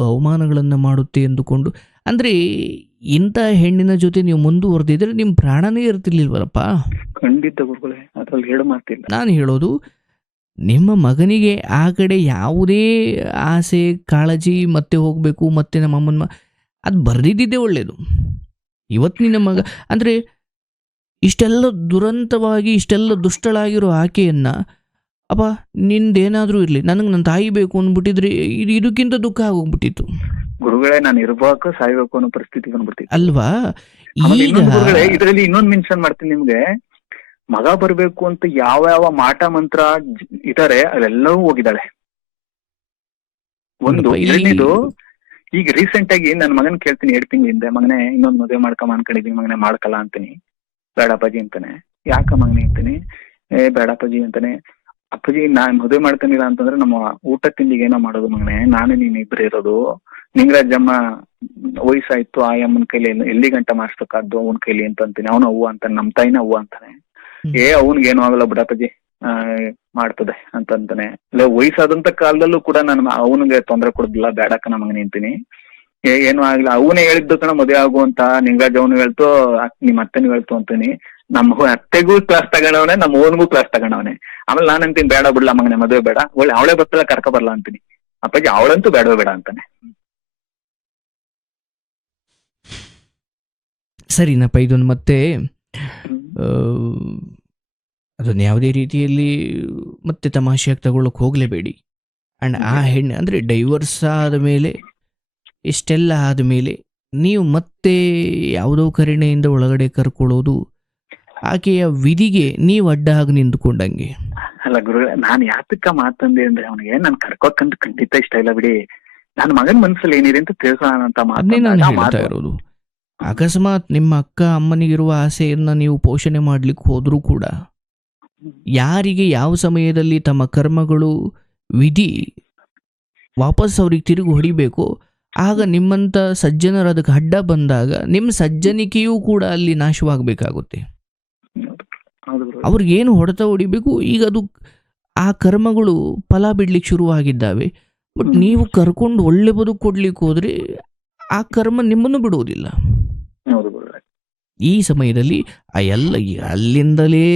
ಅವಮಾನಗಳನ್ನು ಮಾಡುತ್ತೆ ಎಂದುಕೊಂಡು, ಅಂದರೆ ಇಂಥ ಹೆಣ್ಣಿನ ಜೊತೆ ನೀವು ಮುಂದುವರೆದಿದ್ರೆ ನಿಮ್ಮ ಪ್ರಾಣನೇ ಇರ್ತಿರ್ಲಿಲ್ವಲ್ಲಪ್ಪ. ಖಂಡಿತ ಗುರುಗಳೇ, ಅದ್ರಲ್ಲಿ ಹೇಳ ಮಾತಿಲ್ಲ. ನಾನು ಹೇಳೋದು, ನಿಮ್ಮ ಮಗನಿಗೆ ಆ ಕಡೆ ಯಾವುದೇ ಆಸೆ ಕಾಳಜಿ ಮತ್ತೆ ಹೋಗಬೇಕು ಮತ್ತೆ ನಮ್ಮ ಅಮ್ಮನ ಅದು ಬರೆದಿದ್ದೇ ಒಳ್ಳೆಯದು. ಇವತ್ತು ನಿನ್ನ ಮಗ ಅಂದರೆ ಇಷ್ಟೆಲ್ಲ ದುರಂತವಾಗಿ ಇಷ್ಟೆಲ್ಲ ದುಷ್ಟಳಾಗಿರೋ ಆಕೆಯನ್ನು, ಅಪ್ಪ ನಿಂದೇನಾದರೂ ಇರಲಿ, ನನಗೆ ನನ್ನ ತಾಯಿ ಬೇಕು ಅಂದ್ಬಿಟ್ಟಿದ್ರೆ ಇದಕ್ಕಿಂತ ದುಃಖ ಆಗೋಗ್ಬಿಟ್ಟಿತ್ತು ಗುರುಗಳೇ. ನಾನು ಇರ್ಬೇಕು ಸಾಯ್ಬೇಕು ಅನ್ನೋ ಪರಿಸ್ಥಿತಿ ಬಂದ್ಬಿಟ್ಟಿತ್ತು ಅಲ್ವಾ. ಈಗ ಇದರಲ್ಲಿ ಇನ್ನೊಂದು ಮೆನ್ಷನ್ ಮಾಡ್ತೀನಿ ನಿಮ್ಗೆ, ಮಗ ಬರ್ಬೇಕು ಅಂತ ಯಾವ ಮಾಟ ಮಂತ್ರ ಇದಾರೆ ಅವೆಲ್ಲವೂ ಹೋಗಿದ್ದಾಳೆ. ಒಂದು ಎರಡನೇದು, ಈಗ ರೀಸೆಂಟ್ ಆಗಿ ನನ್ನ ಮಗನ್ ಕೇಳ್ತೀನಿ 2 ತಿಂಗಳ ಹಿಂದೆ, ಮಗನೇ ಇನ್ನೊಂದು ಮದುವೆ ಮಾಡ್ಕೊಂಡಿದೀನಿ ಮಗನೇ, ಮಾಡ್ಕಲ್ಲ ಅಂತೀನಿ. ಬೇಡ ಅಪ್ಪಾಜಿ ಅಂತಾನೆ. ಯಾಕ ಮಗನೇ ಅಂತೀನಿ. ಬೇಡ ಅಪ್ಪಾಜಿ ಅಂತಾನೆ. ಅಪ್ಪಾಜಿ ನಾನ್ ಮದುವೆ ಮಾಡ್ಕೊಂಡಿಲ್ಲ ಅಂತಂದ್ರೆ ನಮ್ಮ ಊಟ ತಿಂಡಿಗೆ ಏನೋ ಮಾಡೋದು ಮಗನೇ, ನಾನು ನೀನ್ ಇಬ್ರು ಇರೋದು. ನಿಂಗರಾಜಮ್ಮ ವಯಸ್ಸಾಯ್ತು, ಆ ಅಮ್ಮನ ಕೈಲಿ ಎಲ್ಲಿ ಗಂಟ ಮಾಡಿಸ್ಬೇಕಾದ್ದು ಅವನ ಕೈಲಿ ಅಂತ ಅಂತೀನಿ. ಅವನ ಅವ್ವ ಅಂತಾನೆ, ನಮ್ಮ ತಾಯಿನ ಅವ್ವ ಅಂತಾನೆ. ಅವನ್ಗೇನು ಆಗಲ್ಲ ಬಿಡಪ್ಪಾಜಿ, ಮಾಡ್ತದೆ ಅಂತಾನೆ. ಇಲ್ಲ ವಯಸ್ಸಾದಂತ ಕಾಲದಲ್ಲೂ ಕೂಡ ನಾನು ಅವನಿಗೆ ತೊಂದರೆ ಕೊಡುದಿಲ್ಲ, ಬೇಡಕ್ಕ ನಮಗ ನಿಂತೀನಿ. ಏನು ಆಗಿಲ್ಲ, ಅವನೇ ಹೇಳಿದ್ದು ಕಣ ಮದುವೆ ಆಗುವಂತ. ನಿಂಗರಾಜ್ ಅವನು ಹೇಳ್ತು, ನಿಮ್ಮ ಅತ್ತೆನೂ ಹೇಳ್ತು ಅಂತೀನಿ. ನಮ್ಮ ಅತ್ತೆಗೂ ಕ್ಲಾಸ್ ತಗೊಂಡವನೆ, ನಮ್ಮ ಓನ್ಗೂ ಕ್ಲಾಸ್ ತಗೊಂಡವನೆ. ಆಮೇಲೆ ನಾನು ಅಂತೀನಿ, ಬೇಡ ಬಿಡ್ಲ ಮಗನೆ ಮದುವೆ ಬೇಡ, ಒಳ್ಳೆ ಅವಳೇ ಬರ್ತಾಳೆ ಕರ್ಕ ಬರ್ಲಾ ಅಂತೀನಿ. ಅಪ್ಪಾಜಿ ಅವಳಂತೂ ಬೇಡವೇ ಬೇಡ ಅಂತಾನೆ. ಸರಿನಪ್ಪ, ಇದೊಂದು ಮತ್ತೆ ಅದನ್ನು ಯಾವುದೇ ರೀತಿಯಲ್ಲಿ ಮತ್ತೆ ತಮಾಷೆಯಾಗಿ ತಗೊಳ್ಳೋಕೆ ಹೋಗಲೇಬೇಡಿ. ಆ್ಯಂಡ್ ಆ ಹೆಣ್ಣು ಅಂದರೆ ಡೈವರ್ಸ್ ಆದ ಮೇಲೆ, ಇಷ್ಟೆಲ್ಲ ಆದಮೇಲೆ ನೀವು ಮತ್ತೆ ಯಾವುದೋ ಕರುಣೆಯಿಂದ ಒಳಗಡೆ ಕರ್ಕೊಳ್ಳೋದು ಆಕೆಯ ವಿಧಿಗೆ ನೀವು ಅಡ್ಡ ಆಗಿ ನಿಂತ್ಕೊಂಡಂಗೆ. ಅಲ್ಲ ಗುರು, ನಾನು ಯಾತಕ್ಕ ಮಾತಂದೆ ಅಂದ್ರೆ ಅವನಿಗೆ ನಾನು ಕರ್ಕೋಕಂತ ಖಂಡಿತ ಇಷ್ಟ ಇಲ್ಲ ಬಿಡಿ. ನನ್ನ ಮಗನ ಮನಸ್ಸಲ್ಲಿ ಏನಿದೆ ಅಂತ ತಿಳಿಸೋಣ ಅಂತ ಅದನ್ನೇ ನಾನು ಹೇಳ್ತಾ ಇರೋದು. ಅಕಸ್ಮಾತ್ ನಿಮ್ಮ ಅಕ್ಕ ಅಮ್ಮನಿಗಿರುವ ಆಸೆಯನ್ನು ನೀವು ಪೋಷಣೆ ಮಾಡ್ಲಿಕ್ಕೆ ಹೋದ್ರೂ ಕೂಡ, ಯಾರಿಗೆ ಯಾವ ಸಮಯದಲ್ಲಿ ತಮ್ಮ ಕರ್ಮಗಳು ವಿಧಿ ವಾಪಸ್ ಅವ್ರಿಗೆ ತಿರುಗಿ ಹೊಡಿಬೇಕು, ಆಗ ನಿಮ್ಮಂಥ ಸಜ್ಜನರು ಅದಕ್ಕೆ ಅಡ್ಡ ಬಂದಾಗ ನಿಮ್ಮ ಸಜ್ಜನಿಕೆಯೂ ಕೂಡ ಅಲ್ಲಿ ನಾಶವಾಗಬೇಕಾಗುತ್ತೆ. ಅವ್ರಿಗೇನು ಹೊಡೆತ ಹೊಡಿಬೇಕು, ಈಗ ಅದು ಆ ಕರ್ಮಗಳು ಫಲ ಬಿಡ್ಲಿಕ್ಕೆ ಶುರುವಾಗಿದ್ದಾವೆ. ಬಟ್ ನೀವು ಕರ್ಕೊಂಡು ಒಳ್ಳೆ ಬದುಕು ಕೊಡ್ಲಿಕ್ಕೆ ಹೋದ್ರೆ ಆ ಕರ್ಮ ನಿಮ್ಮನ್ನು ಬಿಡುವುದಿಲ್ಲ. ಈ ಸಮಯದಲ್ಲಿ ಆ ಎಲ್ಲ ಅಲ್ಲಿಂದಲೇ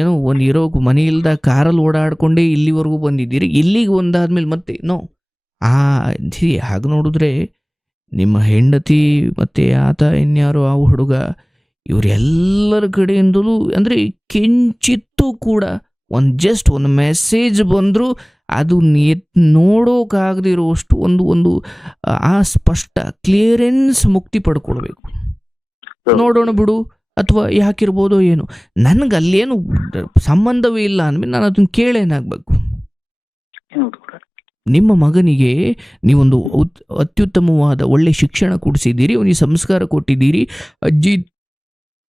ಏನೋ ಒಂದು ಇರೋ ಮನೆ ಇಲ್ದ ಕಾರಲ್ಲಿ ಓಡಾಡ್ಕೊಂಡೇ ಇಲ್ಲಿವರೆಗೂ ಬಂದಿದ್ದೀರಿ, ಇಲ್ಲಿಗೆ ಒಂದಾದ್ಮೇಲೆ ಮತ್ತೆ ಹಾಗೆ ನೋಡಿದ್ರೆ ನಿಮ್ಮ ಹೆಂಡತಿ ಮತ್ತು ಆತ ಇನ್ಯಾರೋ ಆ ಹುಡುಗ ಇವರೆಲ್ಲರ ಕಡೆಯಿಂದಲೂ ಅಂದರೆ ಕಿಂಚಿತ್ತೂ ಕೂಡ ಒಂದು ಮೆಸೇಜ್ ಬಂದರೂ ಅದು ನೋಡೋಕ್ಕಾಗದಿರುವಷ್ಟು ಒಂದು ಆ ಸ್ಪಷ್ಟ ಕ್ಲಿಯರೆನ್ಸ್ ಮುಕ್ತಿ ಪಡ್ಕೊಳ್ಬೇಕು. ನೋಡೋಣ ಬಿಡು ಅಥವಾ ಯಾಕಿರ್ಬೋದೋ ಏನು, ನನಗೆ ಅಲ್ಲೇನು ಸಂಬಂಧವೇ ಇಲ್ಲ ಅಂದಮೇಲೆ ನಾನು ಅದನ್ನು ಕೇಳೇನಾಗಬೇಕು. ನಿಮ್ಮ ಮಗನಿಗೆ ನೀವೊಂದು ಅತ್ಯುತ್ತಮವಾದ ಒಳ್ಳೆ ಶಿಕ್ಷಣ ಕೊಡಿಸಿದ್ದೀರಿ, ಅವನಿಗೆ ಸಂಸ್ಕಾರ ಕೊಟ್ಟಿದ್ದೀರಿ, ಅಜ್ಜಿ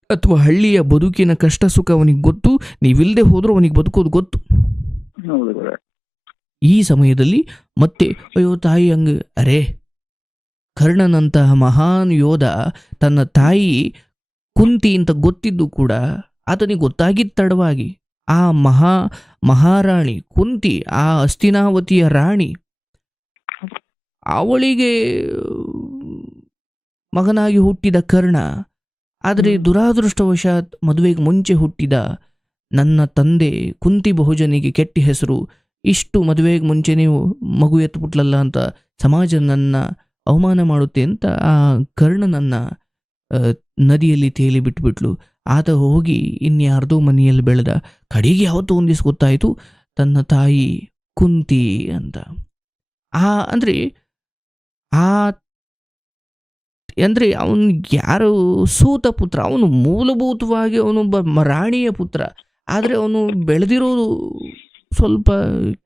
ಅಥವಾ ಹಳ್ಳಿಯ ಬದುಕಿನ ಕಷ್ಟ ಸುಖ ಅವನಿಗೆ ಗೊತ್ತು, ನೀವಿಲ್ಲದೆ ಹೋದ್ರೂ ಅವನಿಗೆ ಬದುಕೋದು ಗೊತ್ತು. ಈ ಸಮಯದಲ್ಲಿ ಮತ್ತೆ ಅಯ್ಯೋ ತಾಯಿ ಹಂಗೆ, ಅರೆ ಕರ್ಣನಂತಹ ಮಹಾನ್ ಯೋಧ ತನ್ನ ತಾಯಿ ಕುಂತಿ ಅಂತ ಗೊತ್ತಿದ್ದು ಕೂಡ ಆತನಿಗೆ ಗೊತ್ತಾಗಿದ್ದ ತಡವಾಗಿ ಆ ಮಹಾರಾಣಿ ಕುಂತಿ, ಆ ಹಸ್ತಿನಾವತಿಯ ರಾಣಿ, ಅವಳಿಗೆ ಮಗನಾಗಿ ಹುಟ್ಟಿದ ಕರ್ಣ. ಆದರೆ ದುರಾದೃಷ್ಟವಶಾತ್ ಮದುವೆಗೆ ಮುಂಚೆ ಹುಟ್ಟಿದ ನನ್ನ ತಂದೆ ಕುಂತಿ ಬಹುಜನಿಗೆ ಕೆಟ್ಟ ಹೆಸರು, ಇಷ್ಟು ಮದುವೆಗೆ ಮುಂಚೆ ನೀವು ಮಗು ಎತ್ಬಿಟ್ಲಲ್ಲ ಅಂತ ಸಮಾಜ ನನ್ನ ಅವಮಾನ ಮಾಡುತ್ತೆ ಅಂತ ಆ ಕರ್ಣನನ್ನು ನದಿಯಲ್ಲಿ ತೇಲಿ ಬಿಟ್ಬಿಟ್ಲು. ಆತ ಹೋಗಿ ಇನ್ಯಾರ್ದೋ ಮನೆಯಲ್ಲಿ ಬೆಳೆದ. ಕಡೆಗೆ ಯಾವತ್ತೂ ಒಂದಿವ್ಸ ಗೊತ್ತಾಯಿತು ತನ್ನ ತಾಯಿ ಕುಂತಿ ಅಂತ. ಅಂದರೆ ಅವನು ಯಾರು ಸೂತ ಪುತ್ರ, ಅವನು ಮೂಲಭೂತವಾಗಿ ಅವನೊಬ್ಬ ರಾಣಿಯ ಪುತ್ರ. ಆದರೆ ಅವನು ಬೆಳೆದಿರೋದು ಸ್ವಲ್ಪ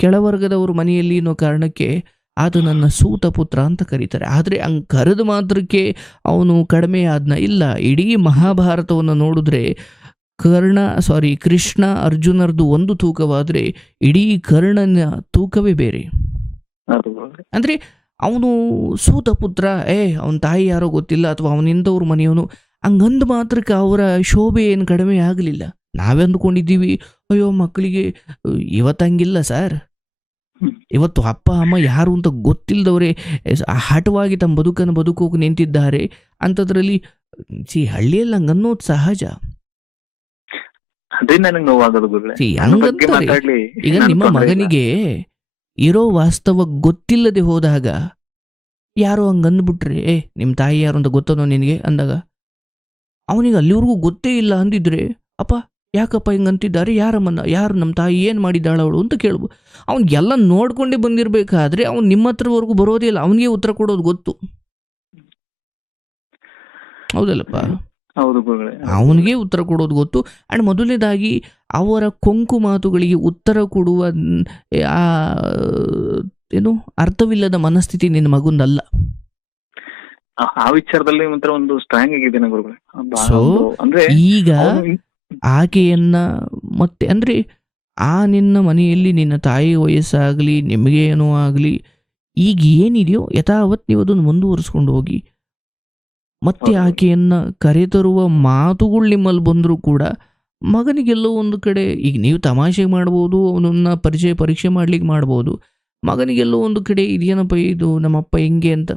ಕೆಳವರ್ಗದವರು ಮನೆಯಲ್ಲಿ ಅನ್ನೋ ಕಾರಣಕ್ಕೆ ಆತ ನನ್ನ ಸೂತ ಪುತ್ರ ಅಂತ ಕರೀತಾರೆ. ಆದರೆ ಹಂಗೆ ಕರೆದು ಮಾತ್ರಕ್ಕೆ ಅವನು ಕಡಿಮೆ ಆದ್ನ? ಇಲ್ಲ. ಇಡೀ ಮಹಾಭಾರತವನ್ನು ನೋಡಿದ್ರೆ ಕೃಷ್ಣ ಅರ್ಜುನರದು ಒಂದು ತೂಕವಾದರೆ ಇಡೀ ಕರ್ಣನ ತೂಕವೇ ಬೇರೆ. ಅಂದರೆ ಅವನು ಸೂತ ಪುತ್ರ, ಅವನ ತಾಯಿ ಯಾರೋ ಗೊತ್ತಿಲ್ಲ, ಅಥವಾ ಅವನಿಂದವ್ರ ಮನೆಯವನು, ಹಂಗಂದು ಮಾತ್ರಕ್ಕೆ ಅವರ ಶೋಭೆ ಏನು ಕಡಿಮೆ ಆಗಲಿಲ್ಲ. ನಾವೇ ಅಂದ್ಕೊಂಡಿದ್ದೀವಿ, ಅಯ್ಯೋ ಮಕ್ಕಳಿಗೆ ಇವತ್ತಂಗಿಲ್ಲ ಸರ್. ಇವತ್ತು ಅಪ್ಪ ಅಮ್ಮ ಯಾರು ಅಂತ ಗೊತ್ತಿಲ್ಲದವರೇ ಹಠವಾಗಿ ತಮ್ಮ ಬದುಕನ್ನು ಬದುಕೋಕೆ ನಿಂತಿದ್ದಾರೆ. ಅಂಥದ್ರಲ್ಲಿ ಹಳ್ಳಿಯಲ್ಲಿ ಹಂಗನ್ನೋದು ಸಹಜ. ಈಗ ನಿಮ್ಮ ಮಗನಿಗೆ ಇರೋ ವಾಸ್ತವ ಗೊತ್ತಿಲ್ಲದೆ ಹೋದಾಗ ಯಾರೋ ಹಂಗಂದ್ಬಿಟ್ರೆ, ನಿಮ್ಮ ತಾಯಿ ಯಾರು ಅಂತ ಗೊತ್ತನೋ ನಿನಗೆ ಅಂದಾಗ, ಅವನಿಗೆ ಅಲ್ಲಿವರೆಗೂ ಗೊತ್ತೇ ಇಲ್ಲ ಅಂದಿದ್ರೆ, ಅಪ್ಪ ಯಾಕಪ್ಪ ಹಿಂಗಂತಿದ್ದಾರೆ, ಯಾರು ನಮ್ಮ ತಾಯಿ ಏನು ಮಾಡಿದ್ದಾಳ ಅವಳು ಅಂತ ಕೇಳ್ಬೋದು. ಅವ್ನಿಗೆಲ್ಲ ನೋಡ್ಕೊಂಡೇ ಬಂದಿರಬೇಕಾದ್ರೆ ಅವ್ನು ನಿಮ್ಮ ಹತ್ರವರೆಗೂ ಬರೋದೇ ಇಲ್ಲ, ಅವನಿಗೆ ಉತ್ತರ ಕೊಡೋದು ಗೊತ್ತು. ಹೌದಲ್ಲಪ್ಪ? ಅವನಿಗೆ ಉತ್ತರ ಕೊಡೋದು ಗೊತ್ತು. ಆ್ಯಂಡ್ ಮೊದಲನೇದಾಗಿ ಅವರ ಕೊಂಕು ಮಾತುಗಳಿಗೆ ಉತ್ತರ ಕೊಡುವ ಏನು ಅರ್ಥವಿಲ್ಲದ ಮನಸ್ಥಿತಿ ನಿನ್ನ ಮಗುಂದಲ್ಲ. ಆ ವಿಚಾರದಲ್ಲಿ ಮಾತ್ರ ಒಂದು ಸ್ಟ್ರಾಂಗ್ ಆಗಿದ್ದೇನೆ ಗುರುಗಳೇ. ಸೊ ಈಗ ಆಕೆಯನ್ನ ಮತ್ತೆ ಅಂದ್ರೆ ನಿನ್ನ ಮನೆಯಲ್ಲಿ ನಿನ್ನ ತಾಯಿ ವಯಸ್ಸಾಗಲಿ ನಿಮಗೆ ಏನೋ ಆಗಲಿ, ಈಗ ಏನಿದೆಯೋ ಯಥಾವತ್ ನೀವು ಅದನ್ನು ಮುಂದುವರಿಸ್ಕೊಂಡು ಹೋಗಿ. ಮತ್ತೆ ಆಕೆಯನ್ನ ಕರೆತರುವ ಮಾತುಗಳು ನಿಮ್ಮಲ್ಲಿ ಬಂದರೂ ಕೂಡ ಮಗನಿಗೆಲ್ಲೋ ಒಂದು ಕಡೆ, ಈಗ ನೀವು ತಮಾಷೆ ಮಾಡ್ಬೋದು, ಅವನನ್ನ ಪರೀಕ್ಷೆ ಮಾಡ್ಲಿಕ್ಕೆ ಮಾಡ್ಬೋದು, ಮಗನಿಗೆಲ್ಲೋ ಒಂದು ಕಡೆ ಇದೇನಪ್ಪ ಇದು ನಮ್ಮಪ್ಪ ಹೆಂಗೆ ಅಂತ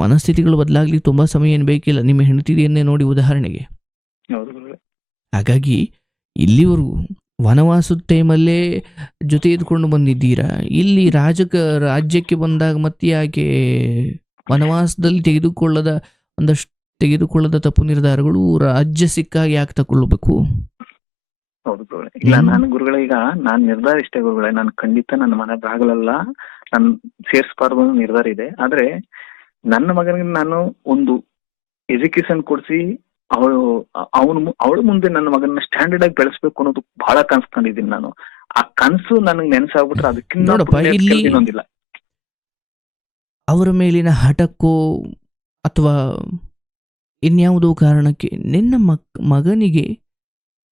ಮನಸ್ಥಿತಿಗಳು ಬದಲಾಗ್ಲಿಕ್ಕೆ ತುಂಬ ಸಮಯ ಏನು ಬೇಕಿಲ್ಲ. ನಿಮ್ಮ ಹೆಂಡತಿಯನ್ನೇ ನೋಡಿ ಉದಾಹರಣೆಗೆ. ಹಾಗಾಗಿ ಇಲ್ಲಿವರೆಗೂ ವನವಾಸದ ಟೈಮಲ್ಲೇ ಜೊತೆ ಇದ್ಕೊಂಡು ಬಂದಿದ್ದೀರಾ. ಇಲ್ಲಿ ರಾಜ್ಯಕ್ಕೆ ಬಂದಾಗ ಮತ್ತೆ ಯಾಕೆ ವನವಾಸದಲ್ಲಿ ತೆಗೆದುಕೊಳ್ಳದ ತಪ್ಪು ನಿರ್ಧಾರಗಳು ರಾಜ್ಯ ಸಿಕ್ಕಾಗ ಯಾಕೆ ತಗೊಳ್ಬೇಕು? ಹೌದು ಗುರುಗಳೇ. ಇಲ್ಲ, ನಾನು ಗುರುಗಳೇ ಈಗ ನಾನ್ ನಿರ್ಧಾರ ಇಷ್ಟೇ ಗುರುಗಳೇ, ನಾನು ಖಂಡಿತ ನನ್ನ ಮನೆ ಬಾಗಲಲ್ಲ ನಾನು ಸೇರ್ಸ್ಬಾರ್ದು ಅನ್ನೋ ನಿರ್ಧಾರ ಇದೆ. ಆದ್ರೆ ನನ್ನ ಮಗನಿಗೆ ನಾನು ಒಂದು ಎಜುಕೇಶನ್ ಕೊಡಿಸಿ ಅವಳು ಮುಂದೆ ನನ್ನ ಮಗನ ಸ್ಟ್ಯಾಂಡರ್ಡ್ ಆಗಿ ಬೆಳೆಸ್ಬೇಕು ಅನ್ನೋದು ಬಹಳ ಕನ್ಸ್ಕೊಂಡಿದ್ದೀನಿ ನಾನು. ಆ ಕನ್ಸು ನನಗೆ ನೆನ್ಸಾಗ್ಬಿಟ್ರೆ ಅದಕ್ಕಿಂತ ಇನ್ನೊಂದಿಲ್ಲ. ಅವರ ಮೇಲಿನ ಹಠಕ್ಕೋ ಅಥವಾ ಇನ್ಯಾವುದೋ ಕಾರಣಕ್ಕೆ ನಿನ್ನ ಮಗನಿಗೆ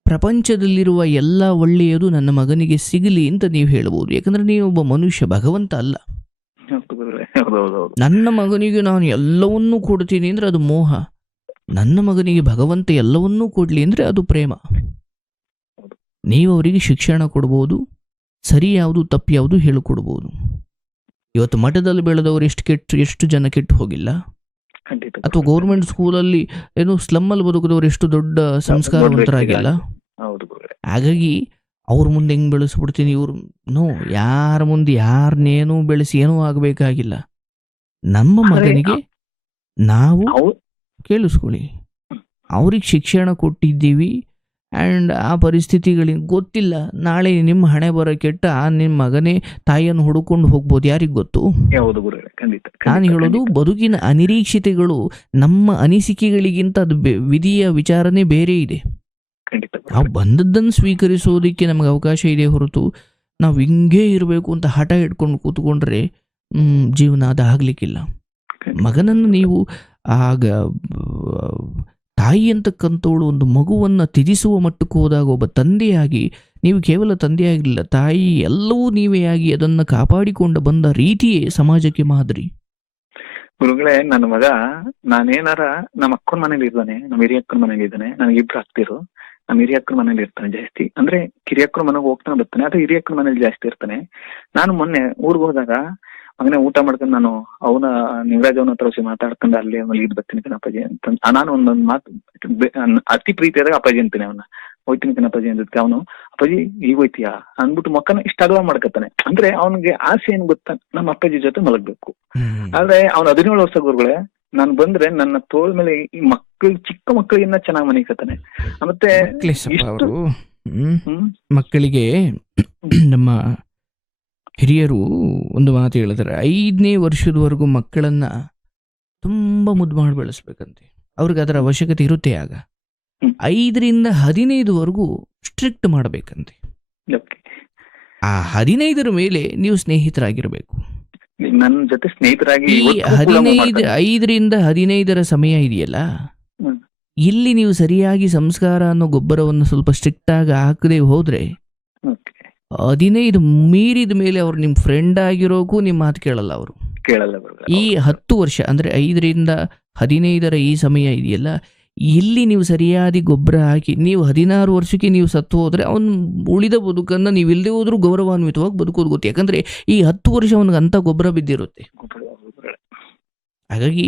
ಪ್ರಪಂಚದಲ್ಲಿರುವ ಎಲ್ಲ ಒಳ್ಳೆಯದು ನನ್ನ ಮಗನಿಗೆ ಸಿಗಲಿ ಅಂತ ನೀವು ಹೇಳ್ಬೋದು. ಯಾಕಂದ್ರೆ ನೀವು ಒಬ್ಬ ಮನುಷ್ಯ, ಭಗವಂತ ಅಲ್ಲ. ನನ್ನ ಮಗನಿಗೆ ನಾನು ಎಲ್ಲವನ್ನೂ ಕೊಡ್ತೀನಿ ಅಂದ್ರೆ ಅದು ಮೋಹ. ನನ್ನ ಮಗನಿಗೆ ಭಗವಂತ ಎಲ್ಲವನ್ನೂ ಕೊಡ್ಲಿ ಅಂದ್ರೆ ಅದು ಪ್ರೇಮ. ನೀವು ಅವರಿಗೆ ಶಿಕ್ಷಣ ಕೊಡ್ಬೋದು, ಸರಿ ಯಾವುದು ತಪ್ಪು ಯಾವುದು ಹೇಳಿಕೊಡ್ಬೋದು. ಇವತ್ತು ಮಠದಲ್ಲಿ ಬೆಳೆದವರು ಎಷ್ಟು ಜನ ಕೆಟ್ಟು ಹೋಗಿಲ್ಲ, ಅಥವಾ ಗೌರ್ಮೆಂಟ್ ಸ್ಕೂಲಲ್ಲಿ ಏನು ಸ್ಲಮ್ಮಲ್ಲಿ ಬದುಕಿದವರು ಎಷ್ಟು ದೊಡ್ಡ ಸಂಸ್ಕಾರವಂತರಾಗಿಲ್ಲ. ಹಾಗಾಗಿ ಅವ್ರ ಮುಂದೆ ಹೆಂಗ್ ಬೆಳೆಸ್ಬಿಡ್ತೀನಿ, ಯಾರ ಮುಂದೆ ಯಾರನ್ನೇನೂ ಬೆಳೆಸಿ ಏನೂ ಆಗಬೇಕಾಗಿಲ್ಲ. ನಮ್ಮ ಮಗನಿಗೆ ನಾವು ಕೇಳಿಸ್ಕೊಳ್ಳಿ, ಅವ್ರಿಗೆ ಶಿಕ್ಷಣ ಕೊಟ್ಟಿದ್ದೀವಿ. ಆ್ಯಂಡ್ ಆ ಪರಿಸ್ಥಿತಿಗಳಿಗೆ ಗೊತ್ತಿಲ್ಲ, ನಾಳೆ ನಿಮ್ಮ ಹಣೆ ಬರೋ ಕೆಟ್ಟ ನಿಮ್ಮ ಮಗನೇ ತಾಯಿಯನ್ನು ಹುಡುಕೊಂಡು ಹೋಗ್ಬೋದು, ಯಾರಿಗೆ ಗೊತ್ತು? ನಾನು ಹೇಳೋದು, ಬದುಕಿನ ಅನಿರೀಕ್ಷಿತೆಗಳು ನಮ್ಮ ಅನಿಸಿಕೆಗಳಿಗಿಂತ ಅದು ವಿಧಿಯ ವಿಚಾರನೇ ಬೇರೆ ಇದೆ. ನಾವು ಬಂದದ್ದನ್ನು ಸ್ವೀಕರಿಸೋದಕ್ಕೆ ನಮಗೆ ಅವಕಾಶ ಇದೆ ಹೊರತು ನಾವು ಹಿಂಗೇ ಇರಬೇಕು ಅಂತ ಹಠ ಇಟ್ಕೊಂಡು ಕೂತ್ಕೊಂಡ್ರೆ ಜೀವನ ಅದು ಆಗ್ಲಿಕ್ಕಿಲ್ಲ. ಮಗನನ್ನು ನೀವು ಆಗ ತಾಯಿ ಅಂತಕ್ಕಂಥವಳು ಒಂದು ಮಗುವನ್ನು ತ್ಯಜಿಸುವ ಮಟ್ಟಕ್ಕೆ ಹೋದಾಗ ಒಬ್ಬ ತಂದೆಯಾಗಿ ನೀವು ಕೇವಲ ತಂದೆಯಾಗಿಲ್ಲ, ತಾಯಿ ಎಲ್ಲವೂ ನೀವೇ ಆಗಿ ಅದನ್ನು ಕಾಪಾಡಿಕೊಂಡು ಬಂದ ರೀತಿಯೇ ಸಮಾಜಕ್ಕೆ ಮಾದರಿ. ಗುರುಗಳೇ, ನನ್ನ ಮಗ ನಾನೇನಾರ ನಮ್ಮ ಅಕ್ಕನ ಮನೇಲಿ ಇದ್ದಾನೆ, ನಮ್ಮ ಹಿರಿಯಕ್ಕನ ಮನೇಲಿ ಇದ್ದಾನೆ, ನನಗೆ ಇಬ್ರು ಆಗ್ತಿರು. ನಮ್ಮ ಹಿರಿಯಕ್ಕನ ಮನೇಲಿ ಇರ್ತಾನೆ ಜಾಸ್ತಿ, ಅಂದ್ರೆ ಕಿರಿಯಕ್ಕನ ಮನೆಗೆ ಹೋಗ್ತಾನೆ ಬರ್ತಾನೆ, ಅದು ಹಿರಿಯಕ್ಕನ ಮನೇಲಿ ಜಾಸ್ತಿ ಇರ್ತಾನೆ. ನಾನು ಮೊನ್ನೆ ಊರ್ಗ್ ಹೋದಾಗ ಮಗನೇ ಊಟ ಮಾಡ್ಕೊಂಡು ನಾನು ನಿಂಗರಾಜ್ ಅವನ ಹತ್ರ ಮಾತಾಡ್ಕೊಂಡು ಅಲ್ಲಿ ಮಲಗಿದ್ ಬರ್ತೀನಿ ಕಣಪ್ಪಾಜಿ ಅಂತ ನಾನು ಒಂದೊಂದು ಮಾತು ಅತಿ ಪ್ರೀತಿಯಾದಾಗ ಅಪ್ಪಾಜಿ ಅಂತೀನಿ. ಅವನ್ನ ಹೋಯ್ತೀನಿ ಕಣಪ್ಪಾಜಿ ಅಂದಕ್ಕೆ ಅವನು ಅಪ್ಪಾಜಿ ಈಗ ಹೋಯ್ತೀಯಾ ಅಂದ್ಬಿಟ್ಟು ಮಕ್ಕನ ಇಷ್ಟ ಅಗಲ ಮಾಡ್ಕತ್ತಾನೆ. ಅಂದ್ರೆ ಅವನಿಗೆ ಆಸೆ ಏನ್ ಗೊತ್ತಾ, ನಮ್ಮ ಅಪ್ಪಾಜಿ ಜೊತೆ ಮಲಗ್ಬೇಕು. ಆದ್ರೆ ಅವ್ನು 17 ವರ್ಷ ಗುರುಗಳೇ, ನಾನು ಬಂದ್ರೆ ನನ್ನ ತೋಳ್ ಮೇಲೆ ಈ ಚಿಕ್ಕ ಮಕ್ಕಳಿಗಿನ್ನ ಚೆನ್ನಾಗಿ ಮನಿಕತ್ತಾನೆ. ಮತ್ತೆ ಮಕ್ಕಳಿಗೆ ನಮ್ಮ ಹಿರಿಯರು ಒಂದು ಮಾತು ಹೇಳಿದ್ರೆ, 5ನೇ ವರ್ಷದವರೆಗೂ ಮಕ್ಕಳನ್ನ ತುಂಬಾ ಮುದ್ದು ಮಾಡಿ ಬೆಳೆಸ್ಬೇಕಂತೆ. ಅವ್ರಿಗೆ ಅದರ ಅವಶ್ಯಕತೆ ಇರುತ್ತೆ. ಆಗ 5ರಿಂದ 15ವರೆಗೂ ಸ್ಟ್ರಿಕ್ಟ್ ಮಾಡ್ಬೇಕಂತೆ. ಆ 15ರ ಮೇಲೆ ನೀವು ಸ್ನೇಹಿತರಾಗಿರಬೇಕು. ನನ್ನ ಜೊತೆ ಸ್ನೇಹಿತರಾಗಿ ಈ ಇವತ್ತಿಗೂ ಕೂಡ ಮೂವ್ ಮಾಡ್ತಾರೆ. 5ರಿಂದ 15ರ ಸಮಯ ಇದೆಯಲ್ಲ, ಹ್ಮ್. ಇಲ್ಲಿ ನೀವು ಸರಿಯಾಗಿ ಸಂಸ್ಕಾರ ಅನ್ನೋ ಗೊಬ್ಬರವನ್ನು ಸ್ವಲ್ಪ ಸ್ಟ್ರಿಕ್ಟ್ ಆಗಿ ಹಾಕದೆ ಹೋದ್ರೆ Okay. 15 ಮೀರಿದ ಮೇಲೆ ಅವ್ರು ನಿಮ್ಮ ಫ್ರೆಂಡ್ ಆಗಿರೋಕ್ಕೂ ನಿಮ್ಮ ಮಾತು ಕೇಳಲ್ಲ ಅವರು. ಕೇಳಲ್ಲ ಗುರುಗಳೇ. ಈ 10 ವರ್ಷ ಅಂದ್ರೆ 5ರಿಂದ 15ರ ಈ ಸಮಯ ಇದೆಯಲ್ಲ, ಇಲ್ಲಿ ನೀವು ಸರಿಯಾದ ಗೊಬ್ಬರ ಹಾಕಿ ನೀವು 16 ವರ್ಷಕ್ಕೆ ನೀವು ಸತ್ತು ಹೋದ್ರೆ ಅವನು ಉಳಿದ ಬದುಕನ್ನು ನೀವು ಇಲ್ಲದೆ ಹೋದ್ರೂ ಗೌರವಾನ್ವಿತವಾಗಿ ಬದುಕೋದು ಗೊತ್ತು. ಯಾಕಂದ್ರೆ ಈ 10 ವರ್ಷ ಅವನಿಗೆ ಅಂತ ಗೊಬ್ಬರ ಬಿದ್ದಿರುತ್ತೆ. ಗುರುಗಳೇ. ಹಾಗಾಗಿ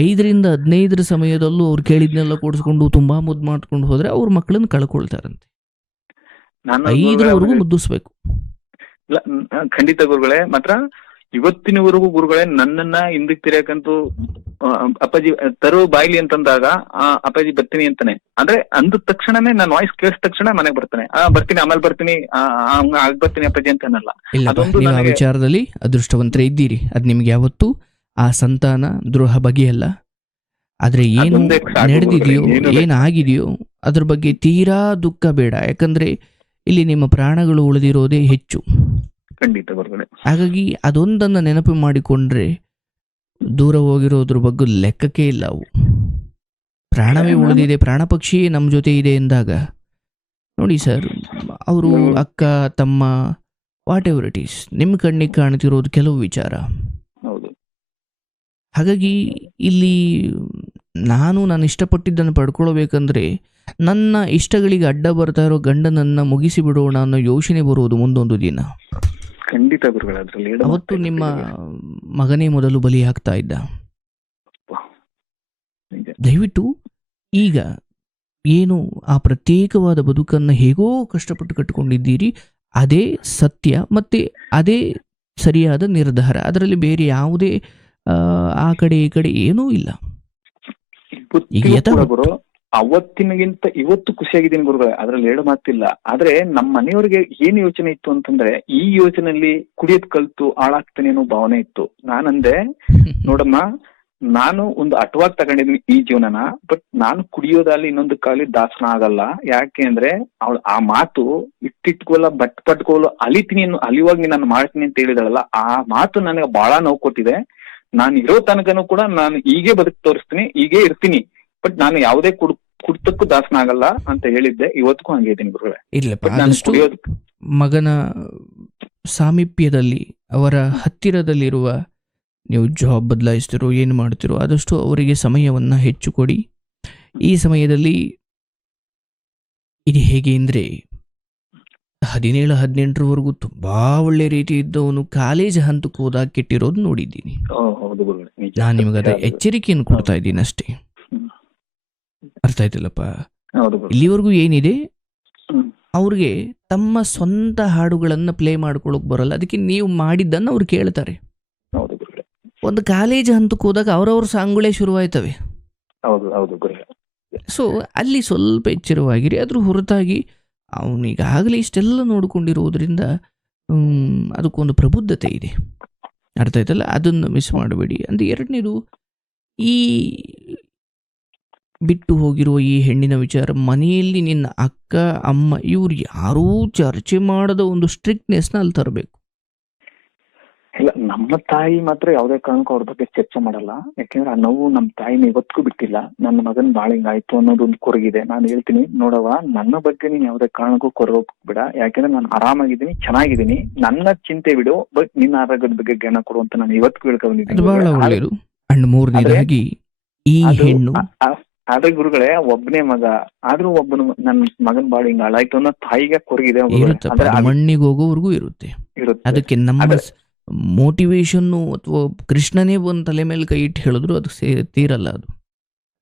5ರಿಂದ 15ರ ಸಮಯದಲ್ಲೂ ಅವ್ರು ಕೇಳಿದ್ನೆಲ್ಲ ಕೊಡಿಸ್ಕೊಂಡು ತುಂಬಾ ಮುದ್ದು ಮಾಡ್ಕೊಂಡು ಹೋದ್ರೆ ಅವ್ರ ಮಕ್ಕಳನ್ನ ಕಳ್ಕೊಳ್ತಾರಂತೆ. ನಾನು 5ರವರೆಗೂ ಮುದ್ದಿಸ್ಬೇಕು. ಇಲ್ಲ, ಖಂಡಿತ ಗುರುಗಳೇ. ಮಾತ್ರ ಇವತ್ತಿನವರೆಗೂ ಗುರುಗಳೇ ನನ್ನನ್ನ ಹಿಂದಕ್ಕೆ ತಿರ್ಯಾಕಂತೂ ಅಪ್ಪಾಜಿ ತರು ಬಾಯ್ಲಿ ಅಂತಂದಾಗ ಅಪ್ಪಾಜಿ ಬರ್ತೀನಿ ಅಂತಾನೆ. ಅಂದ್ರೆ ಅಂದ ತಕ್ಷಣನೇ ನಾನು ವಾಯ್ಸ್ ಕೇಳಿದ ತಕ್ಷಣ ಮನೆಗೆ ಬರ್ತಾನೆ. ಬರ್ತೀನಿ, ಆಮೇಲೆ ಬರ್ತೀನಿ, ಆಗ ಬರ್ತೀನಿ ಅಪ್ಪಾಜಿ ಅಂತ ಅನ್ನಲ್ಲ. ಇಲ್ಲ, ಅದೊಂದು ನೀವು ಆ ನನಗೆ ವಿಚಾರದಲ್ಲಿ ಅದೃಷ್ಟವಂತರೇ ಇದ್ದೀರಿ. ಅದು ನಿಮ್ಗೆ ಯಾವತ್ತೂ ಆ ಸಂತಾನ ದ್ರೋಹ ಬಗೆಯಲ್ಲ. ಆದ್ರೆ ಏನು ಅದೊಂದೇ ಸಾಕು ನಡೆದಿದೆಯೋ ಗುರುಗಳೇ, ಏನು ಏನಾಗಿದೆಯೋ ಅದ್ರ ಬಗ್ಗೆ ತೀರಾ ದುಃಖ ಬೇಡ. ಯಾಕಂದ್ರೆ ಇಲ್ಲಿ ನಿಮ್ಮ ಪ್ರಾಣಗಳು ಉಳಿದಿರೋದೇ ಹೆಚ್ಚು. ಖಂಡಿತ ಗುರುಗಳೇ. ಹಾಗಾಗಿ ಅದೊಂದನ್ನು ನೆನಪು ಮಾಡಿಕೊಂಡ್ರೆ ದೂರ ಹೋಗಿರೋದ್ರ ಬಗ್ಗೆ ಲೆಕ್ಕಕ್ಕೆ ಇಲ್ಲ. ಅವು ಪ್ರಾಣವೇ ಉಳಿದಿದೆ, ಪ್ರಾಣ ಪಕ್ಷಿಯೇ ನಮ್ಮ ಜೊತೆ ಇದೆ ಎಂದಾಗ ನೋಡಿ ಸರ್, ಅವರು ಅಕ್ಕ ತಮ್ಮ ವಾಟ್ ಎವರ್ ಇಟ್ ಈಸ್ ನಿಮ್ಮ ಕಣ್ಣಿಗೆ ಕಾಣ್ತಿರೋದು ಕೆಲವು ವಿಚಾರ. ಹೌದು. ಹಾಗಾಗಿ ಇಲ್ಲಿ ನಾನು ಇಷ್ಟಪಟ್ಟಿದ್ದನ್ನು ಪಡ್ಕೊಳ್ಬೇಕಂದ್ರೆ ನನ್ನ ಇಷ್ಟಗಳಿಗೆ ಅಡ್ಡ ಬರ್ತಾ ಇರೋ ಗಂಡನನ್ನ ಮುಗಿಸಿ ಬಿಡೋಣ ಅನ್ನೋ ಯೋಚನೆ ಬರುವುದು ಮುಂದೊಂದು ದಿನ. ಖಂಡಿತ ಗುರುಗಳೇ. ಅದ್ರಲ್ಲಿ ಏನು ಅವತ್ತು ಮಾತಾಡ್ತಿಲ್ಲ ನಿಮ್ಮ ಗುರುಗಳೇ. ಮಗನೇ ಮೊದಲು ಬಲಿ ಆಗ್ತಾ ಇದ್ದ. ನಿಜ. ದಯವಿಟ್ಟು ಈಗ ಏನು ಆ ಪ್ರತ್ಯೇಕವಾದ ಬದುಕನ್ನು ಹೇಗೋ ಕಷ್ಟಪಟ್ಟು ಕಟ್ಟಿಕೊಂಡಿದ್ದೀರಿ, ಅದೇ ಸತ್ಯ ಮತ್ತೆ ಅದೇ ಸರಿಯಾದ ನಿರ್ಧಾರ. ಅದರಲ್ಲಿ ಬೇರೆ ಯಾವುದೇ ಆ ಕಡೆ ಈ ಕಡೆ ಏನೂ ಇಲ್ಲ. ಈಗ ಇವತ್ತಿಗೂ ಕೂಡ ಗುರು ಅವತ್ತಿನಗಿಂತ ಇವತ್ತು ಖುಷಿಯಾಗಿದ್ದೀನಿ ಗುರುಗಳೇ, ಅದ್ರಲ್ಲಿ ಎರಡು ಮಾತಿಲ್ಲ. ಆದ್ರೆ ನಮ್ಮ ಮನೆಯವ್ರಿಗೆ ಏನ್ ಯೋಚನೆ ಇತ್ತು ಅಂತಂದ್ರೆ, ಈ ಯೋಚನೆಯಲ್ಲಿ ಕುಡಿಯೋದ್ ಕಲ್ತು ಹಾಳಾಗ್ತಾನೆ ಅನ್ನೋ ಭಾವನೆ ಇತ್ತು. ನಾನಂದೆ, ನೋಡಮ್ಮ, ನಾನು ಒಂದು ಅಟವಾಗಿ ತಗೊಂಡಿದ್ದೀನಿ ಈ ಜೀವನನ, ಬಟ್ ನಾನು ಕುಡಿಯೋದಲ್ಲಿ ಇನ್ನೊಂದು ಕಾಲಿ ದಾಸನ ಆಗಲ್ಲ. ಯಾಕೆ ಅಂದ್ರೆ ಅವಳು ಆ ಮಾತು ಇಟ್ಟಿಟ್ಕೋಲ್ಲ, ಬಟ್ ಪಟ್ಕೋಲ್ಲ, ಅಲಿತೀನಿ ಅಲಿವಾಗಿ ನಾನು ಮಾಡ್ತೀನಿ ಅಂತ ಹೇಳಿದಳಲ್ಲ, ಆ ಮಾತು ನನಗೆ ಬಹಳ ನೋವು ಕೊಟ್ಟಿದೆ. ನಾನು ಇರೋ ತನಕನೂ ಕೂಡ ನಾನು ಹೀಗೆ ಬದುಕು ತೋರಿಸ್ತೀನಿ, ಹೀಗೆ ಇರ್ತೀನಿ, ಬಟ್ ನಾನು ಯಾವುದೇ ಕುಡ್ತಕ್ಕೂ ದಾಸನ ಆಗಲ್ಲ ಅಂತ ಹೇಳಿದ್ದೆ. ಇವತ್ತಿಗೂ ಹಂಗೆ ಇದ್ದೀನಿ ಗುರುಗಳೇ. ಇಲ್ಲಪ್ಪ, ಬಟ್ ನಾನು ಆದಷ್ಟು ಕುಡಿಯೋದು ಮಗನ ಸಾಮೀಪ್ಯದಲ್ಲಿ ಅವರ ಹತ್ತಿರದಲ್ಲಿರುವ ನೀವು ಜಾಬ್ ಬದಲಾಯಿಸ್ತಿರೋ ಏನು ಮಾಡ್ತಿರೋ ಆದಷ್ಟು ಅವರಿಗೆ ಸಮಯವನ್ನು ಹೆಚ್ಚು ಕೊಡಿ. ಈ ಸಮಯದಲ್ಲಿ ಇದು ಹೇಗೆ ಅಂದರೆ 17-18ರವರೆಗೂ ತುಂಬಾ ಒಳ್ಳೆ ರೀತಿ ಇದ್ದವನು ಕಾಲೇಜ್ ಹಂತಕ್ಕೆ ಹೋದಾಗ ಕೆಟ್ಟಿರೋದು ನೋಡಿದ್ದೀನಿ. ಹೌದು ಗುರುಗಳೇ, ನಿಜ. ನಾನು ನಿಮಗೆ ಅದೇ ಸತ್ಯ ಅದು. ಎಚ್ಚರಿಕೆಯನ್ನು ಕೊಡ್ತಾ ಇದ್ದೀನಿ ಅಷ್ಟೇ. ಹ್ಮ್. ಅರ್ಥ ಆಯ್ತಲ್ಲಪ್ಪ? ಹೌದು ಗುರು. ಇಲ್ಲಿವರೆಗೂ ಏನಿದೆ, ಹ್ಮ್. ಅವ್ರಿಗೆ ತಮ್ಮ ಸ್ವಂತ ಹಾಡುಗಳನ್ನು ಪ್ಲೇ ಮಾಡ್ಕೊಳ್ಳೋಕೆ ಬರಲ್ಲ. ಅದಕ್ಕೆ ನೀವು ಮಾಡಿದ್ದನ್ನು ಅವ್ರು ಕೇಳ್ತಾರೆ. ಹೌದು ಗುರುಗಳೇ. ಒಂದು ಕಾಲೇಜ್ ಹಂತಕ್ಕೆ ಹೋದಾಗ ಅವ್ರವ್ರ ಸಾಂಗುಗಳೇ ಶುರುವಾಯ್ತವೆ. ಹೌದು ಹೌದು ಗುರುಗಳೇ. ಸೊ ಅಲ್ಲಿ ಸ್ವಲ್ಪ ಎಚ್ಚರವಾಗಿರಿ. ಅದ್ರ ಹೊರತಾಗಿ ಅವನಿಗಾಗಲೇ ಇಷ್ಟೆಲ್ಲ ನೋಡ್ಕೊಂಡಿರೋದ್ರಿಂದ ಅದಕ್ಕೊಂದು ಪ್ರಬುದ್ಧತೆ ಇದೆ. ಅರ್ಥ ಆಯ್ತಲ್ಲ? ಅದನ್ನು ಮಿಸ್ ಮಾಡಬೇಡಿ. ಅಂದರೆ ಎರಡನೇದು, ಈ ಬಿಟ್ಟು ಹೋಗಿರೋ ಈ ಹೆಣ್ಣಿನ ವಿಚಾರ ಮನೆಯಲ್ಲಿ ನಿನ್ನ ಅಕ್ಕ ಅಮ್ಮ ಇವ್ರು ಯಾರೂ ಚರ್ಚೆ ಮಾಡದ ಒಂದು ಸ್ಟ್ರಿಕ್ಟ್ನೆಸ್ನ ಅಲ್ಲಿ ತರಬೇಕು. ಇಲ್ಲ, ನಮ್ಮ ತಾಯಿ ಮಾತ್ರ ಯಾವುದೇ ಕಾರಣಕ್ಕೂ ಅವ್ರ ಬಗ್ಗೆ ಚರ್ಚೆ ಮಾಡಲ್ಲ. ಯಾಕೆಂದ್ರೆ ಆ ನೋವು ನಮ್ಮ ತಾಯಿನ ಇವತ್ತಿಗೂ ಬಿಟ್ಟಿಲ್ಲ. ನನ್ನ ಮಗನ್ ಬಾಳ ಹಿಂಗಾಯ್ತು ಅನ್ನೋದೊಂದು ಕೊರಗಿದೆ. ನಾನು ಹೇಳ್ತೀನಿ, ನೋಡವ, ನನ್ನ ಬಗ್ಗೆ ನೀನ್ ಯಾವುದೇ ಕಾರಣಕ್ಕೂ ಕೊರಗೋಗ್ಬಿಡ. ಯಾಕೆಂದ್ರೆ ನಾನು ಆರಾಮಾಗಿದ್ದೀನಿ, ಚೆನ್ನಾಗಿದ್ದೀನಿ, ನನ್ನ ಚಿಂತೆ ಬಿಡು, ಬಟ್ ನಿನ್ನ ಆರೋಗ್ಯದ ಬಗ್ಗೆ ಜ್ಞಾನ ಕೊಡು ಅಂತ ನಾನು ಇವತ್ತಿಗೂ ಅದು ಹೇಳ್ಕೊಂಡಿದ್ದೀನಿ. ಬಹಳ ಒಳ್ಳೆಯದು. ಅಂಡ್ ಮೂರನೇದಾಗಿ ಈ ಹೆಣ್ಣು ಆದ್ರೆ ಗುರುಗಳೇ, ಒಬ್ಬನೇ ಮಗ ಆದ್ರೂ ಒಬ್ಬನು ನನ್ನ ಮಗನ್ ಬಾಳ ಹಿಂಗ ಹಾಳಾಯ್ತು ಅನ್ನೋ ತಾಯಿಗೆ ಕೊರಗಿದೆ ಇರುತ್ತಪ್ಪ, ಅಂದ್ರೆ ಅದು ಮಣ್ಣಿಗೆ ಹೋಗೋವರೆಗೂ ಇರುತ್ತೆ. ಇರುತ್ತೆ. ಅದಕ್ಕೆ ನಮ್ಮ ಮೋಟಿವೇಶನ್ನು ಅಥವಾ ಕೃಷ್ಣನೇ ಬಂದು ತಲೆ ಮೇಲೆ ಕೈ ಇಟ್ಟು ಹೇಳಿದ್ರು ಅದು ತೀರಲ್ಲ. ಅದು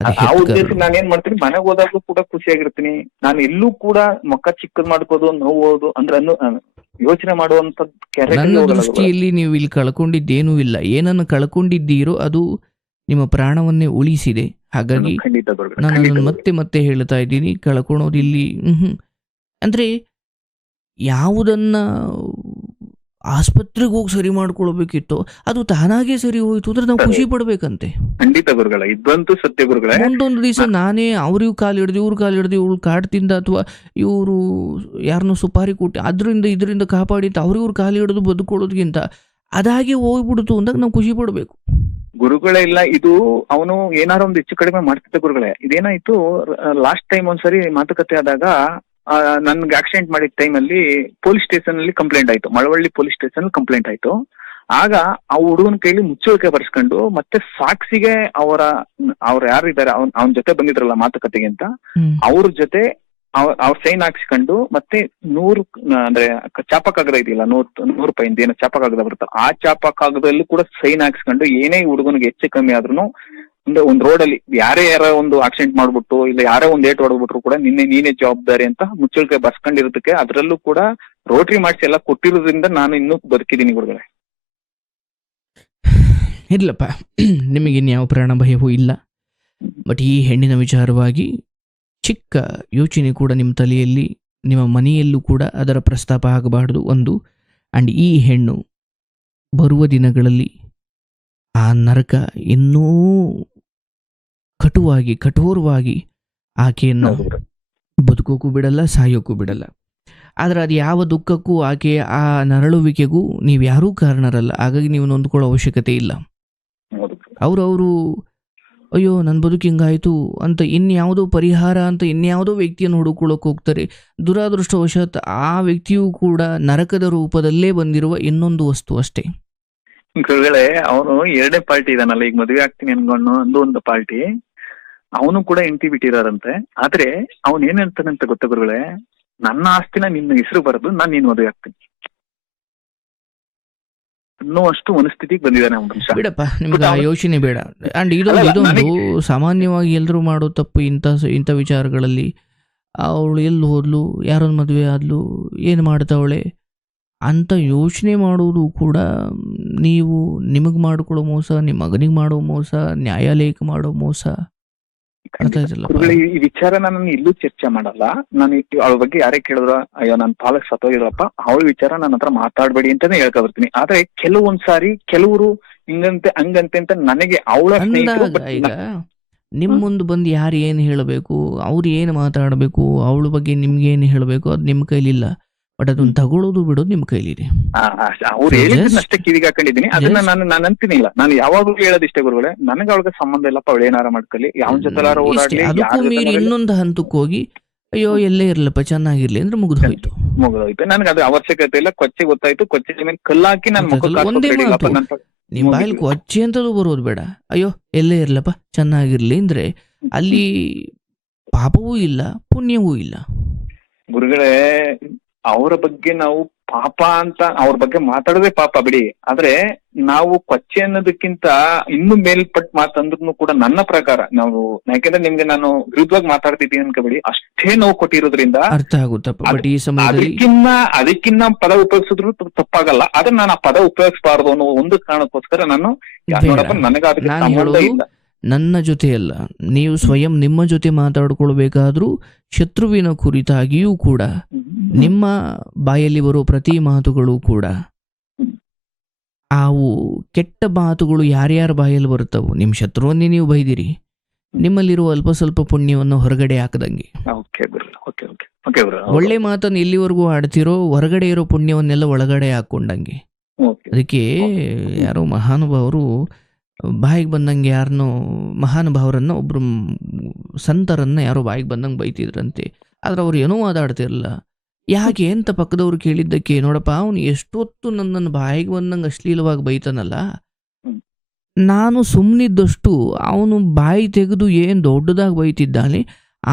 ಆ ಉದ್ದೇಶ ನಾನು ಏನ್ ಮಾಡ್ತೀನಿ, ಮನೆಗೆ ಹೋದಾಗ್ಲೂ ಕೂಡ ಖುಷಿಯಾಗಿರ್ತೀನಿ. ನಾನು ಎಲ್ಲೂ ಕೂಡ ಮುಖ ಚಿಕ್ಕದ್ ಮಾಡ್ಕೋದು, ನೋವುದು ಅಂದ್ರೆ ಯೋಚನೆ ಮಾಡುವಂತ ನನ್ನ ದೃಷ್ಟಿಯಲ್ಲಿ ನೀವು ಇಲ್ಲಿ ಕಳ್ಕೊಂಡಿದ್ದೇನೂ ಇಲ್ಲ. ಏನನ್ನು ಕಳ್ಕೊಂಡಿದ್ದೀರೋ ಅದು ನಿಮ್ಮ ಪ್ರಾಣವನ್ನೇ ಉಳಿಸಿದೆ. ಹಾಗಾಗಿ ನಾನು ಅದನ್ನು ಮತ್ತೆ ಮತ್ತೆ ಹೇಳ್ತಾ ಇದ್ದೀನಿ, ಕಳ್ಕೊಳೋದಿಲ್ಲಿ ಅಂದ್ರೆ ಯಾವುದನ್ನ ಆಸ್ಪತ್ರೆಗೆ ಹೋಗಿ ಸರಿ ಮಾಡ್ಕೊಳ್ಬೇಕಿತ್ತು, ಅದು ತಾನಾಗೆ ಸರಿ ಹೋಯ್ತು ಅಂದ್ರೆ ನಾವು ಖುಷಿ ಪಡ್ಬೇಕಂತೆ. ಖಂಡಿತ ಗುರುಗಳೇ, ಇದಂತೂ ಸತ್ಯ ಗುರುಗಳೇ. ಮುಂದೊಂದು ದಿವಸ ನಾನೇ ಅವ್ರಿಗೂ ಕಾಲು ಹಿಡ್ದು ಇವ್ರ ಕಾಲು ಹಿಡ್ದು ಇವಳು ಕಾಡ್ತಿಂದ ಅಥವಾ ಇವರು ಯಾರನ್ನೋ ಸುಪಾರಿ ಕೊಟ್ಟು ಅದರಿಂದ ಇದರಿಂದ ಕಾಪಾಡಿ ಅಂತ ಅವ್ರಿವ್ರ ಕಾಲು ಹಿಡಿದು ಬದುಕೊಳ್ಳೋದ್ಕಿಂತ ಅದಾಗೆ ಹೋಗ್ಬಿಡ್ತು ಅಂದಾಗ ನಾವು ಖುಷಿ ಪಡ್ಬೇಕು. ಗುರುಗಳೇ ಇಲ್ಲ, ಇದು ಅವನು ಏನಾರು ಒಂದು ಹೆಚ್ಚು ಕಡಿಮೆ ಮಾಡ್ತಿದ್ದ ಗುರುಗಳೇ. ಇದೇನಾಯ್ತು, ಲಾಸ್ಟ್ ಟೈಮ್ ಒಂದ್ಸರಿ ಮಾತುಕತೆ ಆದಾಗ ನನ್ಗೆ ಆಕ್ಸಿಡೆಂಟ್ ಮಾಡಿದ ಟೈಮಲ್ಲಿ ಪೊಲೀಸ್ ಸ್ಟೇಷನ್ ಅಲ್ಲಿ ಕಂಪ್ಲೇಂಟ್ ಆಯ್ತು, ಮಳವಳ್ಳಿ ಪೊಲೀಸ್ ಸ್ಟೇಷನ್ ಅಲ್ಲಿ ಕಂಪ್ಲೇಂಟ್ ಆಯ್ತು. ಆಗ ಆ ಹುಡುಗನ ಕೈಲಿ ಮುಚ್ಚುವಿಕೆ ಬರ್ಸ್ಕೊಂಡು ಮತ್ತೆ ಸಾಕ್ಷಿಗೆ ಅವ್ರ ಯಾರಿದ್ದಾರೆ ಅವನ ಜೊತೆ ಬಂದಿದ್ರಲ್ಲ ಮಾತುಕತೆಗೆ ಅಂತ, ಅವ್ರ ಜೊತೆ ಅವ್ರ ಸೈನ್ ಹಾಕ್ಸ್ಕೊಂಡು ಮತ್ತೆ 100 ಅಂದ್ರೆ ಚಾಪ ಕಾಗದ ಇದೆಯಲ್ಲ, 100 ರೂಪಾಯಿ ಏನೋ ಚಾಪ ಕಾಗದ ಬರುತ್ತೆ, ಆ ಚಾಪ ಕಾಗದಲ್ಲೂ ಕೂಡ ಸೈನ್ ಹಾಕ್ಸ್ಕೊಂಡು ಏನೇ ಹುಡುಗನಿಗೆ ಹೆಚ್ಚು ಕಮ್ಮಿ ಆದ್ರೂ ಅಂದ್ರೆ ಒಂದ್ ರೋಡ್ ಅಲ್ಲಿ ಯಾರೋ ಒಂದು ಆಕ್ಸಿಡೆಂಟ್ ಮಾಡ್ಬಿಟ್ಟು ಇಲ್ಲ ಯಾರೋ ಒಂದ್ ಏಟ್ ಹೊಡ್ಬಿಟ್ರು ಕೂಡ ನೀನೇ ಜವಾಬ್ದಾರಿ ಅಂತ ಮುಚ್ಚಳಿಕೆ ಬರ್ಸ್ಕೊಂಡಿರೋದಕ್ಕೆ ಅದ್ರಲ್ಲೂ ಕೂಡ ರೋಟರಿ ಮಾಡಿಸಿ ಎಲ್ಲ ಕೊಟ್ಟಿರೋದ್ರಿಂದ ನಾನು ಇನ್ನೂ ಬದುಕಿದ್ದೀನಿ ಗುರುಗಳೇ. ಇರ್ಲಪ್ಪ, ನಿಮಗೆ ಇನ್ಯಾವ ಪ್ರಾಣ ಭಯವೂ ಇಲ್ಲ. ಬಟ್ ಈ ಹೆಣ್ಣಿನ ವಿಚಾರವಾಗಿ ಚಿಕ್ಕ ಯೋಚನೆ ಕೂಡ ನಿಮ್ಮ ತಲೆಯಲ್ಲಿ, ನಿಮ್ಮ ಮನೆಯಲ್ಲೂ ಕೂಡ ಅದರ ಪ್ರಸ್ತಾಪ ಆಗಬಾರ್ದು ಒಂದು. ಆ್ಯಂಡ್ ಈ ಹೆಣ್ಣು ಬರುವ ದಿನಗಳಲ್ಲಿ ಆ ನರಕ ಇನ್ನೂ ಕಠೋರವಾಗಿ ಆಕೆಯನ್ನು ಬದುಕೋಕ್ಕೂ ಬಿಡಲ್ಲ, ಸಾಯೋಕ್ಕೂ ಬಿಡಲ್ಲ. ಆದರೆ ಅದು ಯಾವ ದುಃಖಕ್ಕೂ ಆಕೆಯ ಆ ನರಳುವಿಕೆಗೂ ನೀವು ಯಾರೂ ಕಾರಣರಲ್ಲ. ಹಾಗಾಗಿ ನೀವು ನೊಂದ್ಕೊಳ್ಳೋ ಅವಶ್ಯಕತೆ ಇಲ್ಲ. ಅವರು ಅಯ್ಯೋ ನನ್ನ ಬದುಕು ಹಿಂಗಾಯಿತು ಅಂತ ಇನ್ಯಾವುದೋ ಪರಿಹಾರ ಅಂತ ಇನ್ಯಾವುದೋ ವ್ಯಕ್ತಿಯನ್ನು ಹುಡುಕೊಳ್ಳೋಕೆ ಹೋಗ್ತಾರೆ. ದುರಾದೃಷ್ಟವಶಾತ್ ಆ ವ್ಯಕ್ತಿಯೂ ಕೂಡ ನರಕದ ರೂಪದಲ್ಲೇ ಬಂದಿರುವ ಇನ್ನೊಂದು ವಸ್ತು ಅಷ್ಟೇ. ಗುರುಗಳೇ, ಅವನು ಎರಡನೇ ಪಾರ್ಟಿ ಇದಾನಲ್ಲ, ಈಗ ಮದುವೆ ಆಗ್ತೀನಿ ಅನ್ಕೊಂಡು ಒಂದು ಪಾರ್ಟಿ, ಅವನು ಕೂಡ ಹೆಂಡತಿ ಬಿಟ್ಟಿರಾರಂತೆ. ಆದ್ರೆ ಅವನ್ ಏನ್ ಹೇಳ್ತಾನಂತ ಗೊತ್ತ ಗುರುಗಳೇ, ನನ್ನ ಆಸ್ತಿನ ನಿನ್ನ ಹೆಸರು ಬರೋದು, ನಾನ್ ನೀನ್ ಮದುವೆ ಆಗ್ತೀನಿ ಅನ್ನೋ ಅಷ್ಟು ಮನಸ್ಥಿತಿಗೆ ಬಂದಿದ್ದಾನೆ ಅವನು. ಬಿಡಪ್ಪ, ನಿಮ್ಗೆ ಆ ಯೋಚನೆ ಬೇಡ. ಅಂಡ್ ಇದೊಂದು ಸಾಮಾನ್ಯವಾಗಿ ಎಲ್ಲರೂ ಮಾಡೋ ತಪ್ಪು ಇಂಥ ವಿಚಾರಗಳಲ್ಲಿ. ಅವಳು ಎಲ್ಲಿ ಹೋದ್ಲು, ಯಾರೊಂದು ಮದುವೆ ಆದ್ಲು, ಏನು ಮಾಡ್ತಾವಳೆ ಅಂತ ಯೋಚನೆ ಮಾಡೋದು ಕೂಡ ನೀವು ನಿಮಗೆ ಮಾಡ್ಕೊಳ್ಳೋ ಮೋಸ, ನಿಮ್ಮ ಮಗನಿಗೆ ಮಾಡೋ ಮೋಸ, ನ್ಯಾಯಾಲಯಕ್ಕೆ ಮಾಡೋ ಮೋಸ. ಈ ವಿಚಾರ ನಾನು ಇಲ್ಲೂ ಚರ್ಚೆ ಮಾಡಲ್ಲ. ನಾನು ಅವಳ ಬಗ್ಗೆ ಯಾರೇ ಕೇಳಿದ್ರ ಅಯ್ಯೋ ನನ್ ಪಾಲಕ್ ಸತ್ತೋಗಿರಪ್ಪ, ಅವಳ ವಿಚಾರ ನನ್ನ ಹತ್ರ ಮಾತಾಡ್ಬೇಡಿ ಅಂತಾನೆ ಹೇಳ್ಕೊ ಬರ್ತೀನಿ. ಆದ್ರೆ ಕೆಲವೊಂದ್ಸಾರಿ ಕೆಲವರು ಹಿಂಗಂತೆ ಹಂಗಂತೆ ಅಂತ ನನಗೆ ಅವಳ ಈಗ ನಿಮ್ ಮುಂದೆ ಬಂದು ಯಾರು ಏನು ಹೇಳಬೇಕು, ಅವ್ರು ಏನು ಮಾತಾಡಬೇಕು, ಅವಳ ಬಗ್ಗೆ ನಿಮ್ಗೆ ಏನು ಹೇಳಬೇಕು, ಅದು ನಿಮ್ಮ ಕೈಲಿಲ್ಲ. ಬಟ್ ಅದನ್ನ ತಗೊಳ್ಳೋದು ಬಿಡೋದು ನಿಮ್ ಕೈಲಿದೆ. ಅವ್ರು ಹೇಳಿದ್ದಷ್ಟೇ ಕಿವಿಗೆ ಹಾಕೊಂಡಿದ್ದೀನಿ. ಅದನ್ನ ನಾನು ಅಂತೀನಿಲ್ಲ. ನಾನು ಯಾವಾಗ್ಲೂ ಹೇಳೋದಿಷ್ಟೇ ಗುರುಗಳೇ, ನನಗೆ ಅವಳಿಗೆ ಸಂಬಂಧ ಇಲ್ಲಪ್ಪ, ಅವಳು ಏನಾರ ಮಾಡ್ಕೊಳ್ಳಿ, ಯಾವನ್ ಜೊತೆ ಓಡಾಡ್ಲಿ. ಅದಕ್ಕೂ ಮೀರಿ ಇನ್ನೊಂದು ಹಂತಕ್ಕೆ ಹೋಗಿ ಅಯ್ಯೋ ಎಲ್ಲೇ ಇರ್ಲಪ್ಪ ಚೆನ್ನಾಗಿರ್ಲಿ ಅಂದ್ರೆ ಮುಗಿದೋಯ್ತು. ನನಗೆ ಅದು ಅವಶ್ಯಕತೆ ಇಲ್ಲ. ಕೊಚ್ಚೆ ಗೊತ್ತಾಯ್ತು, ಕೊಚ್ಚೆ ಮೇಲೆ ಕಲ್ಲಾಕಿ ನಾನು ಒಂದೇ ಮಾತು, ನಿಮ್ ಬಾಯಲ್ಲಿ ಕೊಚ್ಚೆ ಅಂತಲೂ ಬರೋದು ಬೇಡ. ಅಯ್ಯೋ ಎಲ್ಲೇ ಇರ್ಲಪ್ಪ ಚೆನ್ನಾಗಿರ್ಲಿ ಅಂದ್ರೆ ಅಲ್ಲಿ ಪಾಪವೂ ಇಲ್ಲ, ಪುಣ್ಯವೂ ಇಲ್ಲ. ಗುರುಗಳೇ, ಅವರ ಬಗ್ಗೆ ನಾವು ಪಾಪ ಅಂತ ಅವ್ರ ಬಗ್ಗೆ ಮಾತಾಡೋದೇ ಪಾಪ ಬಿಡಿ. ಆದ್ರೆ ನಾವು ಕೊಚ್ಚೆ ಅನ್ನೋದಕ್ಕಿಂತ ಇನ್ನು ಮೇಲ್ಪಟ್ಟು ಮಾತಂದ್ರೂ ಕೂಡ ನನ್ನ ಪ್ರಕಾರ ನಾವು, ಯಾಕೆಂದ್ರೆ ನಿಮ್ಗೆ ನಾನು ವಿರುದ್ಧವಾಗಿ ಮಾತಾಡ್ತಿದ್ದೀನಿ ಅನ್ಕೋಬೇಡಿ, ಅಷ್ಟೇ ನೋವು ಕೊಟ್ಟಿರೋದ್ರಿಂದ ಅರ್ಥ ಆಗುತ್ತಪ್ಪ. ಬಟ್ ಈ ಸಮಯದಲ್ಲಿ ಅದಕ್ಕಿನ್ನ ಪದ ಉಪಯೋಗಿಸಿದ್ರು ತಪ್ಪಾಗಲ್ಲ. ಆದ್ರೆ ನಾನು ಆ ಪದ ಉಪಯೋಗಿಸಬಾರ್ದು ಅನ್ನೋ ಒಂದು ಕಾರಣಕ್ಕೋಸ್ಕರ ನಾನು ನನಗೆ ಅದಕ್ಕೆ ಸಂಬಂಧ ಇಲ್ಲ. ನನ್ನ ಜೊತೆಯಲ್ಲ, ನೀವು ಸ್ವಯಂ ನಿಮ್ಮ ಜೊತೆ ಮಾತಾಡ್ಕೊಳ್ಬೇಕಾದ್ರೂ ಶತ್ರುವಿನ ಕುರಿತಾಗಿಯೂ ಕೂಡ ನಿಮ್ಮ ಬಾಯಲ್ಲಿ ಬರೋ ಪ್ರತಿ ಮಾತುಗಳು ಕೂಡ ಅವು ಕೆಟ್ಟ ಮಾತುಗಳು ಯಾರ್ಯಾರ ಬಾಯಲ್ಲಿ ಬರುತ್ತವೋ, ನಿಮ್ಮ ಶತ್ರುವನ್ನೇ ನೀವು ಬೈದಿರಿ, ನಿಮ್ಮಲ್ಲಿರುವ ಅಲ್ಪ ಸ್ವಲ್ಪ ಪುಣ್ಯವನ್ನು ಹೊರಗಡೆ ಹಾಕದಂಗೆ. ಒಳ್ಳೆ ಮಾತನ್ನು ಎಲ್ಲಿವರೆಗೂ ಆಡ್ತಿರೋ ಹೊರಗಡೆ ಇರೋ ಪುಣ್ಯವನ್ನೆಲ್ಲ ಒಳಗಡೆ ಹಾಕೊಂಡಂಗೆ. ಅದಕ್ಕೆ ಯಾರೋ ಮಹಾನುಭಾವರು ಬಾಯಿಗೆ ಬಂದಂಗೆ ಯಾರನ್ನೋ ಮಹಾನುಭಾವರನ್ನ ಒಬ್ರು ಸಂತರನ್ನ ಯಾರೋ ಬಾಯಿಗೆ ಬಂದಂಗೆ ಬೈತಿದ್ರಂತೆ. ಆದ್ರೆ ಅವ್ರು ಏನೋ ಮಾತಾಡ್ತಿರಲ್ಲ. ಯಾಕೆ ಅಂತ ಪಕ್ಕದವ್ರು ಕೇಳಿದ್ದಕ್ಕೆ, ನೋಡಪ್ಪ ಅವನು ಎಷ್ಟೊತ್ತು ನನ್ನನ್ನು ಬಾಯಿಗೆ ಬಂದಂಗೆ ಅಶ್ಲೀಲವಾಗಿ ಬೈತಾನಲ್ಲ, ನಾನು ಸುಮ್ಮನಿದ್ದಷ್ಟು ಅವನು ಬಾಯಿ ತೆಗೆದು ಏನು ದೊಡ್ಡದಾಗಿ ಬೈತಿದ್ದಾನೆ,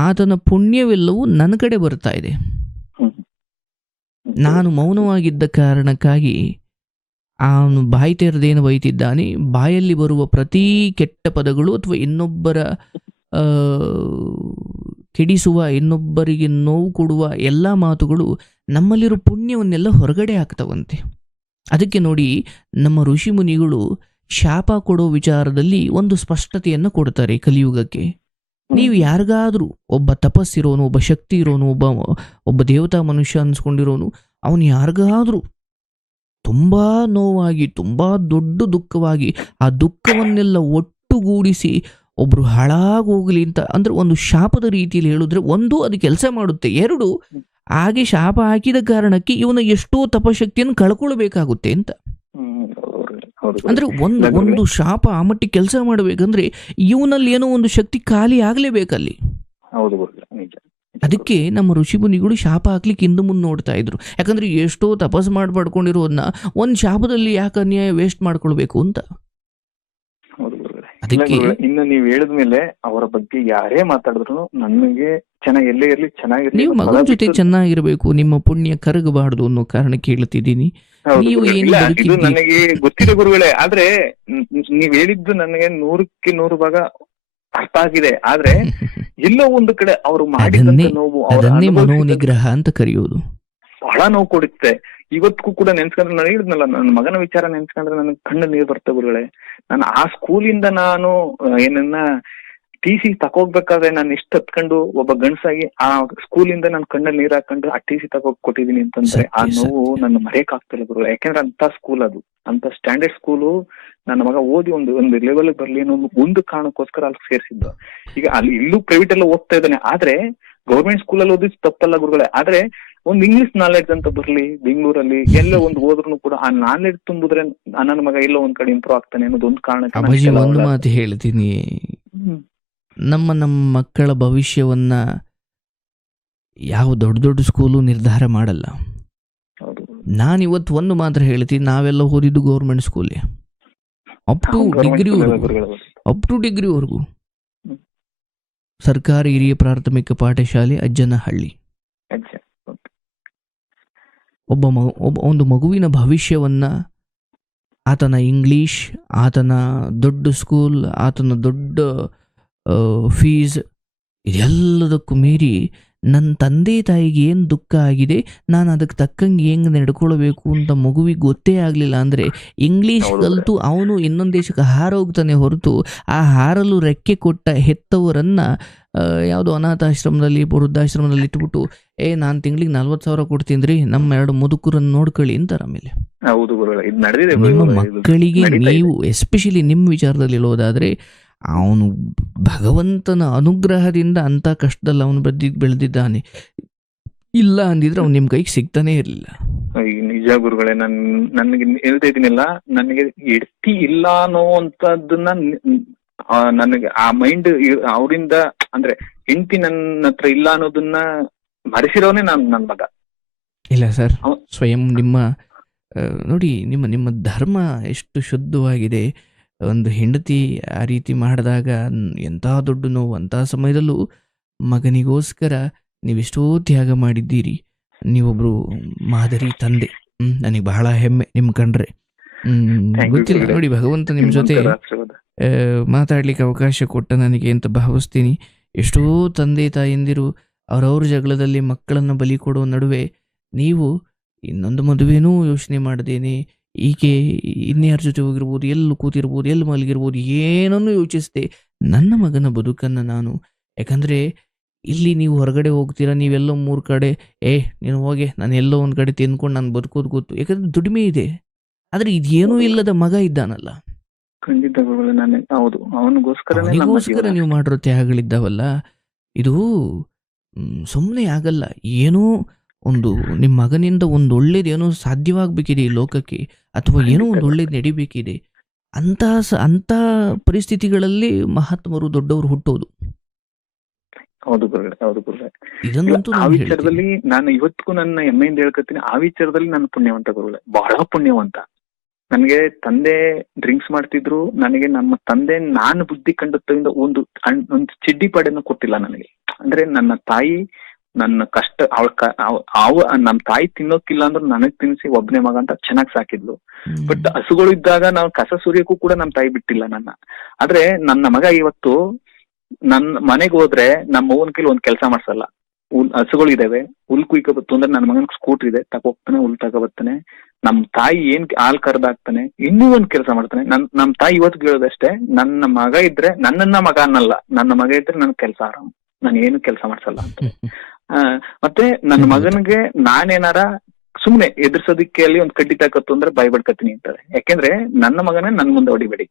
ಆತನ ಪುಣ್ಯವೆಲ್ಲವೂ ನನ್ನ ಕಡೆ ಬರ್ತಾ ಇದೆ. ನಾನು ಮೌನವಾಗಿದ್ದ ಕಾರಣಕ್ಕಾಗಿ ಅವನು ಬಾಯಿ ತೆರೆದೇನು ಬೈತಿದ್ದಾನೆ, ಬಾಯಲ್ಲಿ ಬರುವ ಪ್ರತಿ ಕೆಟ್ಟ ಪದಗಳು ಅಥವಾ ಇನ್ನೊಬ್ಬರ ಕೆಡಿಸುವ, ಇನ್ನೊಬ್ಬರಿಗೆ ನೋವು ಕೊಡುವ ಎಲ್ಲ ಮಾತುಗಳು ನಮ್ಮಲ್ಲಿರೋ ಪುಣ್ಯವನ್ನೆಲ್ಲ ಹೊರಗಡೆ ಹಾಕ್ತವಂತೆ. ಅದಕ್ಕೆ ನೋಡಿ, ನಮ್ಮ ಋಷಿ ಮುನಿಗಳು ಶಾಪ ಕೊಡೋ ವಿಚಾರದಲ್ಲಿ ಒಂದು ಸ್ಪಷ್ಟತೆಯನ್ನು ಕೊಡ್ತಾರೆ ಕಲಿಯುಗಕ್ಕೆ. ನೀವು ಯಾರಿಗಾದ್ರೂ ಒಬ್ಬ ತಪಸ್ಸಿರೋನು, ಒಬ್ಬ ಶಕ್ತಿ ಇರೋನು, ಒಬ್ಬ ದೇವತಾ ಮನುಷ್ಯ ಅನ್ಸ್ಕೊಂಡಿರೋನು, ಅವನು ಯಾರಿಗಾದ್ರೂ ತುಂಬಾ ನೋವಾಗಿ, ತುಂಬಾ ದೊಡ್ಡ ದುಃಖವಾಗಿ, ಆ ದುಃಖವನ್ನೆಲ್ಲ ಒಟ್ಟುಗೂಡಿಸಿ ಒಬ್ರು ಹಾಳಾಗೋಗ್ಲಿ ಅಂತ ಅಂದ್ರೆ ಒಂದು ಶಾಪದ ರೀತಿಯಲ್ಲಿ ಹೇಳಿದ್ರೆ, ಒಂದು ಅದು ಕೆಲಸ ಮಾಡುತ್ತೆ, ಎರಡು ಹಾಗೆ ಶಾಪ ಹಾಕಿದ ಕಾರಣಕ್ಕೆ ಇವನ ಎಷ್ಟೋ ತಪಶಕ್ತಿಯನ್ನು ಕಳ್ಕೊಳ್ಬೇಕಾಗುತ್ತೆ ಅಂತ. ಅಂದ್ರೆ ಒಂದು ಶಾಪ ಆ ಮಟ್ಟಿಗೆ ಕೆಲಸ ಮಾಡಬೇಕಂದ್ರೆ ಇವನಲ್ಲಿ ಏನೋ ಒಂದು ಶಕ್ತಿ ಖಾಲಿ ಆಗ್ಲೇಬೇಕಲ್ಲಿ. ಅದಕ್ಕೆ ನಮ್ಮ ಋಷಿ ಮುನಿಗಳು ಶಾಪ ಹಾಕ್ಲಿಕ್ಕೆ ಹಿಂದೆ ಮುಂದೆ ನೋಡ್ತಾ ಇದ್ರು. ಯಾಕಂದ್ರೆ ಎಷ್ಟೋ ತಪಸ್ ಮಾಡ್ಕೊಂಡಿರೋದನ್ನ ಒಂದ್ ಶಾಪದಲ್ಲಿ ಯಾಕೆ ಅನ್ಯಾಯ ವೇಸ್ಟ್ ಮಾಡ್ಕೊಳ್ಬೇಕು ಅಂತ. ಅದಕ್ಕೆ ಇನ್ನು ನೀವ್ ಹೇಳಿದ್ಮೇಲೆ ಅವರ ಬಗ್ಗೆ ಯಾರೇ ಮಾತಾಡಿದ್ರು ನನಗೆ ಚೆನ್ನಾಗಿ ಎಲ್ಲೇ ಇರ್ಲಿ ಚೆನ್ನಾಗಿರ್ಲಿ, ನೀವು ಮಗನ ಜೊತೆ ಚೆನ್ನಾಗಿರ್ಬೇಕು, ನಿಮ್ಮ ಪುಣ್ಯ ಕರಗಬಾರ್ದು ಅನ್ನೋ ಕಾರಣಕ್ಕೆ ಹೇಳ್ತಿದ್ದೀನಿ. ನೀವು ಏನು ಇದು ನನಗೆ ಗೊತ್ತಿದೆ ಗುರುಗಳೇ. ಆದ್ರೆ ನೀವ್ ಹೇಳಿದ್ದು ನನಗೆ 100ಕ್ಕೆ 100 ಭಾಗ ಅರ್ಥ ಆಗಿದೆ. ಆದ್ರೆ ಎಲ್ಲೋ ಒಂದು ಕಡೆ ಅವರು ಮಾಡಿದಂತ ನೋವು, ಅದನ್ನೇ ಮನೋನಿಗ್ರಹ ಅಂತ ಕರೆಯೋದು, ಬಹಳ ನೋವು ಕೊಡುತ್ತೆ. ಇವತ್ತಿಗೂ ಕೂಡ ನೆನ್ಸ್ಕೊಂಡ್ರೆ ನಾನು ಹೇಳಿದ್ನಲ್ಲ, ನನ್ನ ಮಗನ ವಿಚಾರ ನೆನ್ಸ್ಕೊಂಡ್ರೆ ನನಗೆ ಕಣ್ಣು ನೀರು ಬರ್ತವೆ ಗುರುಗಳೇ. ನಾನು ಆ ಸ್ಕೂಲಿಂದ ನಾನು ಏನನ್ನ TC ತಗೋಗ್ಬೇಕಾದ್ರೆ ನಾನು ಇಷ್ಟ ಹತ್ಕೊಂಡು ಒಬ್ಬ ಗಂಡಸಾಗಿ ಆ ಸ್ಕೂಲಿಂದ ನಾನು ಕಣ್ಣಲ್ಲಿ ನೀರ್ ಹಾಕೊಂಡು ಆ TC ತಗೋಗ್ ಕೊಟ್ಟಿದೀನಿ ಅಂತಂದ್ರೆ ಆ ನೋವು ನನ್ನ ಮರೆಯಕ್ ಆಗ್ತಿಲ್ಲ ಗುರುಗಳೇ. ಯಾಕೆಂದ್ರೆ ಅಂತ ಸ್ಕೂಲ್ ಅದು, ಅಂತ ಸ್ಟ್ಯಾಂಡರ್ಡ್ ಸ್ಕೂಲು. ನನ್ನ ಮಗ ಓದಿ ಒಂದು ಲೆವೆಲ್ ಬರ್ಲಿ ಅನ್ನೋ ಒಂದು ಕಾರಣಕ್ಕೋಸ್ಕರ ಅಲ್ಲಿ ಸೇರಿಸಿದ್ದು. ಈಗ ಅಲ್ಲಿ ಇಲ್ಲೂ ಪ್ರೈವೇಟ್ ಎಲ್ಲ ಓದ್ತಾ ಇದ್ದಾನೆ, ಆದ್ರೆ ಗೌರ್ಮೆಂಟ್ ಸ್ಕೂಲಲ್ಲಿ ಓದಿದ್ ತಪ್ಪಲ್ಲ ಗುರುಗಳೇ. ಆದ್ರೆ ಒಂದು ಇಂಗ್ಲಿಷ್ ನಾಲೆಡ್ಜ್ ಅಂತ ಬರ್ಲಿ, ಬೆಂಗಳೂರಲ್ಲಿ ಎಲ್ಲೋ ಒಂದು ಹೋದ್ರು ಕೂಡ ಆ ನಾಲೆಡ್ಜ್ ತುಂಬಿದ್ರೆ ನನ್ನ ಮಗ ಎಲ್ಲೋ ಒಂದ್ ಕಡೆ ಇಂಪ್ರೂವ್ ಆಗ್ತಾನೆ ಅನ್ನೋದು ಒಂದು ಕಾರಣಕ್ಕೆ. ಒಂದು ಮಾತು ಹೇಳ್ತೀನಿ, ನಮ್ಮ ಮಕ್ಕಳ ಭವಿಷ್ಯವನ್ನ ಯಾವ ದೊಡ್ಡ ದೊಡ್ಡ ಸ್ಕೂಲು ನಿರ್ಧಾರ ಮಾಡಲ್ಲ. ನಾನಿವತ್ತು ಒಂದು ಮಾತ್ರ ಹೇಳ್ತೀನಿ, ನಾವೆಲ್ಲ ಓದಿದ್ದು ಗೌರ್ಮೆಂಟ್ ಸ್ಕೂಲೇ, ಅಪ್ ಟು ಡಿಗ್ರಿವರೆಗೂ ಸರ್ಕಾರಿ ಹಿರಿಯ ಪ್ರಾಥಮಿಕ ಪಾಠಶಾಲೆ ಅಜ್ಜನಹಳ್ಳಿ. ಒಂದು ಮಗುವಿನ ಭವಿಷ್ಯವನ್ನ, ಆತನ ಇಂಗ್ಲಿಷ್, ಆತನ ದೊಡ್ಡ ಸ್ಕೂಲ್, ಆತನ ದೊಡ್ಡ ಫೀಸ್, ಇದೆಲ್ಲದಕ್ಕೂ ಮೀರಿ ನನ್ನ ತಂದೆ ತಾಯಿಗೆ ಏನು ದುಃಖ ಆಗಿದೆ, ನಾನು ಅದಕ್ಕೆ ತಕ್ಕಂಗೆ ಹೆಂಗೆ ನಡ್ಕೊಳ್ಬೇಕು ಅಂತ ಮಗುವಿಗೆ ಗೊತ್ತೇ ಆಗಲಿಲ್ಲ ಅಂದರೆ ಇಂಗ್ಲೀಷ್ ಕಲಿತು ಅವನು ಇನ್ನೊಂದು ದೇಶಕ್ಕೆ ಹಾರೋಗ್ತಾನೆ ಹೊರತು ಆ ಹಾರಲು ರೆಕ್ಕೆ ಕೊಟ್ಟ ಹೆತ್ತವರನ್ನು ಯಾವುದೋ ಅನಾಥಾಶ್ರಮದಲ್ಲಿ ವೃದ್ಧಾಶ್ರಮದಲ್ಲಿ ಇಟ್ಬಿಟ್ಟು ನಾನು ತಿಂಗಳಿಗೆ 40,000 ಕೊಡ್ತೀನಿ ರೀ, ನಮ್ಮ 2 ಮುದುಕರನ್ನು ನೋಡ್ಕೊಳ್ಳಿ ಅಂತಾರೆ. ಆಮೇಲೆ ನಿಮ್ಮ ಮಕ್ಕಳಿಗೆ ನೀವು ಎಸ್ಪೆಷಲಿ ನಿಮ್ಮ ವಿಚಾರದಲ್ಲಿ ಹೇಳೋದಾದರೆ, ಅವನು ಭಗವಂತನ ಅನುಗ್ರಹದಿಂದ ಅಂತ ಕಷ್ಟದಲ್ಲಿ ಅವನು ಬೆಳೆದಿದ್ದಾನೆ, ಇಲ್ಲ ಅಂದಿದ್ರೆ ಅವ್ನು ನಿಮ್ ಕೈಗೆ ಸಿಗ್ತಾನೆ ಇರಲಿಲ್ಲ. ನಿಜ ಗುರುಗಳೇ, ನನಗೆ ಹೇಳ್ತಾ ಇದೀನಿಲ್ಲ, ನನಗೆ ಎಡ್ತಿ ಇಲ್ಲ ಅನ್ನೋವಂಥದ್ದನ್ನ ನನಗೆ ಆ ಮೈಂಡ್ ಅವರಿಂದ ಅಂದ್ರೆ ಹೆಂಡತಿ ನನ್ನ ಹತ್ರ ಇಲ್ಲ ಅನ್ನೋದನ್ನ ಮರೆಸಿರೋನೇ ನನ್ನ ಮಗ. ಇಲ್ಲ ಸರ್, ಸ್ವಯಂ ನಿಮ್ಮ ನೋಡಿ, ನಿಮ್ಮ ಧರ್ಮ ಎಷ್ಟು ಶುದ್ಧವಾಗಿದೆ. ಒಂದು ಹೆಂಡತಿ ಆ ರೀತಿ ಮಾಡಿದಾಗ ಎಂಥ ದೊಡ್ಡ ನೋವು, ಅಂಥ ಸಮಯದಲ್ಲೂ ಮಗನಿಗೋಸ್ಕರ ನೀವೆಷ್ಟೋ ತ್ಯಾಗ ಮಾಡಿದ್ದೀರಿ. ನೀವೊಬ್ರು ಮಾದರಿ ತಂದೆ. ನನಗೆ ಬಹಳ ಹೆಮ್ಮೆ ನಿಮ್ಮ ಕಂಡ್ರೆ. ಗೊತ್ತಿಲ್ಲ ನೋಡಿ, ಭಗವಂತ ನಿಮ್ಮ ಜೊತೆ ಮಾತಾಡ್ಲಿಕ್ಕೆ ಅವಕಾಶ ಕೊಟ್ಟ ನನಗೆ ಅಂತ ಭಾವಿಸ್ತೀನಿ. ಎಷ್ಟೋ ತಂದೆ ತಾಯಂದಿರು ಅವ್ರವ್ರ ಜಗಳದಲ್ಲಿ ಮಕ್ಕಳನ್ನು ಬಲಿ ಕೊಡೋ ನಡುವೆ ನೀವು ಇನ್ನೊಂದು ಮದುವೆನೂ ಯೋಚನೆ ಮಾಡದೇನೆ ಈಕೆ ಇನ್ಯಾರ ಜೊತೆ ಹೋಗಿರ್ಬೋದು, ಎಲ್ಲಿ ಕೂತಿರ್ಬೋದು, ಎಲ್ಲಿ ಮಲಗಿರ್ಬೋದು, ಏನನ್ನೂ ಯೋಚಿಸ್ದೆ ನನ್ನ ಮಗನ ಬದುಕನ್ನು ನಾನು, ಯಾಕಂದರೆ ಇಲ್ಲಿ ನೀವು ಹೊರಗಡೆ ಹೋಗ್ತೀರಾ, ನೀವೆಲ್ಲೋ 3 ಕಡೆ ನೀನು ಹೋಗಿ ನಾನು ಎಲ್ಲೋ ಒಂದು ಕಡೆ ತಿಂದ್ಕೊಂಡು ನಾನು ಬದುಕೋದು ಗೊತ್ತು, ಯಾಕಂದ್ರೆ ದುಡಿಮೆ ಇದೆ. ಆದರೆ ಇದೇನೂ ಇಲ್ಲದ ಮಗ ಇದ್ದಾನಲ್ಲ, ಅವನಿಗೋಸ್ಕರ ನೀವು ಮಾಡಿರೋ ತ್ಯಾಗಗಳಿದ್ದಾವಲ್ಲ, ಇದು ಸುಮ್ಮನೆ ಆಗಲ್ಲ. ಏನೋ ಒಂದು ನಿಮ್ಮ ಮಗನಿಂದ ಒಂದು ಒಳ್ಳೇದೇನೋ ಸಾಧ್ಯವಾಗಬೇಕಿದೆ ಈ ಲೋಕಕ್ಕೆ, ಅಥವಾ ಏನೋ ಒಂದು ಒಳ್ಳೇದು ನಡಿಬೇಕಿದೆ. ಅಂಥ ಪರಿಸ್ಥಿತಿಗಳಲ್ಲಿ ಮಹಾತ್ಮರು ದೊಡ್ಡವರು ಹುಟ್ಟೋದು. ಇದನ್ನಂತೂ ಆ ವಿಚಾರದಲ್ಲಿ ನಾನು ಇವತ್ತಿಗೂ ನನ್ನ ಹೆಮ್ಮೆಯಿಂದ ಹೇಳ್ಕೊತೀನಿ, ಆ ವಿಚಾರದಲ್ಲಿ ನಾನು ಪುಣ್ಯವಂತ ಗುರುಗಳೇ, ಬಹಳ ಪುಣ್ಯವಂತ. ನನಗೆ ತಂದೆ ಡ್ರಿಂಕ್ಸ್ ಮಾಡ್ತಿದ್ರು, ನನಗೆ ನಮ್ಮ ತಂದೆ ನಾನು ಬುದ್ಧಿ ಕಂಡದ್ದರಿಂದ ಒಂದು ಚಿಡ್ಡಿ ಪಾಡನ್ನು ಕೊಟ್ಟಿಲ್ಲ ನನಗೆ. ಅಂದ್ರೆ ನನ್ನ ತಾಯಿ ನನ್ನ ಕಷ್ಟ ನಮ್ ತಾಯಿ ತಿನ್ನೋಕಿಲ್ಲ ಅಂದ್ರೆ ನನಗ್ ತಿನ್ಸಿ ಒಬ್ಬನೇ ಮಗ ಅಂತ ಚೆನ್ನಾಗ್ ಸಾಕಿದ್ಲು. ಬಟ್ ಹಸುಗಳು ಇದ್ದಾಗ ನಾವು ಕಸ ಸುರಿಯಕ್ಕೂ ಕೂಡ ನಮ್ ತಾಯಿ ಬಿಟ್ಟಿಲ್ಲ ನನ್ನ. ಆದ್ರೆ ನನ್ನ ಮಗ ಇವತ್ತು ನನ್ನ ಮನೆಗೆ ಹೋದ್ರೆ ನಮ್ಮ ಅವ್ವನ ಕೈಲಿ ಒಂದ್ ಕೆಲಸ ಮಾಡ್ಸಲ್ಲ. ಹಸುಗಳು ಇದಾವೆ, ಹುಲ್ ಕುಯ್ಕೊ ಬತ್ತು ಅಂದ್ರೆ ನನ್ನ ಮಗನ ಸ್ಕೂಟರ್ ಇದೆ, ತಗೋಗ್ತಾನೆ, ಹುಲ್ ತಗೋಬರ್ತಾನೆ. ನಮ್ ತಾಯಿ ಏನ್ ಹಾಲ್ ಕರ್ದಾಕ್ತಾನೆ, ಇನ್ನೂ ಒಂದ್ ಕೆಲಸ ಮಾಡ್ತಾನೆ. ನಮ್ ತಾಯಿ ಇವತ್ತು ಹೇಳೋದಷ್ಟೇ, ನನ್ನ ಮಗ ಇದ್ರೆ ನನ್ನನ್ನ ಮಗ ಅನ್ನಲ್ಲ, ನನ್ನ ಮಗ ಇದ್ರೆ ನನ್ ಕೆಲಸ ಆರಾಮ್, ನಾನು ಏನು ಕೆಲಸ ಮಾಡ್ಸಲ್ಲ ಅಂತ. ಮತ್ತೆ ನನ್ನ ಮಗನಿಗೆ ನಾನೇನಾರ ಸುಮ್ನೆ ಎದುರ್ಸೋದಿಕ್ಕೆ ಅಲ್ಲಿ ಒಂದ್ ಕಡ್ಡಿ ತಾಕತ್ತು ಅಂದ್ರೆ ಬಾಯ್ ಬಡ್ಕತೀನಿ ಅಂತಾರೆ. ಯಾಕೆಂದ್ರೆ ನನ್ನ ಮಗನೇ ನನ್ ಮುಂದೆ ಹೊಡಿಬೇಡಿ,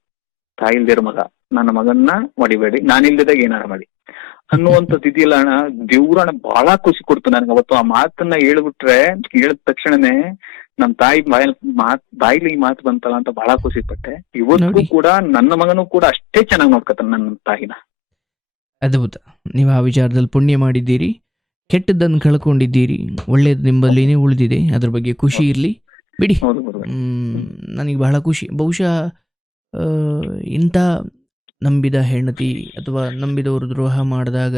ತಾಯಿ ಇಲ್ದಿರೋ ಮಗ ನನ್ನ ಮಗನ್ನ ಹೊಡಿಬೇಡಿ, ನಾನಿಲ್ದಿದಾಗ ಏನಾರ ಮಾಡಿ ಅನ್ನುವಂಥದ್ದು ಇದೆಯಲ್ಲ ಅಣ್ಣ, ದೇವ್ರ ಅಣ್ಣ ಬಹಳ ಖುಷಿ ಕೊಡ್ತು ನನ್ಗೆ ಅವತ್ತು. ಆ ಮಾತನ್ನ ಹೇಳ್ಬಿಟ್ರೆ, ಹೇಳಿದ ತಕ್ಷಣನೇ ನಮ್ ತಾಯಿ ಬಾಯಿಲಿ ಈ ಮಾತು ಬಂತಲ್ಲ ಅಂತ ಬಹಳ ಖುಷಿ ಪಟ್ಟೆ. ಇವತ್ತು ಕೂಡ ನನ್ನ ಮಗನೂ ಕೂಡ ಅಷ್ಟೇ ಚೆನ್ನಾಗಿ ನೋಡ್ಕತಾನ ನನ್ನ ತಾಯಿನ. ಅದ್ಭುತ. ನೀವು ಆ ವಿಚಾರದಲ್ಲಿ ಪುಣ್ಯ ಮಾಡಿದ್ದೀರಿ, ಕೆಟ್ಟದ್ದನ್ನು ಕಳ್ಕೊಂಡಿದ್ದೀರಿ, ಒಳ್ಳೇದು ನಿಮ್ಮಲ್ಲಿನೇ ಉಳಿದಿದೆ. ಅದ್ರ ಬಗ್ಗೆ ಖುಷಿ ಇರಲಿ ಬಿಡಿ. ನನಗೆ ಬಹಳ ಖುಷಿ. ಬಹುಶಃ ಇಂಥ ನಂಬಿದ ಹೆಂಡತಿ ಅಥವಾ ನಂಬಿದವರು ದ್ರೋಹ ಮಾಡಿದಾಗ,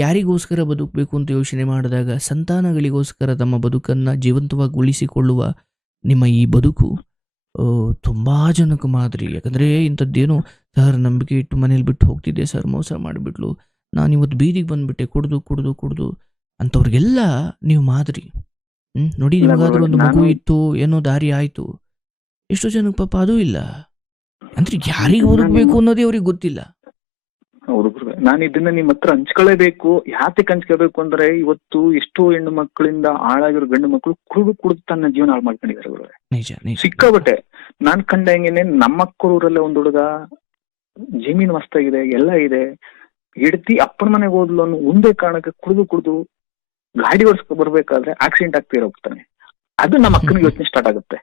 ಯಾರಿಗೋಸ್ಕರ ಬದುಕಬೇಕು ಅಂತ ಯೋಚನೆ ಮಾಡಿದಾಗ, ಸಂತಾನಗಳಿಗೋಸ್ಕರ ತಮ್ಮ ಬದುಕನ್ನು ಜೀವಂತವಾಗಿ ಉಳಿಸಿಕೊಳ್ಳುವ ನಿಮ್ಮ ಈ ಬದುಕು ತುಂಬ ಜನಕ್ಕೆ ಮಾದರಿ. ಯಾಕಂದರೆ ಇಂಥದ್ದೇನೋ ಸರ್ ನಂಬಿಕೆ ಇಟ್ಟು ಮನೇಲಿ ಬಿಟ್ಟು ಹೋಗ್ತಿದ್ದೆ ಸರ್, ಮೋಸ ಮಾಡಿಬಿಟ್ಲು, ನಾನು ಇವತ್ತು ಬೀದಿಗೆ ಬಂದುಬಿಟ್ಟೆ ಕುಡ್ದು ಅಂಥವ್ರಿಗೆಲ್ಲ ನೀವು ಮಾದರಿ. ನೋಡಿ, ನಿಮಗಾದ್ರೂ ಒಂದು ಮಗು ಇತ್ತು, ಏನೋ ದಾರಿ ಆಯಿತು. ಎಷ್ಟೋ ಜನಕ್ಕೆ ಪಾಪ ಅದೂ ಇಲ್ಲ. ಅಂದ್ರೆ ಯಾರಿಗೆ ಬದುಕಬೇಕು ಅನ್ನೋದೇ ಅವ್ರಿಗೆ ಗೊತ್ತಿಲ್ಲ. ಹೌದು, ನಾನು ಇದನ್ನ ನಿಮ್ಮ ಹತ್ರ ಹಂಚ್ಕೊಳ್ಳೇಬೇಕು. ಯಾತಕ್ಕೆ ಹಂಚ್ಕೋಬೇಕು ಅಂದ್ರೆ, ಇವತ್ತು ಎಷ್ಟೋ ಹೆಣ್ಣು ಮಕ್ಕಳಿಂದ ಹಾಳಾಗಿರೋ ಗಂಡು ಮಕ್ಕಳು ಕುಡಿದು ತನ್ನ ಜೀವನ ಹಾಳು ಮಾಡ್ಕೊಂಡಿದ್ದಾರೆ ಗುರುವೆ. ಸಿಕ್ಕಾಬಟ್ಟೆ. ನಾನ್ ಕಂಡ ಹೆಂಗೇನೆ, ನಮ್ಮ ಅಕ್ಕೂರಲ್ಲೇ ಒಂದ್ ಹುಡುಗ ಜಮೀನ್ ಮಸ್ತಾಗಿದೆ, ಎಲ್ಲ ಇದೆ, ಹೆಂಡತಿ ಅಪ್ಪನ ಮನೆಗೆ ಹೋದ್ಲು ಅನ್ನೋ ಒಂದೇ ಕಾರಣಕ್ಕೆ ಕುಡಿದು ಗಾಡಿ ಓಡಿಸ್ಕೊ ಬರ್ಬೇಕಾದ್ರೆ ಆಕ್ಸಿಡೆಂಟ್ ಆಗ್ತೀರ ಹೋಗ್ತಾನೆ. ಅದು ನಮ್ಮ ಅಕ್ಕನಿಗೆ ಯೋಚನೆ ಸ್ಟಾರ್ಟ್ ಆಗುತ್ತೆ,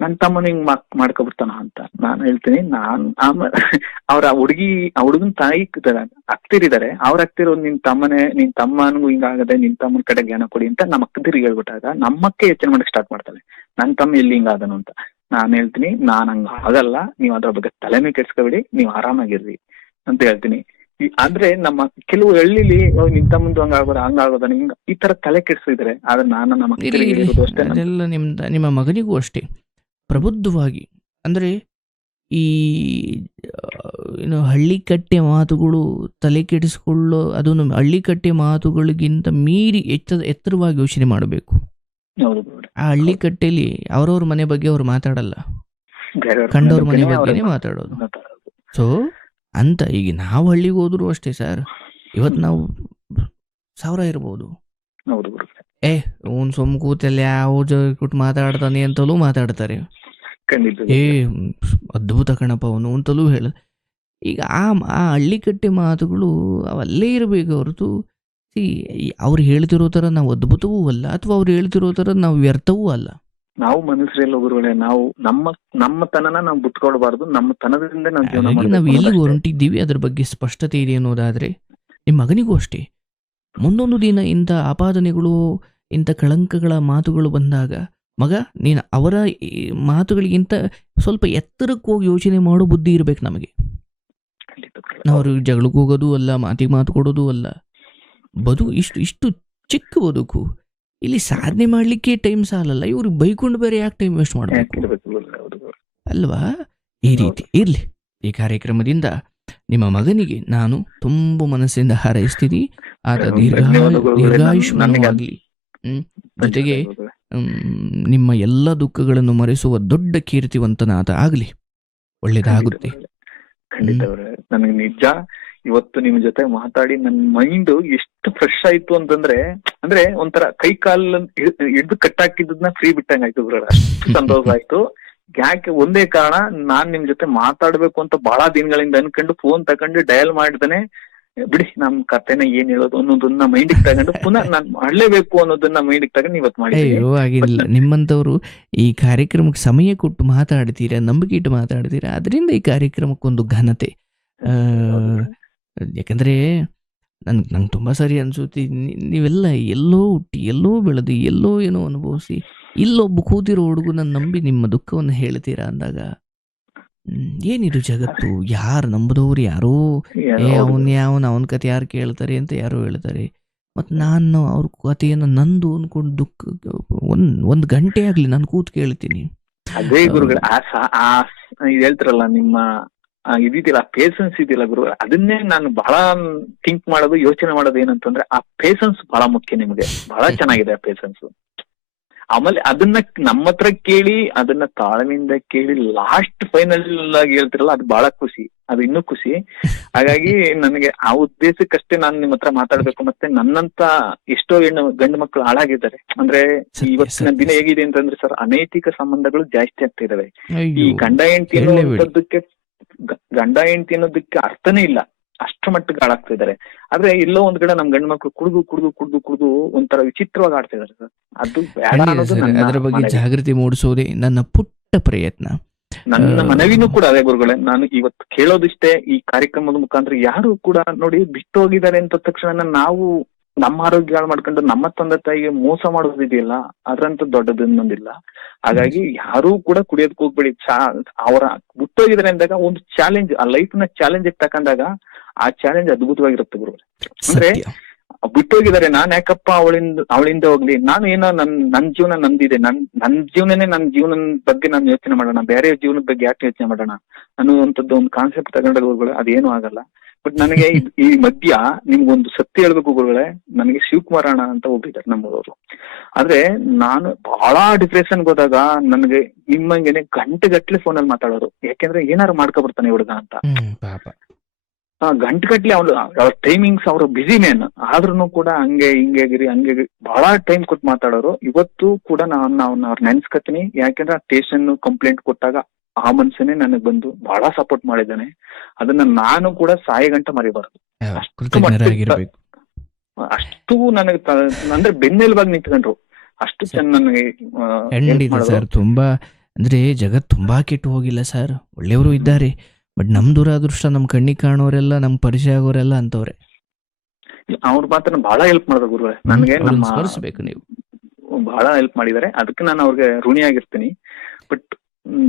ನನ್ ತಮ್ಮನ ಹಿಂಗ್ ಮಾಡ್ಕೊಬಿಡ್ತಾನ ಅಂತ. ನಾನು ಹೇಳ್ತೀನಿ, ಅವ್ರ ಹುಡುಗನ್ ತಾಯಿ ಅಕ್ತಿರಿದ್ದಾರೆ, ಅವ್ರ ಅಕ್ತಿರೋ ನಿನ್ ತಮ್ಮನಿಗೂ ಹಿಂಗಾಗದೆ, ನಿನ್ ತಮ್ಮನ ಕಡೆ ಜ್ಞಾನ ಕೊಡಿ ಅಂತ ನಮ್ಮ ಅಕ್ಕದಿರಿಗೆ ಹೇಳ್ಬಿಟ್ಟಾಗ ನಮ್ಮಕ್ಕೆ ಯೋಚನೆ ಮಾಡಕ್ ಸ್ಟಾರ್ಟ್ ಮಾಡ್ತಾಳೆ, ನನ್ ತಮ್ಮ ಎಲ್ಲಿ ಹಿಂಗಾದನು ಅಂತ. ನಾನ್ ಹೇಳ್ತೀನಿ, ನಾನ್ ಹಂಗ ಆಗಲ್ಲ, ನೀವ್ ಅದ್ರ ಬಗ್ಗೆ ತಲೆನೇ ಕೆಡ್ಸ್ಕೊಬೇಡಿ, ನೀವ್ ಆರಾಮಾಗಿರ್ರಿ ಅಂತ ಹೇಳ್ತೀನಿ. ಆದ್ರೆ ನಮ್ಮ ಕೆಲವು ಹಳ್ಳಿಲಿ ನಿನ್ ತಮ್ಮಂದು ಹಂಗಾಗೋದ ಹಿಂಗ ಈ ತರ ತಲೆ ಕೆಡ್ಸಿದ್ರೆ, ಆದ್ರೆ ನಾನು ನಮ್ಮ ಅದೆಲ್ಲ ನಿಮ್ಮ ಮಗನಿಗೂ ಅಷ್ಟೇ ಪ್ರಬುದ್ಧವಾಗಿ, ಅಂದರೆ ಈ ಹಳ್ಳಿಕಟ್ಟೆ ಮಾತುಗಳು ತಲೆ ಕೆಡಿಸ್ಕೊಳ್ಳೋ, ಅದನ್ನು ಹಳ್ಳಿಕಟ್ಟೆ ಮಾತುಗಳಿಗಿಂತ ಮೀರಿ ಎತ್ತರವಾಗಿ ಯೋಚನೆ ಮಾಡಬೇಕು. ಆ ಹಳ್ಳಿಕಟ್ಟೆಯಲ್ಲಿ ಅವ್ರವ್ರ ಮನೆ ಬಗ್ಗೆ ಅವ್ರು ಮಾತಾಡಲ್ಲ, ಕಂಡವ್ರ ಮನೆ ಬಗ್ಗೆನೇ ಮಾತಾಡೋದು. ಸೊ ಅಂತ ಈಗ ನಾವು ಹಳ್ಳಿಗೆ ಹೋದ್ರು ಅಷ್ಟೇ ಸರ್, ಇವತ್ತು ನಾವು 1000 ಇರ್ಬೋದು, ಅವ್ನು ಸೊಮ್ಮ ಕೂತಲ್ಲಿ ಯಾವ ಕೊಟ್ಟು ಮಾತಾಡ್ತಾನೆ ಅಂತಲೂ ಮಾತಾಡ್ತಾರೆ. ಅದ್ಭುತ ಕಣಪ್ಪ ಅವನು ಅಂತಲೂ ಹೇಳ. ಈಗ ಆ ಹಳ್ಳಿಕಟ್ಟೆ ಮಾತುಗಳು ಅವಲ್ಲೇ ಇರಬೇಕು ಹೊರತು, ಅವ್ರು ಹೇಳ್ತಿರೋ ಥರ ನಾವು ಅದ್ಭುತವೂ ಅಲ್ಲ, ಅಥವಾ ಅವ್ರು ಹೇಳ್ತಿರೋ ಥರ ನಾವು ವ್ಯರ್ಥವೂ ಅಲ್ಲ. ನಾವು ಮನುಷ್ಯರೆಲ್ಲ ಗುರುಗಳೇ, ನಾವು ನಮ್ಮ ತನನ ನಾವು ಬಿಟ್ಕೊಳ್ಬಾರ್ದು, ನಮ್ಮ ತನದಿಂದ ನಾವು ಎಲ್ಲಿ ಹೊರಟಿದ್ದೀವಿ ಅದ್ರ ಬಗ್ಗೆ ಸ್ಪಷ್ಟತೆ ಇದೆ ಅನ್ನೋದಾದ್ರೆ, ನಿಮ್ಮ ಮಗನಿಗೂ ಅಷ್ಟೇ. ಮುಂದೊಂದು ದಿನ ಇಂಥ ಆಪಾದನೆಗಳು, ಇಂಥ ಕಳಂಕಗಳ ಮಾತುಗಳು ಬಂದಾಗ, ಮಗ ನೀನು ಅವರ ಮಾತುಗಳಿಗಿಂತ ಸ್ವಲ್ಪ ಎತ್ತರಕ್ಕೆ ಹೋಗಿ ಯೋಚನೆ ಮಾಡೋ ಬುದ್ಧಿ ಇರ್ಬೇಕು ನಮಗೆ. ನಾವು ಜಗಳಕ್ಕೆ ಹೋಗೋದು ಅಲ್ಲ, ಮಾತಿಗೆ ಮಾತು ಕೊಡೋದು ಅಲ್ಲ. ಇಷ್ಟು ಚಿಕ್ಕ ಬದುಕು, ಇಲ್ಲಿ ಸಾಧನೆ ಮಾಡ್ಲಿಕ್ಕೆ ಟೈಮ್ ಸಾಲಲ್ಲ, ಇವ್ರಿಗೆ ಬೈಕೊಂಡು ಬೇರೆ ಯಾಕೆ ಟೈಮ್ ವೇಸ್ಟ್ ಮಾಡಬೇಕು ಅಲ್ವಾ? ಈ ರೀತಿ ಇರ್ಲಿ. ಈ ಕಾರ್ಯಕ್ರಮದಿಂದ ನಿಮ್ಮ ಮಗನಿಗೆ ನಾನು ತುಂಬ ಮನಸ್ಸಿಂದ ಹಾರೈಸ್ತೀನಿ. ಆತ ದೀರ್ಘಾಯುಷ್ಮಾನವಾಗಲಿ. ಜೊತೆಗೆ ನಿಮ್ಮ ಎಲ್ಲ ದುಃಖಗಳನ್ನು ಮರೆಸುವ ದೊಡ್ಡ ಕೀರ್ತಿವಂತನಾದ ಆಗಲಿ. ಒಳ್ಳೇದಾಗುತ್ತೆ. ನನಗೆ ನಿಜ ಇವತ್ತು ನಿಮ್ ಜೊತೆ ಮಾತಾಡಿ ನನ್ನ ಮೈಂಡ್ ಎಷ್ಟು ಫ್ರೆಶ್ ಆಯ್ತು ಅಂದ್ರೆ ಒಂಥರ ಕೈ ಕಾಲ ಹಿಡ್ದು ಕಟ್ಟಾಕಿದ್ದನ್ನ ಫ್ರೀ ಬಿಟ್ಟಂಗ ಆಯ್ತು ಗುರು. ಅಷ್ಟು ಸಂತೋಷ ಆಯ್ತು. ಯಾಕೆ ಒಂದೇ ಕಾರಣ, ನಾನ್ ನಿಮ್ ಜೊತೆ ಮಾತಾಡ್ಬೇಕು ಅಂತ ಬಹಳ ದಿನಗಳಿಂದ ಅನ್ಕೊಂಡು ಫೋನ್ ತಗೊಂಡು ಡಯಲ್ ಮಾಡಿದಾನೆ. ಬಿಡಿ, ನಮ್ ಕಥೆನ ಏನ್ ಹೇಳೋದು ಅನ್ನೋದನ್ನ ಮೈಂಡಿಗೆ ತಗೊಂಡು ಪುನಃ ನಾನ್ ಮಾಡ್ಲೇಬೇಕು ಅನ್ನೋದನ್ನ ಮೈಂಡಿಗೆ ತಗೊಂಡು ಇವತ್ತು ಮಾಡಿ. ಆಗಿಲ್ಲ, ನಿಮ್ಮಂತವ್ರು ಈ ಕಾರ್ಯಕ್ರಮಕ್ಕೆ ಸಮಯ ಕೊಟ್ಟು ಮಾತಾಡ್ತೀರಾ, ನಂಬಿಕೆ ಇಟ್ಟು ಮಾತಾಡ್ತೀರಾ, ಅದರಿಂದ ಈ ಕಾರ್ಯಕ್ರಮಕ್ಕೊಂದು ಘನತೆ. ಯಾಕಂದ್ರೆ ನಂಗೆ ತುಂಬಾ ಸರಿ ಅನ್ಸುತ್ತೆ, ನೀವೆಲ್ಲ ಎಲ್ಲೋ ಹುಟ್ಟಿ, ಎಲ್ಲೋ ಬೆಳೆದು, ಎಲ್ಲೋ ಏನೋ ಅನುಭವಿಸಿ, ಇಲ್ಲೊಬ್ಬ ಕೂತಿರೋ ಹುಡುಗನ ನಂಬಿ ನಿಮ್ಮ ದುಃಖವನ್ನು ಹೇಳ್ತೀರಾ ಅಂದಾಗ, ಏನಿದು ಜಗತ್ತು? ಯಾರು ನಂಬದವ್ರು ಯಾರೋ, ಅವನ ಕತೆ ಯಾರು ಕೇಳ್ತಾರೆ ಅಂತ ಯಾರೋ ಹೇಳ್ತಾರೆ. ಮತ್ತು ನಾನು ಅವ್ರ ಕಥೆಯನ್ನು ನಂದು ಅನ್ಕೊಂಡು ದುಃಖ ಒಂದ್ ಗಂಟೆ ಆಗ್ಲಿ ನಾನು ಕೂತ್ ಕೇಳ್ತೀನಿ. ಅದೇ ಗುರುಗಳ ಹೇಳ್ತಾರಲ್ಲ, ನಿಮ್ಮ ಇದಿಲ್ಲ ಪೇಷನ್ಸ್ ಇದೆಯಲ್ಲ ಗುರು, ಅದನ್ನೇ ನಾನು ಬಹಳ ಥಿಂಕ್ ಮಾಡೋದು, ಯೋಚನೆ ಮಾಡೋದು ಏನಂತಂದ್ರೆ, ಆ ಪೇಷನ್ಸ್ ಬಹಳ ಮುಖ್ಯ. ನಿಮ್ಗೆ ಬಹಳ ಚೆನ್ನಾಗಿದೆ ಆ ಪೇಷನ್ಸ್. ಆಮೇಲೆ ಅದನ್ನ ನಮ್ಮ ಹತ್ರ ಕೇಳಿ ಅದನ್ನ ತಾಳ್ಮೆಯಿಂದ ಕೇಳಿ ಲಾಸ್ಟ್ ಫೈನಲ್ ಆಗಿ ಹೇಳ್ತಿರಲ್ಲ, ಅದು ಬಹಳ ಖುಷಿ, ಅದು ಇನ್ನೂ ಖುಷಿ. ಹಾಗಾಗಿ ನನಗೆ ಆ ಉದ್ದೇಶಕ್ಕಷ್ಟೇ ನಾನು ನಿಮ್ಮ ಹತ್ರ ಮಾತಾಡ್ಬೇಕು. ಮತ್ತೆ ನನ್ನಂತ ಎಷ್ಟೋ ಗಂಡು ಮಕ್ಕಳು ಹಾಳಾಗಿದ್ದಾರೆ. ಅಂದ್ರೆ ಇವತ್ತಿನ ದಿನ ಹೇಗಿದೆ ಅಂತಂದ್ರೆ ಸರ್, ಅನೈತಿಕ ಸಂಬಂಧಗಳು ಜಾಸ್ತಿ ಆಗ್ತಾ ಇದಾವೆ. ಈ ಗಂಡ ಹೆಂಡತಿ ಅನ್ನೋದಕ್ಕೆ ಅರ್ಥನೇ ಇಲ್ಲ, ಅಷ್ಟು ಮಟ್ಟಿಗೆ ಹಾಳಾಗ್ತಾ ಇದಾರೆ. ಆದ್ರೆ ಎಲ್ಲೋ ಒಂದ್ ಕಡೆ ನಮ್ ಗಂಡು ಮಕ್ಳು ಕುಡಿದು ಒಂಥರ ವಿಚಿತ್ರವಾಗಿ ಆಡ್ತಾ ಇದಾರೆ ಸರ್. ಅದು ಬೇಡ ಅನ್ನೋದು ಅದರ ಬಗ್ಗೆ ಜಾಗೃತಿ ಮೂಡಿಸೋದೇ ನನ್ನ ಪುಟ್ಟ ಪ್ರಯತ್ನ. ನನ್ನ ಮನವಿನೂ ಕೂಡ ಅದೇ ಗುರುಗಳೇ. ನಾನು ಇವತ್ತು ಕೇಳೋದಿಷ್ಟೇ, ಈ ಕಾರ್ಯಕ್ರಮದ ಮುಖಾಂತರ ಯಾರು ಕೂಡ ನೋಡಿ ಬಿಟ್ಟು ಹೋಗಿದ್ದಾರೆ ಅಂತ ತಕ್ಷಣ ನಾವು ನಮ್ಮ ಆರೋಗ್ಯ ಹಾಳು ಮಾಡ್ಕೊಂಡು ನಮ್ಮ ತಂದೆ ತಾಯಿಗೆ ಮೋಸ ಮಾಡೋದಿದೆಯಲ್ಲ, ಅದ್ರಂತ ದೊಡ್ಡದು ಇನ್ನೊಂದಿಲ್ಲ. ಹಾಗಾಗಿ ಯಾರು ಕೂಡ ಕುಡಿಯೋದಕ್ಕೆ ಹೋಗ್ಬೇಡಿ. ಅವರ ಬಿಟ್ಟೋಗಿದ್ದಾರೆ ಅಂದಾಗ ಒಂದು ಚಾಲೆಂಜ್, ಆ ಲೈಫ್ ನ ಚಾಲೆಂಜ್ ತಕೊಂಡಾಗ ಆ ಚಾಲೆಂಜ್ ಅದ್ಭುತವಾಗಿರುತ್ತೆ ಗುರುಗಳೇ. ಅಂದ್ರೆ ಬಿಟ್ಟೋಗಿದ್ದಾರೆ, ನಾನ್ ಯಾಕಪ್ಪ ಅವಳಿಂದ ಹೋಗ್ಲಿ, ನಾನು ಏನೋ ನನ್ ಜೀವನ ನಂದಿದೆ, ನನ್ ಜೀವನನೇ ನನ್ನ ಜೀವನದ ಬಗ್ಗೆ ನಾನು ಯೋಚನೆ ಮಾಡೋಣ, ಬೇರೆ ಜೀವನದ ಬಗ್ಗೆ ಯಾಕೆ ಯೋಚನೆ ಮಾಡೋಣ ಅನ್ನುವಂಥದ್ದು ಒಂದು ಕಾನ್ಸೆಪ್ಟ್ ತಗೊಂಡ ಗುರುಗಳೇ, ಅದೇನು ಆಗಲ್ಲ. ಬಟ್ ನನಗೆ ಈ ಮಧ್ಯ ನಿಮ್ಗೊಂದು ಸತ್ಯ ಹೇಳ್ಬೇಕು ಗುರುಗಳೇ, ನನಗೆ ಶಿವಕುಮಾರ್ ಅಣ್ಣ ಅಂತ ಹೋಗಿದ್ದಾರೆ ನಮ್ಮೂರವರು. ಆದ್ರೆ ನಾನು ಬಹಳ ಡಿಪ್ರೆಷನ್ಗೆ ಹೋದಾಗ ನನಗೆ ನಿಮ್ಮಂಗೆನೆ ಗಂಟೆಗಟ್ಲೆ ಫೋನಲ್ಲಿ ಮಾತಾಡೋರು. ಯಾಕೆಂದ್ರೆ ಏನಾರು ಮಾಡ್ಕೊ ಬರ್ತಾನೆ ಹುಡುಗ ಅಂತ. ಗಂಟೆಗಟ್ಲೆ ಅವ್ರ ಟೈಮಿಂಗ್ಸ್, ಅವ್ರ ಬಿಸಿ ಮ್ಯಾನ್ ಆದ್ರೂ ಕೂಡ ಹಂಗೆ ಬಹಳ ಟೈಮ್ ಕೊಟ್ಟು ಮಾತಾಡೋರು. ಇವತ್ತು ಕೂಡ ನಾನು ಅವ್ರ ನೆನ್ಸ್ಕತೀನಿ. ಯಾಕೆಂದ್ರೆ ಆ ಸ್ಟೇಷನ್ ಕಂಪ್ಲೇಂಟ್ ಕೊಟ್ಟಾಗ ಆ ಮನುಷ್ಯನೇ ನನಗ್ ಬಂದು ಬಹಳ ಸಪೋರ್ಟ್ ಮಾಡಿದ್ದಾನೆ. ಅದನ್ನ ನಾನು ಕೂಡ ಸಾಯಿ ಗಂಟ ಮರಿಬಾರದು. ಅಷ್ಟು ನನಗೆ ಅಂದ್ರೆ ಬೆನ್ನೆಲುಬಾಗಿ ನಿಂತ್ಕೊಂಡ್ರು. ಅಷ್ಟು ಚೆನ್ನಾಗಿ ಸರ್. ತುಂಬಾ ಅಂದ್ರೆ ಜಗತ್ ತುಂಬಾ ಕೆಟ್ಟು ಹೋಗಿಲ್ಲ ಸರ್, ಒಳ್ಳೆಯವರು ಇದ್ದಾರೆ. ಬಟ್ ನಮ್ ದುರಾದೃಷ್ಟ, ನಮ್ ಕಣ್ಣಿಗೆ ಕಾಣೋರೆಲ್ಲ, ನಮ್ ಪರಿಚಯ ಆಗೋರೆಲ್ಲ ಅಂತವ್ರೆ. ಅವ್ರ ಮಾತ್ರ ಬಹಳ ಹೆಲ್ಪ್ ಮಾಡಿದ್ರು ಗುರುಗಳೇ ನನಗೆ. ಸ್ಮರಿಸಬೇಕು, ನೀವು ಬಹಳ ಹೆಲ್ಪ್ ಮಾಡಿದ್ದಾರೆ, ಅದಕ್ಕೆ ನಾನು ಅವ್ರಿಗೆ ಋಣಿಯಾಗಿರ್ತೀನಿ. ಬಟ್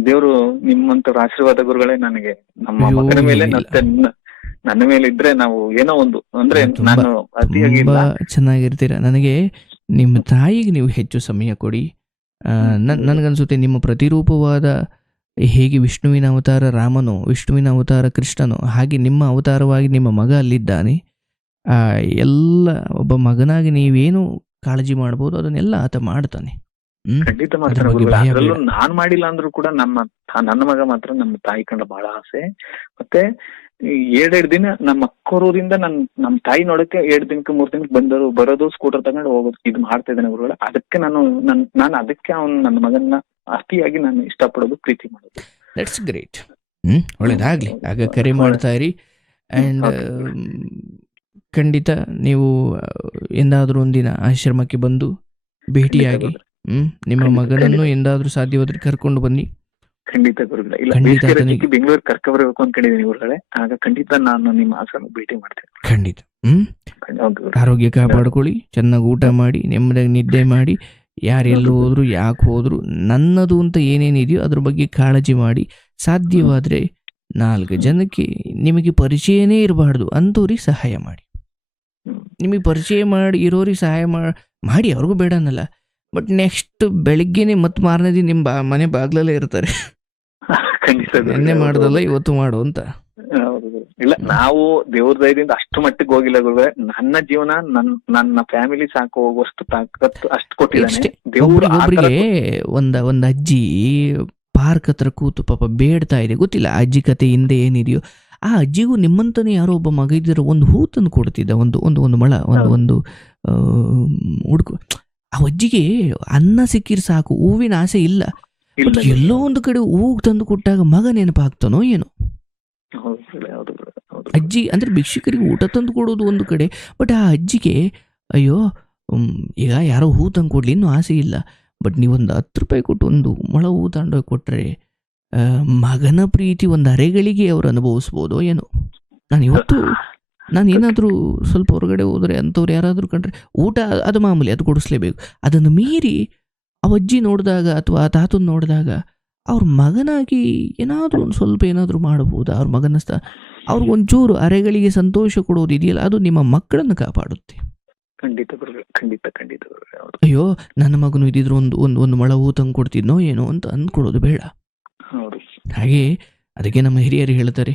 ದೇವ್ರು ನಿಮ್ಮಂತವ್ರ ಆಶೀರ್ವಾದ ಗುರುಗಳೇ ನನಗೆ ನಮ್ಮ ಮಗನ ಮೇಲೆ ನನ್ನ ಮೇಲೆ ಇದ್ರೆ ನಾವು ಏನೋ ಒಂದು ಅಂದ್ರೆ ನಾನು ಅತಿಯಾಗಿ ಚೆನ್ನಾಗಿರ್ತೀರ. ನನಗೆ ನಿಮ್ಮ ತಾಯಿಗೆ ನೀವು ಹೆಚ್ಚು ಸಮಯ ಕೊಡಿ. ನನ್ಗನ್ಸುತ್ತೆ ನಿಮ್ಮ ಪ್ರತಿರೂಪವಾದ, ಹೇಗೆ ವಿಷ್ಣುವಿನ ಅವತಾರ ರಾಮನು, ವಿಷ್ಣುವಿನ ಅವತಾರ ಕೃಷ್ಣನು, ಹಾಗೆ ನಿಮ್ಮ ಅವತಾರವಾಗಿ ನಿಮ್ಮ ಮಗ ಅಲ್ಲಿದ್ದಾನೆ. ಎಲ್ಲ ಒಬ್ಬ ಮಗನಾಗಿ ನೀವೇನು ಕಾಳಜಿ ಮಾಡ್ಬೋದು ಅದನ್ನೆಲ್ಲ ಆತ ಮಾಡ್ತಾನೆ. ಖಂಡಿತ ಮಾಡ್ತಾನೆ. ನಾನ್ ಮಾಡಿಲ್ಲ ಅಂದ್ರೂ ಕೂಡ ನನ್ನ ಮಗ ಮಾತ್ರ ನಮ್ಮ ತಾಯಿ ಕಂಡ ಬಹಳ ಆಸೆ. ಮತ್ತೆ 2 ದಿನ ನಮ್ಮ ಅಕ್ಕರೂರಿಂದ ನಮ್ಮ ತಾಯಿ ನೋಡಕ್ಕೆ 2 ದಿನಕ್ಕೆ 3 ದಿನಕ್ಕೆ ಬರೋದು, ಸ್ಕೂಟರ್ ತಗೊಂಡು ಹೋಗೋದು, ಇದು ಮಾಡ್ತಾ ಇದ್ದೇನೆ ಗುರುಗಳೇ. ಅದಕ್ಕೆ ನಾನು ಅದಕ್ಕೆ ನನ್ನ ಮಗನ್ನ ಅತಿಯಾಗಿ ನಾನು ಇಷ್ಟಪಡೋದು, ಪ್ರೀತಿ ಮಾಡೋದು. That's great. ಒಳ್ಳೇದಾಗ್ಲಿ. ಆಗ ಕರೆ ಮಾಡ್ತಾ ಇರಿ. ಅಂಡ್ ಖಂಡಿತ ನೀವು ಎಂದಾದ್ರೂ ಒಂದಿನ ಆಶ್ರಮಕ್ಕೆ ಬಂದು ಭೇಟಿಯಾಗಿ ನಿಮ್ಮ ಮಗನನ್ನು ಎಂದಾದ್ರೂ ಸಾಧ್ಯವಾದ್ರೆ ಕರ್ಕೊಂಡು ಬನ್ನಿ. ಖಂಡಿತ ಗುರುಗಳೇ. ಇಲ್ಲ, ಬೆಂಗಳೂರು ಕರ್ಕೊ ಬರ್ಬೇಕು ಅನ್ಕೊಂಡಿದ್ದೀನಿ ಗುರುಗಳೇ. ಆಗ ಖಂಡಿತ ನಾನು ನಿಮ್ಮ ಆಶ್ರಮ ಭೇಟಿ ಮಾಡ್ತೇನೆ. ಖಂಡಿತ. ಆರೋಗ್ಯ ಕಾಪಾಡ್ಕೊಳ್ಳಿ, ಚೆನ್ನಾಗಿ ಊಟ ಮಾಡಿ, ನೆಮ್ಮದಿಯಾಗಿ ನಿದ್ದೆ ಮಾಡಿ. ಯಾರೆಲ್ಲೂ ಹೋದ್ರು, ಯಾಕೆ ಹೋದ್ರು, ನನ್ನದು ಅಂತ ಏನೇನಿದೆಯೋ ಅದ್ರ ಬಗ್ಗೆ ಕಾಳಜಿ ಮಾಡಿ. ಸಾಧ್ಯವಾದ್ರೆ 4 ಜನಕ್ಕೆ ನಿಮಗೆ ಪರಿಚಯನೇ ಇರಬಾರ್ದು ಅಂಥವ್ರಿಗೆ ಸಹಾಯ ಮಾಡಿ. ನಿಮಗೆ ಪರಿಚಯ ಇರೋರಿಗೆ ಸಹಾಯ ಮಾಡಿ, ಅವ್ರಿಗೂ ಬೇಡ ಅನ್ನಲ್ಲ. ಬಟ್ ನೆಕ್ಸ್ಟ್ ಬೆಳಿಗ್ಗೆನೆ ಮತ್ತೆ ಮಾರನೇ ದಿನ ನಿಮ್ಮ ಮನೆ ಬಾಗ್ಲಲ್ಲೇ ಇರ್ತಾರೆ. ನೆನ್ನೆ ಮಾಡ್ದಲ್ಲ ಇವತ್ತು ಮಾಡು ಅಂತ. ಇಲ್ಲ, ನಾವು ದೇವ್ರ ದಯದಿಂದ ಅಷ್ಟು ಮಟ್ಟಿಗೆ ಹೋಗಿಲ್ಲ ಗುರುಗಳೇ. ನನ್ನ ಜೀವನ ನನ್ನ ಫ್ಯಾಮಿಲಿ ಸಾಕು ಹೋಗುವಷ್ಟು ತಾಕತ್ತು ಅಷ್ಟು ಕೊಟ್ಟಿದ್ದಾನೆ ದೇವ್ರು. ಒಬ್ರಿಗೆ ಒಂದ್ ಅಜ್ಜಿ ಪಾರ್ಕ್ ಹತ್ರ ಕೂತು ಪಾಪ ಬೇಡ್ತಾ ಇದೆ. ಗೊತ್ತಿಲ್ಲ ಅಜ್ಜಿ ಕತೆ ಹಿಂದೆ ಏನಿದೆಯೋ. ಆ ಅಜ್ಜಿಗೂ ನಿಮ್ಮಂತಾನೆ ಯಾರೋ ಒಬ್ಬ ಮಗ ಇದ್ದಿರೋ ಒಂದು ಹೂ ತಂದು ಕೊಡ್ತಿದ್ದ, ಒಂದು ಮಳ, ಒಂದು ಹುಡುಕು. ಆ ಅಜ್ಜಿಗೆ ಅನ್ನ ಸಿಕ್ಕಿರ್ ಸಾಕು, ಹೂವಿನ ಆಸೆ ಇಲ್ಲ. ಎಲ್ಲೋ ಒಂದು ಕಡೆ ಹೂ ತಂದು ಕೊಟ್ಟಾಗ ಮಗ ನೆನಪಾಗ್ತಾನೋ ಏನೋ. ಅಜ್ಜಿ ಅಂದ್ರೆ ಭಿಕ್ಷುಕರಿಗೆ ಊಟ ತಂದು ಕೊಡೋದು ಒಂದು ಕಡೆ, ಬಟ್ ಆ ಅಜ್ಜಿಗೆ ಅಯ್ಯೋ ಈಗ ಯಾರೋ ಹೂ ತಂದು ಕೊಡ್ಲಿ ಇನ್ನೂ ಆಸೆ ಇಲ್ಲ, ಬಟ್ ನೀವೊಂದು 10 ರೂಪಾಯಿ ಕೊಟ್ಟು ಒಂದು ಮೊಳ ಹೂ ತಗೊಂಡೋಗಿ ಕೊಟ್ರೆ ಮಗನ ಪ್ರೀತಿ ಒಂದು ಅರೆಗಳಿಗೆ ಅವ್ರು ಅನುಭವಿಸ್ಬೋದೋ ಏನೋ. ನಾನು ಏನಾದರೂ ಸ್ವಲ್ಪ ಹೊರಗಡೆ ಹೋದರೆ ಅಂಥವ್ರು ಯಾರಾದರೂ ಕಂಡ್ರೆ ಊಟ ಅದು ಮಾಮೂಲಿ, ಅದು ಕೊಡಿಸ್ಲೇಬೇಕು. ಅದನ್ನು ಮೀರಿ ಆ ಅಜ್ಜಿ ನೋಡಿದಾಗ ಅಥವಾ ಆ ತಾತನ ನೋಡಿದಾಗ ಅವ್ರ ಮಗನಾಗಿ ಏನಾದರೂ ಒಂದು ಸ್ವಲ್ಪ ಏನಾದರೂ ಮಾಡಬಹುದಾ? ಅವ್ರ ಮಗನ ಅವ್ರಿಗೊಂಚೂರು ಅರೆಗಳಿಗೆ ಸಂತೋಷ ಕೊಡೋದು ಇದೆಯಲ್ಲ, ಅದು ನಿಮ್ಮ ಮಕ್ಕಳನ್ನು ಕಾಪಾಡುತ್ತೆ. ಅಯ್ಯೋ ನನ್ನ ಮಗನು ಇದ್ದಿದ್ರು ಒಂದು ಮೊಳ ಹೂ ತಂದು ಕೊಡ್ತಿದ್ನೋ ಏನೋ ಅಂತ ಅಂದ್ಕೊಡೋದು ಬೇಡ. ಹಾಗೆ ಅದಕ್ಕೆ ನಮ್ಮ ಹಿರಿಯರು ಹೇಳ್ತಾರೆ,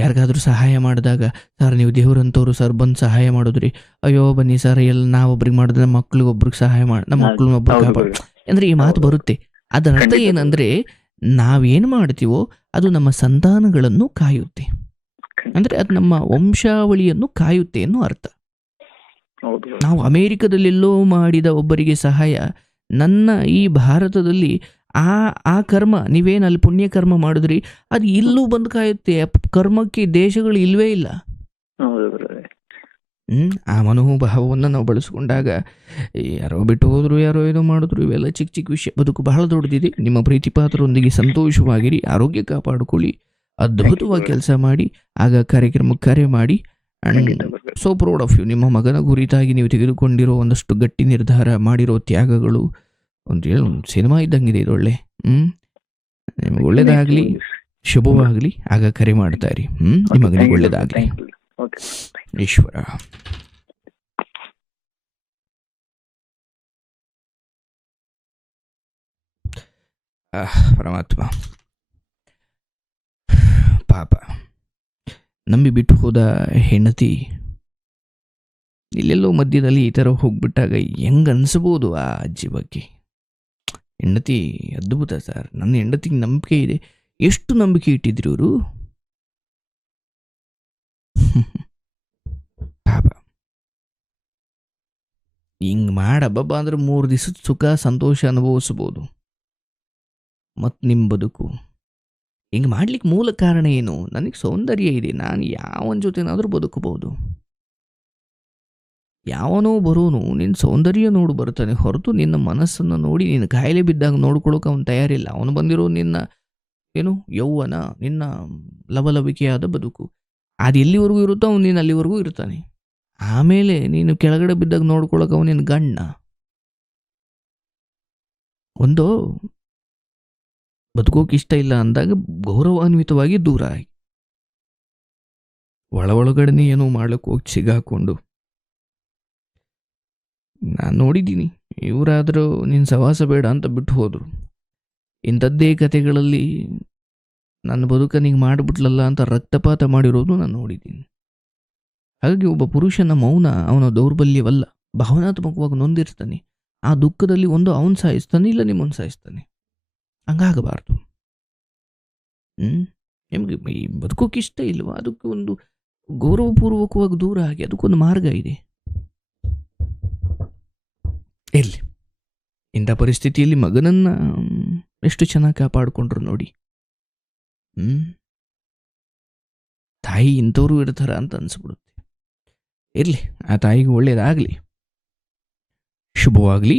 ಯಾರಿಗಾದ್ರೂ ಸಹಾಯ ಮಾಡಿದಾಗ, ಸರ್ ನೀವು ದೇವ್ರಂತವ್ರು ಸರ್ ಬಂದು ಸಹಾಯ ಮಾಡಿದ್ರಿ, ಅಯ್ಯೋ ಬನ್ನಿ ಸರ್ ಎಲ್ಲ ನಾವೊಬ್ರಿಗೆ ಮಾಡಿದ್ರೆ ನಮ್ಮ ಮಕ್ಳಿಗೆ ಒಬ್ರಿಗೆ ಸಹಾಯ ಮಾಡಿ, ನಮ್ಮ ಮಕ್ಳನ್ನ ಒಬ್ರಿಗೆ ಹೌದು ಕಾಪಾಡಿ, ಗುರುಗಳೇ. ಅಂದ್ರೆ ಈ ಮಾತು ಹೌದು. ಬರುತ್ತೆ. ಅದರ ಅರ್ಥ ಖಂಡಿತ ಏನಂದ್ರೆ ನಾವೇನು ಮಾಡ್ತೀವೋ ಅದು ನಮ್ಮ ಸಂತಾನಗಳನ್ನು ಕಾಯುತ್ತೆ, ಅಂದ್ರೆ ಅದು ನಮ್ಮ ವಂಶಾವಳಿಯನ್ನು ಕಾಯುತ್ತೆ ಅನ್ನೋ ಅರ್ಥ. ಹೌದು ಗುರುಗಳೇ. ನಾವು ಅಮೇರಿಕದಲ್ಲೆಲ್ಲೋ ಮಾಡಿದ ಒಬ್ಬರಿಗೆ ಸಹಾಯ ನನ್ನ ಈ ಭಾರತದಲ್ಲಿ ಆ ಆ ಕರ್ಮ, ನೀವೇನು ಅಲ್ಲಿ ಪುಣ್ಯ ಕರ್ಮ ಮಾಡಿದ್ರಿ ಅದು ಇಲ್ಲೂ ಬಂದು ಕಾಯುತ್ತೆ. ಆ ಕರ್ಮಕ್ಕೆ ದೇಶಗಳು ಇಲ್ವೇ ಇಲ್ಲ. ಹೌದು ಗುರುಗಳೇ. ಆ ಮನೋಭಾವವನ್ನು ನಾವು ಬಳಸ್ಕೊಂಡಾಗ ಯಾರೋ ಬಿಟ್ಟು ಹೋದ್ರು, ಯಾರೋ ಏನೋ ಮಾಡಿದ್ರು, ಇವೆಲ್ಲ ಚಿಕ್ಕ ಚಿಕ್ಕ ವಿಷಯ. ಬದುಕು ಬಹಳ ದೊಡ್ಡದಿದೆ. ನಿಮ್ಮ ಪ್ರೀತಿ ಪಾತ್ರರೊಂದಿಗೆ ಸಂತೋಷವಾಗಿರಿ, ಆರೋಗ್ಯ ಕಾಪಾಡಿಕೊಳ್ಳಿ, ಅದ್ಭುತವಾಗಿ ಕೆಲಸ ಮಾಡಿ, ಆಗ ಕಾರ್ಯಕ್ರಮಕ್ಕೆ ಕರೆ ಮಾಡಿ. ಖಂಡಿತ ಗುರುಗಳೇ. So proud of you. ನಿಮ್ಮ ಮಗನ ಕುರಿತಾಗಿ ನೀವು ತೆಗೆದುಕೊಂಡಿರೋ ಒಂದಷ್ಟು ಗಟ್ಟಿ ನಿರ್ಧಾರ, ಮಾಡಿರೋ ತ್ಯಾಗಗಳು ಒಂದು ಸಿನಿಮಾ ಇದ್ದಂಗಿದೆ ಇದೊಳ್ಳೆ. ನಿಮಗೆ ಒಳ್ಳೇದಾಗಲಿ, ಶುಭವಾಗಲಿ, ಆಗ ಕರೆ ಮಾಡ್ತಾ ಇರಿ. ನಿಮ್ಮ ಮಗನಿಗೆ ಒಳ್ಳೇದಾಗಲಿ. ಓಕೆ. ಈಶ್ವರ. ಪರಮಾತ್ಮ ಪಾಪ ನಂಬಿ ಬಿಟ್ಟು ಹೋದ ಹೆಂಡತಿ ಇಲ್ಲೆಲ್ಲೋ ಮಧ್ಯದಲ್ಲಿ ಈ ಥರ ಹೋಗ್ಬಿಟ್ಟಾಗ ಹೆಂಗೆ ಅನಿಸ್ಬೋದು ಆ ಅಜ್ಜಿ ಬಗ್ಗೆ. ಹೆಂಡತಿ ಅದ್ಭುತ ಸರ್. ನನ್ನ ಹೆಂಡತಿಗೆ ನಂಬಿಕೆ ಇದೆ. ಎಷ್ಟು ನಂಬಿಕೆ ಇಟ್ಟಿದ್ರು ಇವರು. ಪಾಪ ಹಿಂಗೆ ಮಾಡಬ್ಬಬ್ಬ ಅಂದ್ರೆ 3 ದಿವಸದ ಸುಖ ಸಂತೋಷ ಅನುಭವಿಸ್ಬೋದು. ಮತ್ತು ನಿಮ್ಮ ಬದುಕು ಹಿಂಗೆ ಮಾಡ್ಲಿಕ್ಕೆ ಮೂಲ ಕಾರಣ ಏನು? ನನಗೆ ಸೌಂದರ್ಯ ಇದೆ, ನಾನು ಯಾವನ ಜೊತೆನಾದರೂ ಬದುಕಬಹುದು. ಯಾವನೋ ಬರೋನು ನಿನ್ನ ಸೌಂದರ್ಯ ನೋಡಿ ಬರ್ತಾನೆ ಹೊರತು ನಿನ್ನ ಮನಸ್ಸನ್ನು ನೋಡಿ, ನಿನ್ನ ಕಾಯಿಲೆ ಬಿದ್ದಾಗ ನೋಡ್ಕೊಳ್ಳೋಕೆ ಅವನು ತಯಾರಿಲ್ಲ. ಅವನು ಬಂದಿರೋ ನಿನ್ನ ಏನು ಯೌವನ, ನಿನ್ನ ಲವಲವಿಕೆಯಾದ ಬದುಕು, ಅದು ಎಲ್ಲಿವರೆಗೂ ಇರುತ್ತೋ ಅವನು ನೀನು ಅಲ್ಲಿವರೆಗೂ ಇರ್ತಾನೆ. ಆಮೇಲೆ ನೀನು ಕೆಳಗಡೆ ಬಿದ್ದಾಗ ನೋಡ್ಕೊಳ್ಳೋಕೆ ಅವನು ನಿನ್ನ ಗಂಡ. ಒಂದು ಬದುಕೋಕೆ ಇಷ್ಟ ಇಲ್ಲ ಅಂದಾಗ ಗೌರವಾನ್ವಿತವಾಗಿ ದೂರ ಆಗಿ, ಒಳಗಡೆ ಏನೋ ಮಾಡ್ಲಿಕ್ಕೆ ಹೋಗಿ ಸಿಗಾಕೊಂಡು ನಾನು ನೋಡಿದ್ದೀನಿ. ಇವರಾದರೂ ನಿನ್ನ ಸವಾಸ ಬೇಡ ಅಂತ ಬಿಟ್ಟು ಹೋದರು. ಇಂಥದ್ದೇ ಕತೆಗಳಲ್ಲಿ ನನ್ನ ಬದುಕನಿಗೆ ಮಾಡಿಬಿಟ್ಲಲ್ಲ ಅಂತ ರಕ್ತಪಾತ ಮಾಡಿರೋದು ನಾನು ನೋಡಿದ್ದೀನಿ. ಹಾಗಾಗಿ ಒಬ್ಬ ಪುರುಷನ ಮೌನ ಅವನ ದೌರ್ಬಲ್ಯವಲ್ಲ, ಭಾವನಾತ್ಮಕವಾಗಿ ನೊಂದಿರ್ತಾನೆ. ಆ ದುಃಖದಲ್ಲಿ ಒಂದು ಅವನು ಸಾಯಿಸ್ತಾನೆ, ಇಲ್ಲ ನಿಮ್ಮನ್ನು ಸಾಯಿಸ್ತಾನೆ. ಹಂಗಾಗಬಾರ್ದು. ನಿಮಗೆ ಈ ಬದುಕೋಕೆ ಇಷ್ಟ ಇಲ್ವಾ? ಅದಕ್ಕೆ ಒಂದು ಗೌರವಪೂರ್ವಕವಾಗಿ ದೂರ ಆಗಿ ಅದಕ್ಕೊಂದು ಮಾರ್ಗ ಇದೆ. ಇರಲಿ, ಇಂಥ ಪರಿಸ್ಥಿತಿಯಲ್ಲಿ ಮಗನನ್ನು ಎಷ್ಟು ಚೆನ್ನಾಗಿ ಕಾಪಾಡಿಕೊಂಡ್ರು ನೋಡಿ. ತಾಯಿ ಇಂಥವ್ರು ಇರ್ತಾರ ಅಂತ ಅನಿಸ್ಬಿಡುತ್ತೆ. ಇರಲಿ, ಆ ತಾಯಿಗೆ ಒಳ್ಳೇದಾಗಲಿ, ಶುಭವಾಗಲಿ.